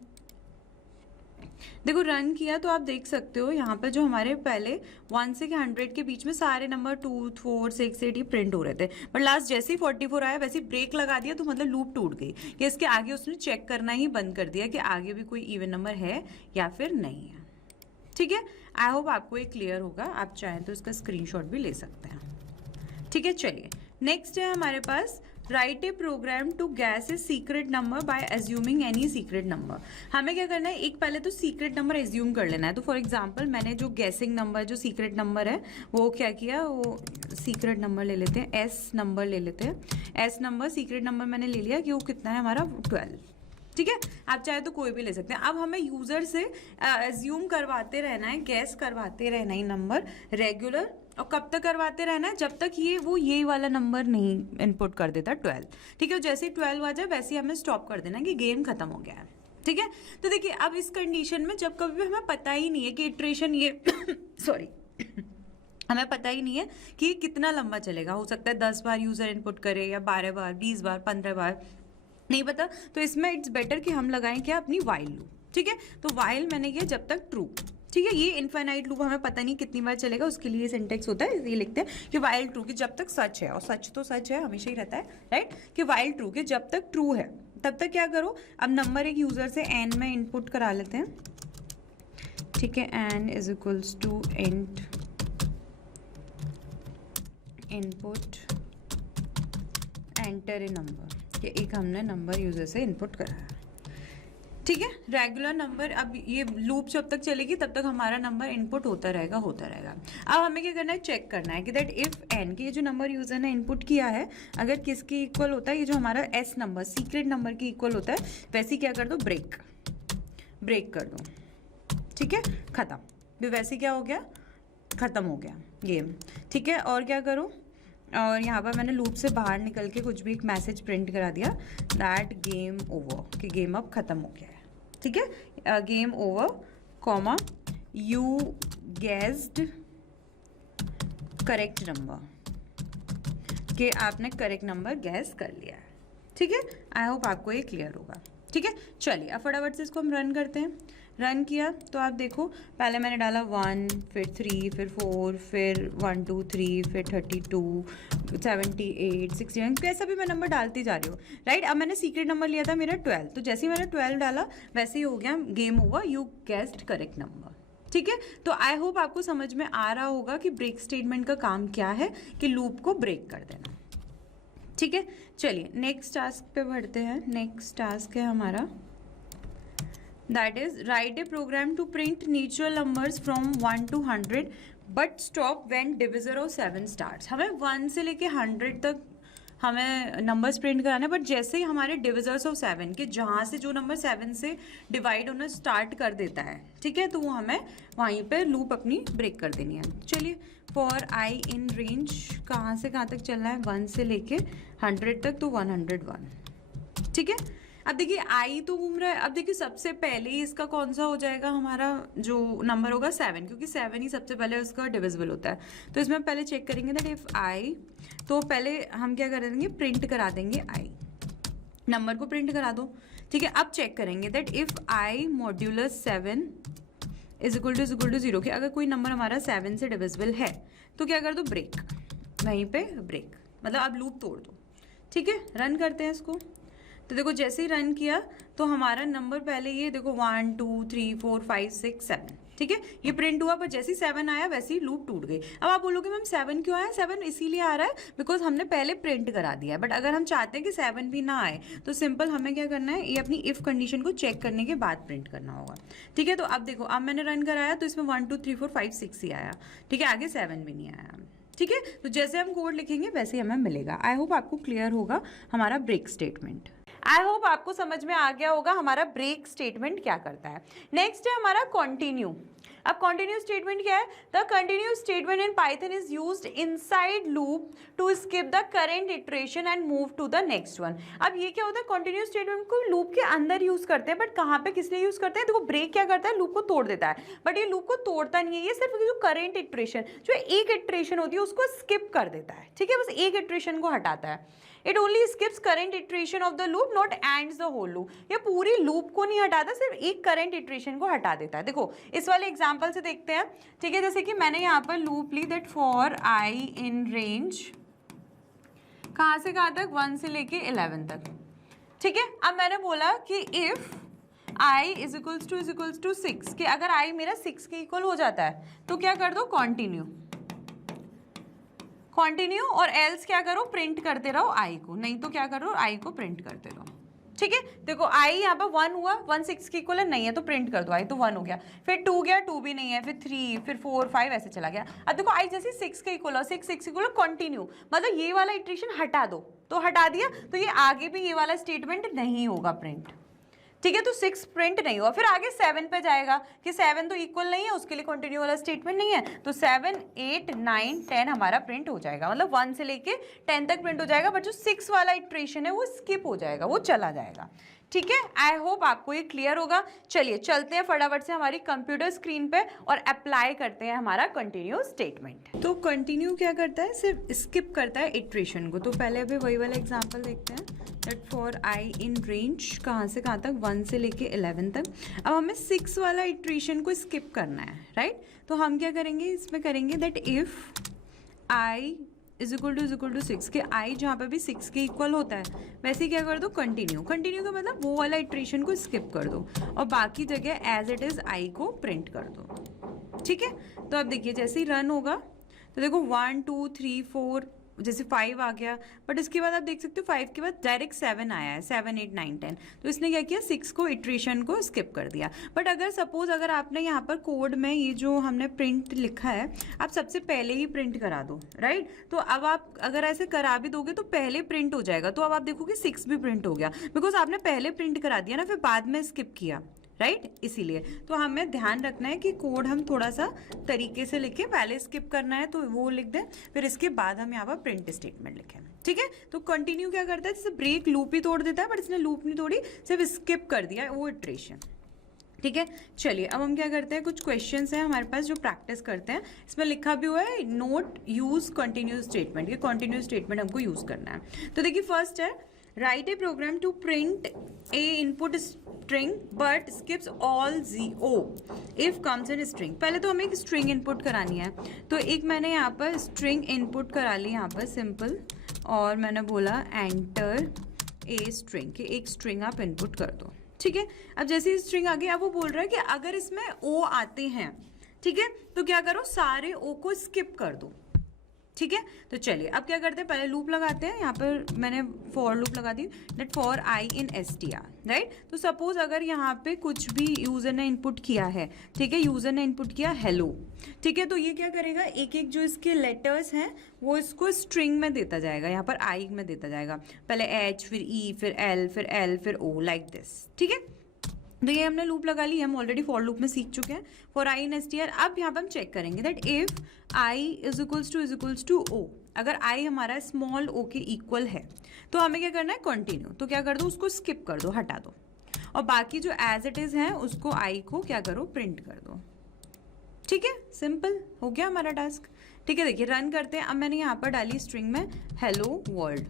देखो रन किया तो आप देख सकते हो यहाँ पर जो हमारे पहले 1 से 100 के बीच में सारे नंबर 2, 4, 6, 8 ये प्रिंट हो रहे थे, बट लास्ट जैसे ही 44 आया वैसे ही ब्रेक लगा दिया तो मतलब लूप टूट गई कि इसके आगे उसने चेक करना ही बंद कर दिया कि आगे भी कोई इवन नंबर है या फिर नहीं है। ठीक है, आई होप आपको ये क्लियर होगा। आप चाहें तो इसका स्क्रीनशॉट भी ले सकते हैं। ठीक है, चलिए नेक्स्ट है हमारे पास write a program to guess a secret number by assuming any secret number. हमें क्या करना है, एक पहले तो सीक्रेट नंबर एज्यूम कर लेना है। तो फॉर एग्जांपल मैंने जो गैसिंग नंबर जो सीक्रेट नंबर है वो क्या किया, वो सीक्रेट नंबर ले लेते हैं, एस नंबर ले लेते हैं। एस नंबर सीक्रेट नंबर मैंने ले लिया कि वो कितना है हमारा 12। ठीक है, आप चाहे तो कोई भी ले सकते हैं। अब हमें यूजर से एज्यूम करवाते रहना है, गैस करवाते रहना है नंबर रेगुलर, और कब तक करवाते रहना है, जब तक ये वाला नंबर नहीं इनपुट कर देता 12। ठीक है, जैसे ही 12 आ जाए वैसे ही हमें स्टॉप कर देना कि गेम खत्म हो गया है। ठीक है, तो देखिए अब इस कंडीशन में जब कभी भी हमें पता ही नहीं है कि इटरेशन ये सॉरी हमें पता ही नहीं है कि कितना लंबा चलेगा, हो सकता है 10 बार यूजर इनपुट करे या 12 बार, 20 बार, 15 बार, नहीं पता, तो इसमें इट्स बेटर कि हम लगाएं क्या, अपनी वाइल लूप। ठीक है, तो वाइल मैंने किया जब तक ट्रू। ठीक है, ये इनफाइनाइट लूप हमें पता नहीं कितनी बार चलेगा, उसके लिए सिंटेक्स होता है, ये लिखते हैं कि वाइल ट्रू कि जब तक सच है, और सच तो सच है हमेशा ही रहता है, राइट, कि वाइल ट्रू कि जब tक ट्रू है तब तक क्या करो। अब नंबर एक यूजर से एन में इनपुट करा लेते हैं। ठीक है, n is equals to int input enter a number, कि एक हमने नंबर यूजर से इनपुट कराया। ठीक है, रेगुलर नंबर, अब ये लूप जब तक चलेगी तब तक हमारा नंबर इनपुट होता रहेगा। अब हमें क्या करना है, चेक करना है कि दैट इफ एन के जो नंबर यूजर ने इनपुट किया है अगर किसके इक्वल होता है, ये जो हमारा एस नंबर सीक्रेट नंबर के इक्वल होता है, वैसे क्या कर दो, ब्रेक कर दो। ठीक है, खत्म, भी वैसे क्या हो गया, खत्म हो गया गेम। ठीक है, और क्या करो, और यहाँ पर मैंने लूप से बाहर निकल के कुछ भी एक मैसेज प्रिंट करा दिया दैट गेम ओवर, कि गेम अब खत्म हो गया है। ठीक है, game over comma you guessed correct number, कि आपने करेक्ट नंबर गैस कर लिया है। ठीक है, आई होप आपको ये क्लियर होगा। ठीक है, चलिए अब फटाफट से इसको हम रन करते हैं। रन किया तो आप देखो पहले मैंने डाला 1, फिर 3, फिर 4, फिर 1, 2, 3, फिर 32, 78, 61, कैसा भी मैं नंबर डालती जा रही हूँ, राइट। अब मैंने सीक्रेट नंबर लिया था मेरा 12, तो जैसे ही मैंने 12 डाला वैसे ही हो गया game over, you guessed correct number. ठीक है, तो आई होप आपको समझ में आ रहा होगा कि ब्रेक स्टेटमेंट का काम क्या है, कि लूप को ब्रेक कर देना। ठीक है, चलिए नेक्स्ट टास्क पे बढ़ते हैं। नेक्स्ट टास्क है हमारा that is write a program to print natural numbers from 1 to 100 but stop when divisor of 7 starts. हमें 1 से लेके 100 तक हमें नंबर्स प्रिंट कराने, बट जैसे ही हमारे डिविजर्स ऑफ 7 के जहाँ से जो नंबर 7 से डिवाइड होना स्टार्ट कर देता है, ठीक है, तो वो हमें वहीं पे लूप अपनी ब्रेक कर देनी है। चलिए फॉर आई इन रेंज कहाँ से कहाँ तक चलना है, 1 से लेके 100 तक, तो 101। ठीक है, अब देखिए आई तो घूम रहा है। अब देखिए सबसे पहले ही इसका कौन सा हो जाएगा, हमारा जो नंबर होगा 7, क्योंकि 7 ही सबसे पहले उसका डिविजिबल होता है। तो इसमें पहले चेक करेंगे दैट इफ आई, तो पहले हम क्या कर देंगे, प्रिंट करा देंगे आई, नंबर को प्रिंट करा दो। ठीक है, अब चेक करेंगे that if i modulus 7 is equal to 0, कि अगर कोई नंबर हमारा 7 से डिविजिबल है तो क्या कर दो, ब्रेक, वहीं पे ब्रेक, मतलब अब लूप तोड़ दो। ठीक है, रन करते हैं इसको। तो देखो जैसे ही रन किया तो हमारा नंबर पहले ये देखो 1 2 3 4 5 6 7, ठीक है, ये प्रिंट हुआ, पर जैसे ही 7 आया वैसे ही लूप टूट गई। अब आप बोलोगे मैम 7 क्यों आया, 7 इसीलिए आ रहा है बिकॉज हमने पहले प्रिंट करा दिया है। बट अगर हम चाहते हैं कि 7 भी ना आए तो सिंपल हमें क्या करना है, ये अपनी इफ कंडीशन को चेक करने के बाद प्रिंट करना होगा। ठीक है, तो अब देखो अब मैंने रन कराया तो इसमें 1 2 3 4 5 6 ही आया। ठीक है, आगे 7 भी नहीं आया। ठीक है, तो जैसे हम कोड लिखेंगे वैसे ही हमें मिलेगा। आई होप आपको क्लियर होगा हमारा ब्रेक स्टेटमेंट। आई होप आपको समझ में आ गया होगा हमारा ब्रेक स्टेटमेंट क्या करता है। नेक्स्ट है हमारा कंटिन्यू। अब कंटिन्यूस स्टेटमेंट क्या है? The continues statement in Python is used inside loop to skip the current iteration and move to the next one. अब ये क्या होता है? कंटिन्यूस स्टेटमेंट को लूप के अंदर यूज करते हैं, बट कहाँ पे किस लिए यूज करते हैं? देखो ब्रेक क्या करता है? लूप को तोड़ देता है, बट ये लूप को तोड़ता नहीं है, ये सिर्फ जो करंट इटरेशन, जो एक इटरेशन होती है उसको स्किप कर देता है, ठीक है, बस एक इटरेशन को हटाता है। It only skips current iteration of the loop, not ends the whole loop. ये पूरी लूप को नहीं हटाता, सिर्फ एक करंट इटरेशन को हटा देता है। देखो इस वाले एग्जांपल से देखते हैं, ठीक है, जैसे कि मैंने यहाँ पर लूप ली that for i in range कहाँ से कहाँ तक? 1 से लेके 11 तक, ठीक है। अब मैंने बोला कि if i is equals to 6, कि अगर i मेरा 6 के इक्वल हो जाता है तो क्या कर दो? कंटिन्यू, और एल्स क्या करो? प्रिंट करते रहो i को, नहीं तो क्या करो? i को प्रिंट करते रहो, ठीक है। देखो i यहाँ पर 1 हुआ, 1 6 के इक्वल नहीं है तो प्रिंट कर दो, i तो 1 हो गया, फिर 2 गया, 2 भी नहीं है, फिर 3, फिर 4 5 ऐसे चला गया। अब देखो i जैसे 6 के इक्वल, 6 इक्वल कंटिन्यू, मतलब ये वाला इटरेशन हटा दो, तो हटा दिया तो ये आगे भी ये वाला स्टेटमेंट नहीं होगा प्रिंट, ठीक है, तो 6 प्रिंट नहीं हुआ। फिर आगे 7 पे जाएगा कि 7 तो इक्वल नहीं है, उसके लिए कंटिन्यू वाला स्टेटमेंट नहीं है, तो 7 8 9 10 हमारा प्रिंट हो जाएगा, मतलब 1 से लेके 10 तक प्रिंट हो जाएगा, बट जो 6 वाला इटरेशन है वो स्किप हो जाएगा, वो चला जाएगा, ठीक है। आई होप आपको ये क्लियर होगा। चलिए चलते हैं फटाफट से हमारी कंप्यूटर स्क्रीन पे और अप्लाई करते हैं हमारा कंटिन्यू स्टेटमेंट। तो कंटिन्यू क्या करता है? सिर्फ स्किप करता है इटरेशन को। तो पहले अभी वही वाला एग्जांपल देखते हैं, that for i in range कहाँ से कहाँ तक? 1 से लेके 11 तक। अब हमें 6 वाला इटरेशन को स्किप करना है, राइट? तो हम क्या करेंगे? इसमें करेंगे that if i is equal to 6, कि i जहाँ पे भी 6 के इक्वल होता है वैसे ही क्या कर दो? कंटिन्यू का मतलब वो वाला इटरेशन को स्किप कर दो और बाकी जगह एज इट इज i को प्रिंट कर दो, ठीक है। तो अब देखिए जैसे ही रन होगा तो देखो 1 2 3 4, जैसे 5 आ गया, बट इसके बाद आप देख सकते हो 5 के बाद डायरेक्ट 7 आया है, 7 8 9 10, तो इसने क्या किया? 6 को इटरेशन को स्किप कर दिया। बट अगर सपोज अगर आपने यहाँ पर कोड में ये जो हमने प्रिंट लिखा है आप सबसे पहले ही प्रिंट करा दो, राइट? तो अब आप अगर ऐसे करा भी दोगे तो पहले प्रिंट हो जाएगा, तो अब आप देखोगे 6 भी प्रिंट हो गया, बिकॉज आपने पहले प्रिंट करा दिया ना, फिर बाद में स्किप किया, राइट? इसीलिए तो हमें ध्यान रखना है कि कोड हम थोड़ा सा तरीके से लिखें, पहले स्किप करना है तो वो लिख दें, फिर इसके बाद हम यहाँ पर प्रिंट स्टेटमेंट लिखें, ठीक है। तो कंटिन्यू क्या करता है? जैसे ब्रेक लूप ही तोड़ देता है, बट इसने लूप नहीं तोड़ी, सिर्फ स्किप कर दिया वो इटरेशन, ठीक है। चलिए अब हम क्या करते हैं, कुछ क्वेश्चंस हैं हमारे पास जो प्रैक्टिस करते हैं। इसमें लिखा भी हुआ है नोट यूज कंटिन्यूस स्टेटमेंट, ये कंटिन्यूस स्टेटमेंट हमको यूज करना है। तो देखिए फर्स्ट है write a program to print a input string but skips all o if comes in string. पहले तो हमें एक स्ट्रिंग इनपुट करानी है, तो एक मैंने यहाँ पर स्ट्रिंग इनपुट करा ली यहाँ पर सिंपल, और मैंने बोला एंटर ए स्ट्रिंग, कि एक स्ट्रिंग आप इनपुट कर दो, ठीक है। अब जैसे ही स्ट्रिंग आ गई, अब वो बोल रहा है कि अगर इसमें ओ आते हैं, ठीक है, तो क्या करो? सारे ओ को स्किप कर दो, ठीक है। तो चलिए अब क्या करते हैं, पहले लूप लगाते हैं। यहाँ पर मैंने फॉर लूप लगा दी, that for i in str, right? तो सपोज अगर यहाँ पे कुछ भी यूजर ने इनपुट किया है, ठीक है, यूजर ने इनपुट किया हेलो, ठीक है, तो ये क्या करेगा? एक एक जो इसके लेटर्स हैं वो इसको स्ट्रिंग में देता जाएगा, यहाँ पर i में देता जाएगा, पहले h फिर e फिर l फिर l फिर o, लाइक दिस, ठीक है। तो ये हमने लूप लगा ली, हम ऑलरेडी फॉर लूप में सीख चुके हैं, फॉर i इन str। अब यहाँ पर हम चेक करेंगे that if i is equals to o, अगर i हमारा स्मॉल o के इक्वल है तो हमें क्या करना है? कंटिन्यू। तो क्या कर दो? उसको स्किप कर दो, हटा दो, और बाकी जो एज इट इज है उसको i को क्या करो? प्रिंट कर दो, ठीक है। सिंपल हो गया हमारा टास्क, ठीक है। देखिए रन करते हैं। अब मैंने यहाँ पर डाली स्ट्रिंग में हेलो वर्ल्ड,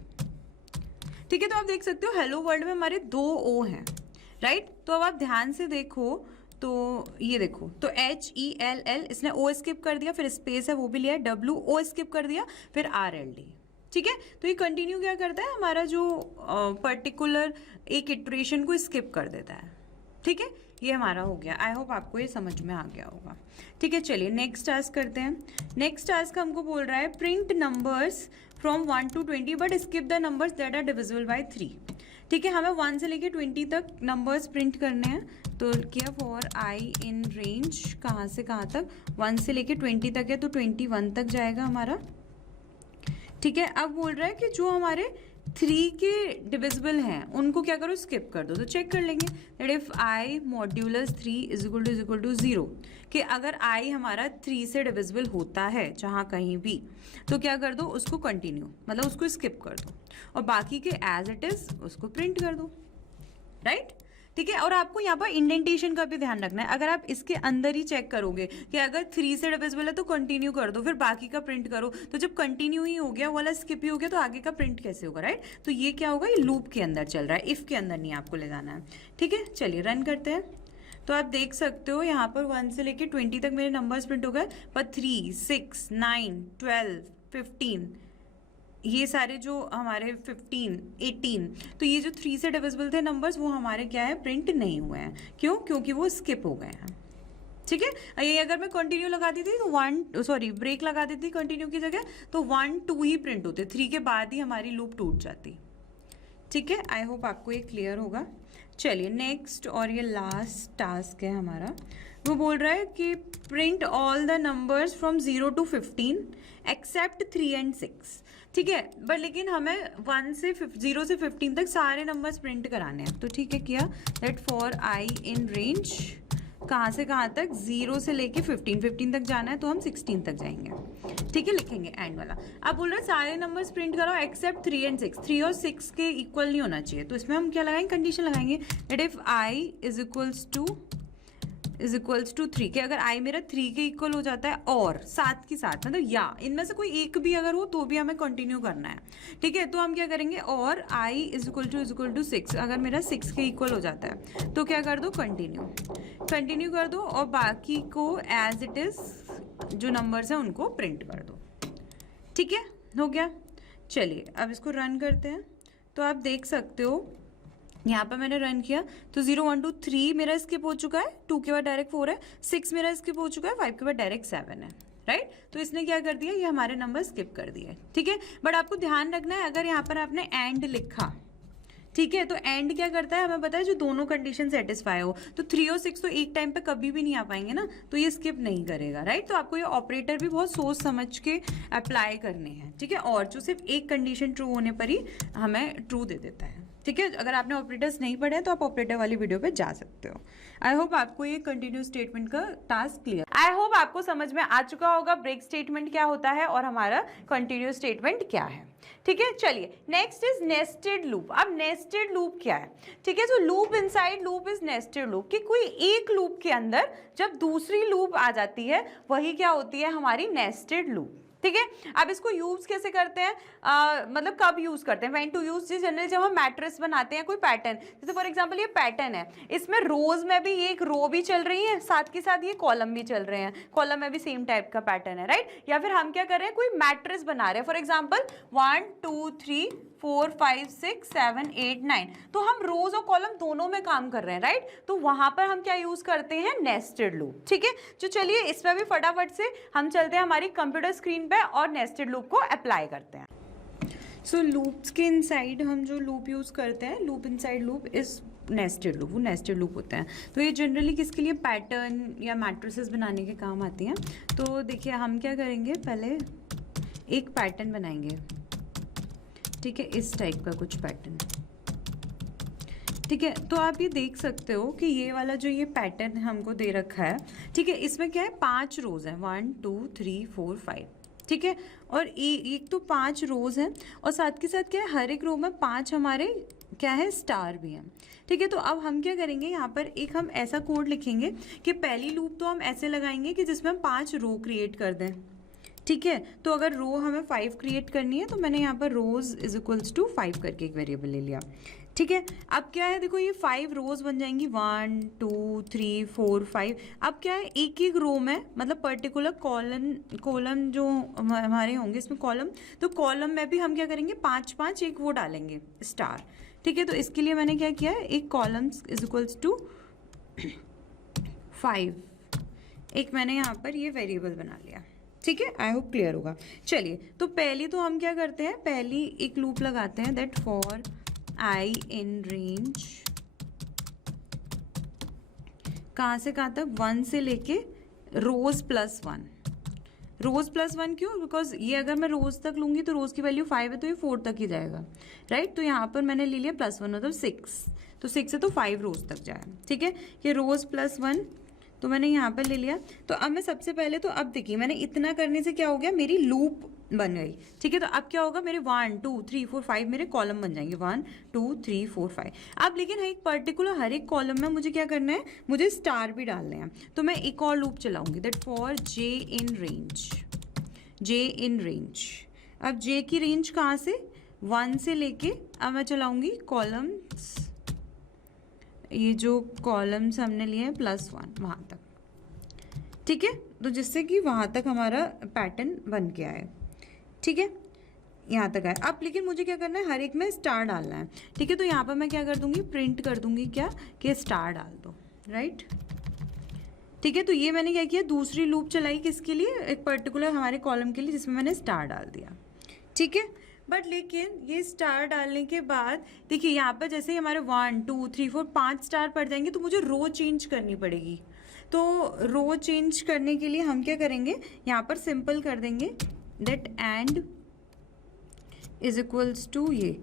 ठीक है। तो आप देख सकते हो हेलो वर्ल्ड में हमारे 2 o हैं, राइट? तो अब आप ध्यान से देखो, तो ये देखो, तो HELL इसने O स्किप कर दिया, फिर स्पेस है वो भी लिया, WO स्किप कर दिया, फिर RLD, ठीक है। तो ये कंटिन्यू क्या करता है? हमारा जो पर्टिकुलर एक इटरेशन को स्किप कर देता है, ठीक है। ये हमारा हो गया। आई होप आपको ये समझ में आ गया होगा, ठीक है। चलिए नेक्स्ट टास्क करते हैं। नेक्स्ट टास्क हमको बोल रहा है print numbers from 1 to 20 but skip the numbers that are divisible by 3, ठीक है। हमें 1 से लेके 20 तक नंबर्स प्रिंट करने हैं, तो किया फॉर i इन रेंज कहाँ से कहाँ तक? 1 से लेके 20 तक है, तो 21 तक जाएगा हमारा, ठीक है। अब बोल रहा है कि जो हमारे 3 के डिविजिबल हैं उनको क्या करो, स्किप कर दो। तो चेक कर लेंगे that if i modulus 3 is equal to 0, कि अगर i हमारा 3 से डिविजिबल होता है जहाँ कहीं भी, तो क्या कर दो, उसको कंटिन्यू, मतलब उसको स्किप कर दो, और बाकी के एज इट इज उसको प्रिंट कर दो, राइट? ठीक है। और आपको यहाँ पर इंडेंटेशन का भी ध्यान रखना है। अगर आप इसके अंदर ही चेक करोगे कि अगर 3 से डिविजिबल है तो कंटिन्यू कर दो, फिर बाकी का प्रिंट करो, तो जब कंटिन्यू ही हो गया, वाला स्किप ही हो गया, तो आगे का प्रिंट कैसे होगा, राइट? तो ये क्या होगा, ये लूप के अंदर चल रहा है, इफ के अंदर नहीं आपको ले जाना है। ठीक है, चलिए रन करते हैं। तो आप देख सकते हो यहाँ पर 1 से लेके 20 तक मेरे नंबर्स प्रिंट हो गए, पर 3, 6, 9, 12, 15, ये सारे जो हमारे 15, 18, तो ये जो 3 से डिविजिबल थे नंबर्स, वो हमारे क्या है, प्रिंट नहीं हुए हैं। क्यों? क्योंकि वो स्किप हो गए हैं। ठीक है, ये अगर मैं कंटिन्यू लगा देती तो ब्रेक लगा देती कंटिन्यू की जगह, तो 1, 2 ही प्रिंट होते, 3 के बाद ही हमारी लूप टूट जाती। ठीक है, आई होप आपको ये क्लियर होगा। चलिए नेक्स्ट और ये लास्ट टास्क है हमारा। वो बोल रहा है कि print all the numbers from 0 to 15 except 3 and 6। ठीक है, बट लेकिन हमें 0 से 15 तक सारे नंबर्स प्रिंट कराने हैं। तो ठीक है, किया that for i in range, कहाँ से कहाँ तक, 0 से लेके 15 तक जाना है, तो हम 16 तक जाएंगे। ठीक है, लिखेंगे एंड वाला। अब बोल रहे हैं सारे नंबर्स प्रिंट करो एक्सेप्ट 3 and 6। 3 और 6 के इक्वल नहीं होना चाहिए, तो इसमें हम क्या लगाएंगे, कंडीशन लगाएंगे that if i is equals to 3, कि अगर i मेरा 3 के इक्वल हो जाता है और साथ के साथ, मतलब या इनमें से कोई एक भी अगर हो तो भी हमें कंटिन्यू करना है। ठीक है, तो हम क्या करेंगे, और i इज इक्वल टू 6, अगर मेरा 6 के इक्वल हो जाता है तो क्या कर दो, कंटिन्यू कर दो, और बाकी को एज इट इज जो नंबर्स हैं उनको प्रिंट कर दो। ठीक है, हो गया। चलिए अब इसको रन करते हैं। तो आप देख सकते हो यहाँ पर मैंने रन किया तो 0, 1, 2, 3 मेरा स्किप हो चुका है, 2 के बाद डायरेक्ट 4 है, 6 मेरा स्किप हो चुका है, 5 के बाद डायरेक्ट 7 है, राइट? तो इसने क्या कर दिया, ये हमारे नंबर स्किप कर दिए। ठीक है, बट आपको ध्यान रखना है, अगर यहाँ पर आपने एंड लिखा, ठीक है, तो एंड क्या करता है, हमें पता है जो दोनों कंडीशन सेटिस्फाई हो, तो 3 और 6 तो एक टाइम पे कभी भी नहीं आ पाएंगे ना, तो ये स्किप नहीं करेगा, राइट? तो आपको ये ऑपरेटर भी बहुत सोच समझ के अप्लाई करने हैं। ठीक है, और जो सिर्फ एक कंडीशन ट्रू होने पर ही हमें ट्रू दे देता है। ठीक है, अगर आपने ऑपरेटर्स नहीं पढ़े तो आप ऑपरेटर वाली वीडियो पे जा सकते हो। आई होप आपको ये कंटिन्यू स्टेटमेंट का टास्क क्लियर, आई होप आपको समझ में आ चुका होगा ब्रेक स्टेटमेंट क्या होता है और हमारा कंटिन्यू स्टेटमेंट क्या है। ठीक है, चलिए नेक्स्ट इज नेस्टेड लूप। अब नेस्टेड लूप क्या है? ठीक है, जो loop inside loop is nested loop, कि कोई एक लूप के अंदर जब दूसरी लूप आ जाती है वही क्या होती है, हमारी नेस्टेड लूप। ठीक है, अब इसको यूज कैसे करते हैं, मतलब कब यूज करते हैं, व्हेन टू यूज, जनरली जब हम मैट्रिक्स बनाते हैं कोई पैटर्न, जैसे फॉर एग्जांपल ये पैटर्न है, इसमें रोज में भी ये एक रो भी चल रही है, साथ के साथ ये कॉलम भी चल रहे हैं, कॉलम में भी सेम टाइप का पैटर्न है, राइट? या फिर हम क्या कर रहे हैं, कोई मैट्रिक्स बना रहे हैं, फॉर एग्जाम्पल 1, 2, 3, 4, 5, 6, 7, 8, 9, तो हम रोज और कॉलम दोनों में काम कर रहे हैं, राइट? तो वहां पर हम क्या यूज करते हैं, नेस्टेड लूप। ठीक है, तो चलिए इसमें भी फटाफट से हम चलते हैं हमारी कंप्यूटर स्क्रीन पे और नेस्टेड लूप को अप्लाई करते हैं। सो लूप्स के इनसाइड हम जो लूप यूज करते हैं, loop inside loop is nested loop, वो नेस्टेड लूप होते हैं। तो ये जनरली किसके लिए, पैटर्न या मैट्रिसेस बनाने के काम आती हैं। तो देखिए हम क्या करेंगे, पहले एक पैटर्न बनाएंगे। ठीक है, इस टाइप का कुछ पैटर्न। ठीक है, तो आप ये देख सकते हो कि ये वाला जो ये पैटर्न हमको दे रखा है, ठीक है, इसमें क्या है, 5 रोज हैं, 1, 2, 3, 4, 5। ठीक है, और एक तो 5 रोज हैं, और साथ के साथ क्या है, हर एक रो में 5 हमारे क्या है, स्टार भी हैं। ठीक है, तो अब हम क्या करेंगे, यहाँ पर एक हम ऐसा कोड लिखेंगे कि पहली लूप तो हम ऐसे लगाएंगे कि जिसमें हम 5 रो क्रिएट कर दें। ठीक है, तो अगर रो हमें 5 क्रिएट करनी है तो मैंने यहाँ पर रोज इज इक्वल्स टू 5 करके एक वेरिएबल ले लिया। ठीक है, अब क्या है, देखो ये 5 रोज बन जाएंगी, 1, 2, 3, 4, 5। अब क्या है, एक एक रो में, मतलब पर्टिकुलर कॉलम जो हमारे होंगे इसमें कॉलम, तो कॉलम में भी हम क्या करेंगे, 5 एक वो डालेंगे स्टार। ठीक है, तो इसके लिए मैंने क्या किया है, एक कॉलम इज इक्वल्स टू 5, एक मैंने यहाँ पर ये वेरिएबल बना लिया। ठीक है, आई होप क्लियर होगा। चलिए, तो पहली तो हम क्या करते हैं, पहली एक लूप लगाते हैं that for i in range, कहाँ से कहाँ तक, 1 से लेके रोज +1, रोज प्लस 1 क्यों? बिकॉज ये अगर मैं रोज तक लूंगी तो रोज की वैल्यू 5 है तो ये 4 तक ही जाएगा, राइट। तो यहाँ पर मैंने ले लिया +1 मतलब 6, तो 6 है तो 5 रोज तक जाए, ठीक है। ये रोज +1 तो मैंने यहाँ पर ले लिया। तो अब मैं सबसे पहले तो अब देखिए मैंने इतना करने से क्या हो गया, मेरी लूप बन गई, ठीक है। तो अब क्या होगा, मेरे 1 2 3 4 5 मेरे कॉलम बन जाएंगे, 1 2 3 4 5। अब लेकिन एक पर्टिकुलर हर एक कॉलम में मुझे क्या करना है, मुझे स्टार भी डालने हैं। तो मैं एक और लूप चलाऊंगी, that for j in range, j in range. अब जे की रेंज कहाँ से, 1 से लेके अब मैं चलाऊंगी कॉलम्स, ये जो कॉलम्स हमने लिए हैं +1 वहाँ तक, ठीक है। तो जिससे कि वहाँ तक हमारा पैटर्न बन के आए, ठीक है, यहाँ तक आए। अब लेकिन मुझे क्या करना है, हर एक में स्टार डालना है, ठीक है। तो यहाँ पर मैं क्या कर दूंगी, प्रिंट कर दूंगी क्या, कि स्टार डाल दो, राइट, ठीक है। तो ये मैंने क्या किया, दूसरी लूप चलाई किसके लिए, एक पर्टिकुलर हमारे कॉलम के लिए जिसमें मैंने स्टार डाल दिया, ठीक है। बट लेकिन ये स्टार डालने के बाद देखिए यहाँ पर जैसे ही हमारे 1 2 3 4 5 स्टार पड़ जाएंगे तो मुझे रो चेंज करनी पड़ेगी। तो रो चेंज करने के लिए हम क्या करेंगे, यहाँ पर सिंपल कर देंगे, that and is equals to ये,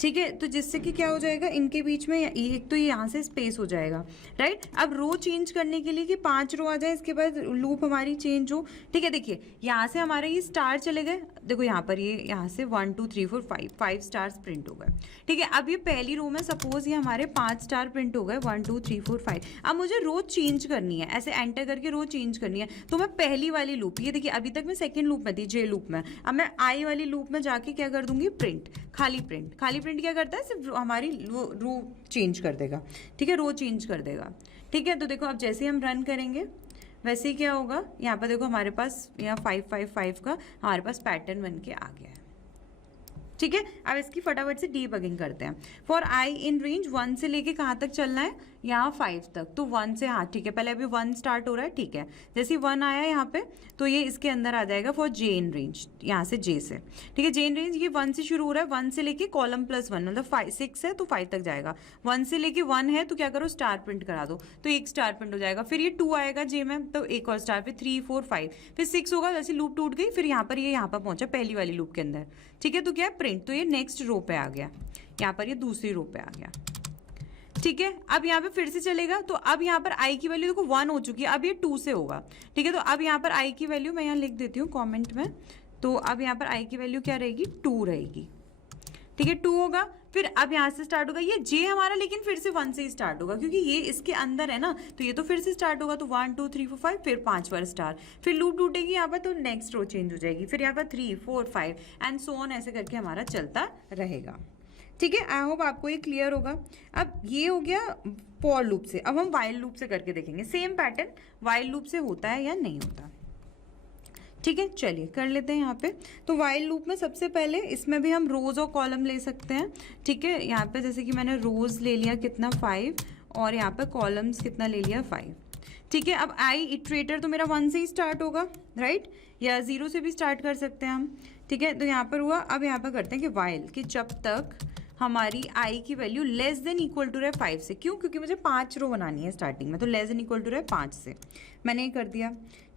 ठीक है। तो जिससे कि क्या हो जाएगा, इनके बीच में एक तो ये यहाँ से स्पेस हो जाएगा, राइट। अब रो चेंज करने के लिए कि 5 रो आ जाए, इसके बाद लूप हमारी चेंज हो, ठीक है। देखिए यहाँ से हमारे ये स्टार चले गए, देखो यहाँ पर ये यहाँ से 1 2 3 4 5 स्टार्स प्रिंट हो गए, ठीक है। अब ये पहली रो में सपोज ये हमारे 5 स्टार प्रिंट हो गए, 1 2 3 4 5। अब मुझे रो चेंज करनी है, ऐसे एंटर करके रो चेंज करनी है। तो मैं पहली वाली लूप, ये देखिए अभी तक मैं सेकेंड लूप में थी, जे लूप में, अब मैं आई वाली लूप में जाके क्या कर दूंगी, प्रिंट, खाली प्रिंट। खाली प्रिंट क्या करता है, सिर्फ हमारी रो चेंज कर देगा, ठीक है, रो चेंज कर देगा, ठीक है। तो देखो अब जैसे हम रन करेंगे वैसे ही क्या होगा, यहाँ पर देखो हमारे पास यहाँ 5 5 5 का हमारे पास पैटर्न बन के आ गया है, ठीक है। अब इसकी फटाफट से डीबगिंग करते हैं। फॉर आई इन रेंज 1 से लेके कहाँ तक चलना है, यहाँ 5 तक। तो 1 से, हाँ ठीक है, पहले अभी 1 स्टार्ट हो रहा है, ठीक है। जैसे 1 आया यहाँ पे तो ये इसके अंदर आ जाएगा फॉर जे इन रेंज, यहाँ से जे से, ठीक है। जे इन रेंज ये 1 से शुरू हो रहा है, 1 से लेके कॉलम +1 मतलब 6 है तो 5 तक जाएगा। 1 से लेके 1 है तो क्या करो, स्टार प्रिंट करा दो, तो एक स्टार प्रिंट हो जाएगा। फिर ये 2 आएगा जे में तो एक और स्टार, फिर 3 4 5, फिर 6 होगा, जैसे लूप टूट गई, फिर यहाँ पर ये यहाँ पर पहुंचा पहली वाली लूप के अंदर, ठीक है। तो क्या है, प्रिंट, तो ये नेक्स्ट रो पे आ गया, यहाँ पर ये दूसरी रो पे आ गया, ठीक है। अब यहाँ पे फिर से चलेगा, तो अब यहाँ पर आई की वैल्यू देखो 1 हो चुकी है, अब ये 2 से होगा, ठीक है। तो अब यहाँ पर आई की वैल्यू मैं यहाँ लिख देती हूँ कमेंट में, तो अब यहाँ पर आई की वैल्यू क्या रहेगी, 2 रहेगी, ठीक है, 2 होगा। फिर अब यहाँ से स्टार्ट होगा ये जे हमारा, लेकिन फिर से 1 से ही स्टार्ट होगा क्योंकि ये इसके अंदर है ना, तो ये तो फिर से स्टार्ट होगा। तो 1 2 3 4 5, फिर 5 बार स्टार, फिर लूप टूटेगी यहाँ पर तो नेक्स्ट रो चेंज हो जाएगी, फिर यहाँ पर 3 4 5 एंड सो ऑन, ऐसे करके हमारा चलता रहेगा, ठीक है। आई होप आपको ये क्लियर होगा। अब ये हो गया फॉर लूप से, अब हम वाइल लूप से करके देखेंगे सेम पैटर्न, वाइल लूप से होता है या नहीं होता, ठीक है। चलिए कर लेते हैं यहाँ पे। तो वाइल लूप में सबसे पहले इसमें भी हम रोज और कॉलम ले सकते हैं, ठीक है। यहाँ पे जैसे कि मैंने रोज ले लिया कितना 5 और यहाँ पे कॉलम्स कितना ले लिया 5, ठीक है। अब आई इटरेटर तो मेरा 1 से ही स्टार्ट होगा, राइट, या 0 से भी स्टार्ट कर सकते हैं हम, ठीक है। तो यहाँ पर हुआ, अब यहाँ पर करते हैं कि वाइल कि जब तक हमारी आई की value less than equal to रहे 5 से, क्यों, क्योंकि मुझे 5 रो बनानी है स्टार्टिंग में, तो लेस देन इक्वल टू रहे 5 से, मैंने ये कर दिया,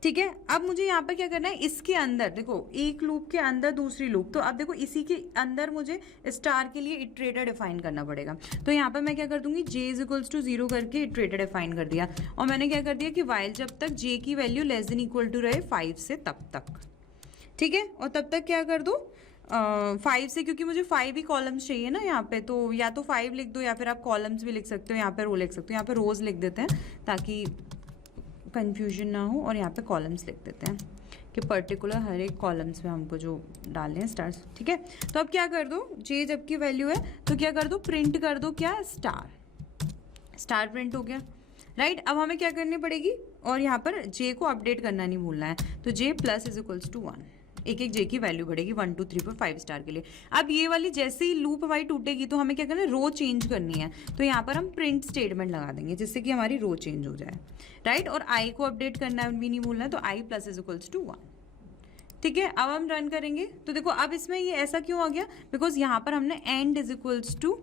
ठीक है। अब मुझे यहाँ पर क्या करना है, इसके अंदर देखो एक लूप के अंदर दूसरी लूप, तो अब देखो इसी के अंदर मुझे स्टार के लिए इटरेटर डिफाइन करना पड़ेगा। तो यहाँ पर मैं क्या कर दूंगी, जे इज इक्वल्स टू 0 करके इटरेटर डिफाइन कर दिया, और मैंने क्या कर दिया कि वाइल जब तक जे की value less than equal to रहे 5 से तब तक, ठीक है। और तब तक क्या कर दो, 5 से, क्योंकि मुझे 5 ही कॉलम्स चाहिए ना यहाँ पे, तो या तो 5 लिख दो या फिर आप कॉलम्स भी लिख सकते हो, यहाँ पे रो लिख सकते हो, यहाँ पे रोज लिख देते हैं ताकि कंफ्यूजन ना हो, और यहाँ पे कॉलम्स लिख देते हैं कि पर्टिकुलर हर एक कॉलम्स में हमको जो डालने हैं स्टार्स, ठीक है। तो अब क्या कर दो, जे जब की वैल्यू है तो क्या कर दो, प्रिंट कर दो क्या, स्टार, स्टार प्रिंट हो गया, राइट। अब हमें क्या करनी पड़ेगी, और यहाँ पर जे को अपडेट करना नहीं भूलना है, तो जे प्लस इज इक्वल्स टू 1, एक एक जे की वैल्यू बढ़ेगी 1 2 3 4 5 स्टार के लिए। अब ये वाली जैसे ही लूप हमारी टूटेगी तो हमें क्या करना है, रो चेंज करनी है, तो यहाँ पर हम प्रिंट स्टेटमेंट लगा देंगे जिससे कि हमारी रो चेंज हो जाए, राइट। और आई को अपडेट करना भी नहीं भूलना है, तो i plus is equals to 1, ठीक है। अब हम रन करेंगे तो देखो अब इसमें ये ऐसा क्यों आ गया, बिकॉज यहाँ पर हमने and is equals to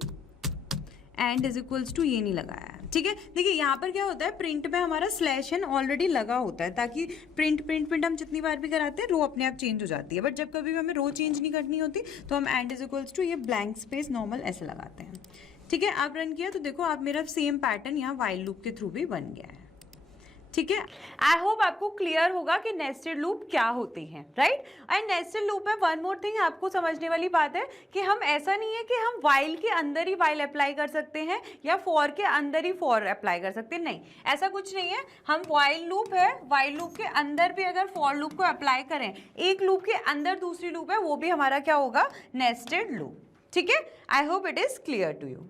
and is equals to ये नहीं लगाया है, ठीक है। देखिए यहाँ पर क्या होता है, प्रिंट में हमारा स्लैश एन ऑलरेडी लगा होता है, ताकि प्रिंट हम जितनी बार भी कराते हैं रो अपने आप चेंज हो जाती है। बट जब कभी भी हमें रो चेंज नहीं करनी होती तो हम एंड इज इक्वल्स टू ये ब्लैंक स्पेस नॉर्मल ऐसे लगाते हैं, ठीक है। आप रन किया तो देखो आप मेरा सेम पैटर्न यहाँ वाइल लूप के थ्रू भी बन गया है, ठीक है। आई होप आपको क्लियर होगा कि नेस्टेड लूप क्या होती हैं, राइट। एंड नेस्टेड लूप में वन मोर थिंग आपको समझने वाली बात है कि हम ऐसा नहीं है कि हम वाइल के अंदर ही वाइल अप्लाई कर सकते हैं या फॉर के अंदर ही फॉर अप्लाई कर सकते हैं, नहीं, ऐसा कुछ नहीं है। हम वाइल लूप है, वाइल लूप के अंदर भी अगर फॉर लूप को अप्लाई करें, एक लूप के अंदर दूसरी लूप है, वो भी हमारा क्या होगा, नेस्टेड लूप, ठीक है। I hope it is clear to you.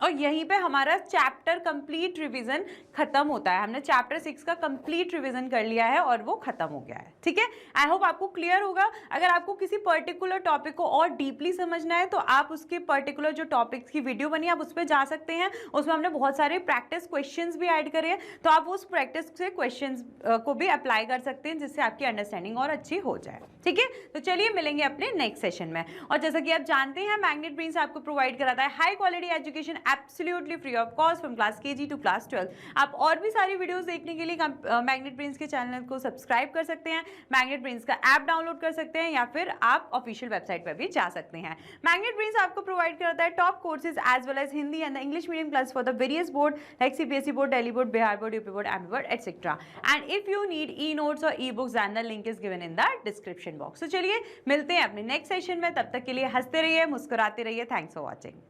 और यहीं पे हमारा चैप्टर कंप्लीट रिवीजन खत्म होता है। हमने चैप्टर 6 का कंप्लीट रिवीजन कर लिया है और वो खत्म हो गया है, ठीक है। आई होप आपको क्लियर होगा। अगर आपको किसी पर्टिकुलर टॉपिक को और डीपली समझना है तो आप उसके पर्टिकुलर जो टॉपिक्स की वीडियो बनी आप उस पर जा सकते हैं। उसमें हमने बहुत सारे प्रैक्टिस क्वेश्चंस भी ऐड करे हैं, तो आप उस प्रैक्टिस से क्वेश्चंस को भी अप्लाई कर सकते हैं, जिससे आपकी अंडरस्टैंडिंग और अच्छी हो जाए, ठीक है। तो चलिए मिलेंगे अपने नेक्स्ट सेशन में। और जैसा कि आप जानते हैं, मैग्नेट ब्रेन्स आपको प्रोवाइड कराता है high quality education absolutely free of cost from class KG to class 12। आप और भी सारी वीडियोस देखने के लिए मैग्नेट ब्रेन्स के चैनल को सब्सक्राइब कर सकते हैं, मैग्नेट ब्रेन्स का ऐप डाउनलोड कर सकते हैं, या फिर आप ऑफिशियल वेबसाइट पर भी जा सकते हैं। मैग्नेट ब्रेन्स आपको प्रोवाइड कराता है top courses as well as Hindi and English medium class for the various board like CBSE board, Delhi board, Bihar board, UP board, MP board, etcetera. And if you need e notes और e books, then the link is given in the description box. तो चलिए मिलते हैं अपने next session में, तब तक के लिए हंसते रहिए, मुस्कुराते रहिए। Thanks for watching.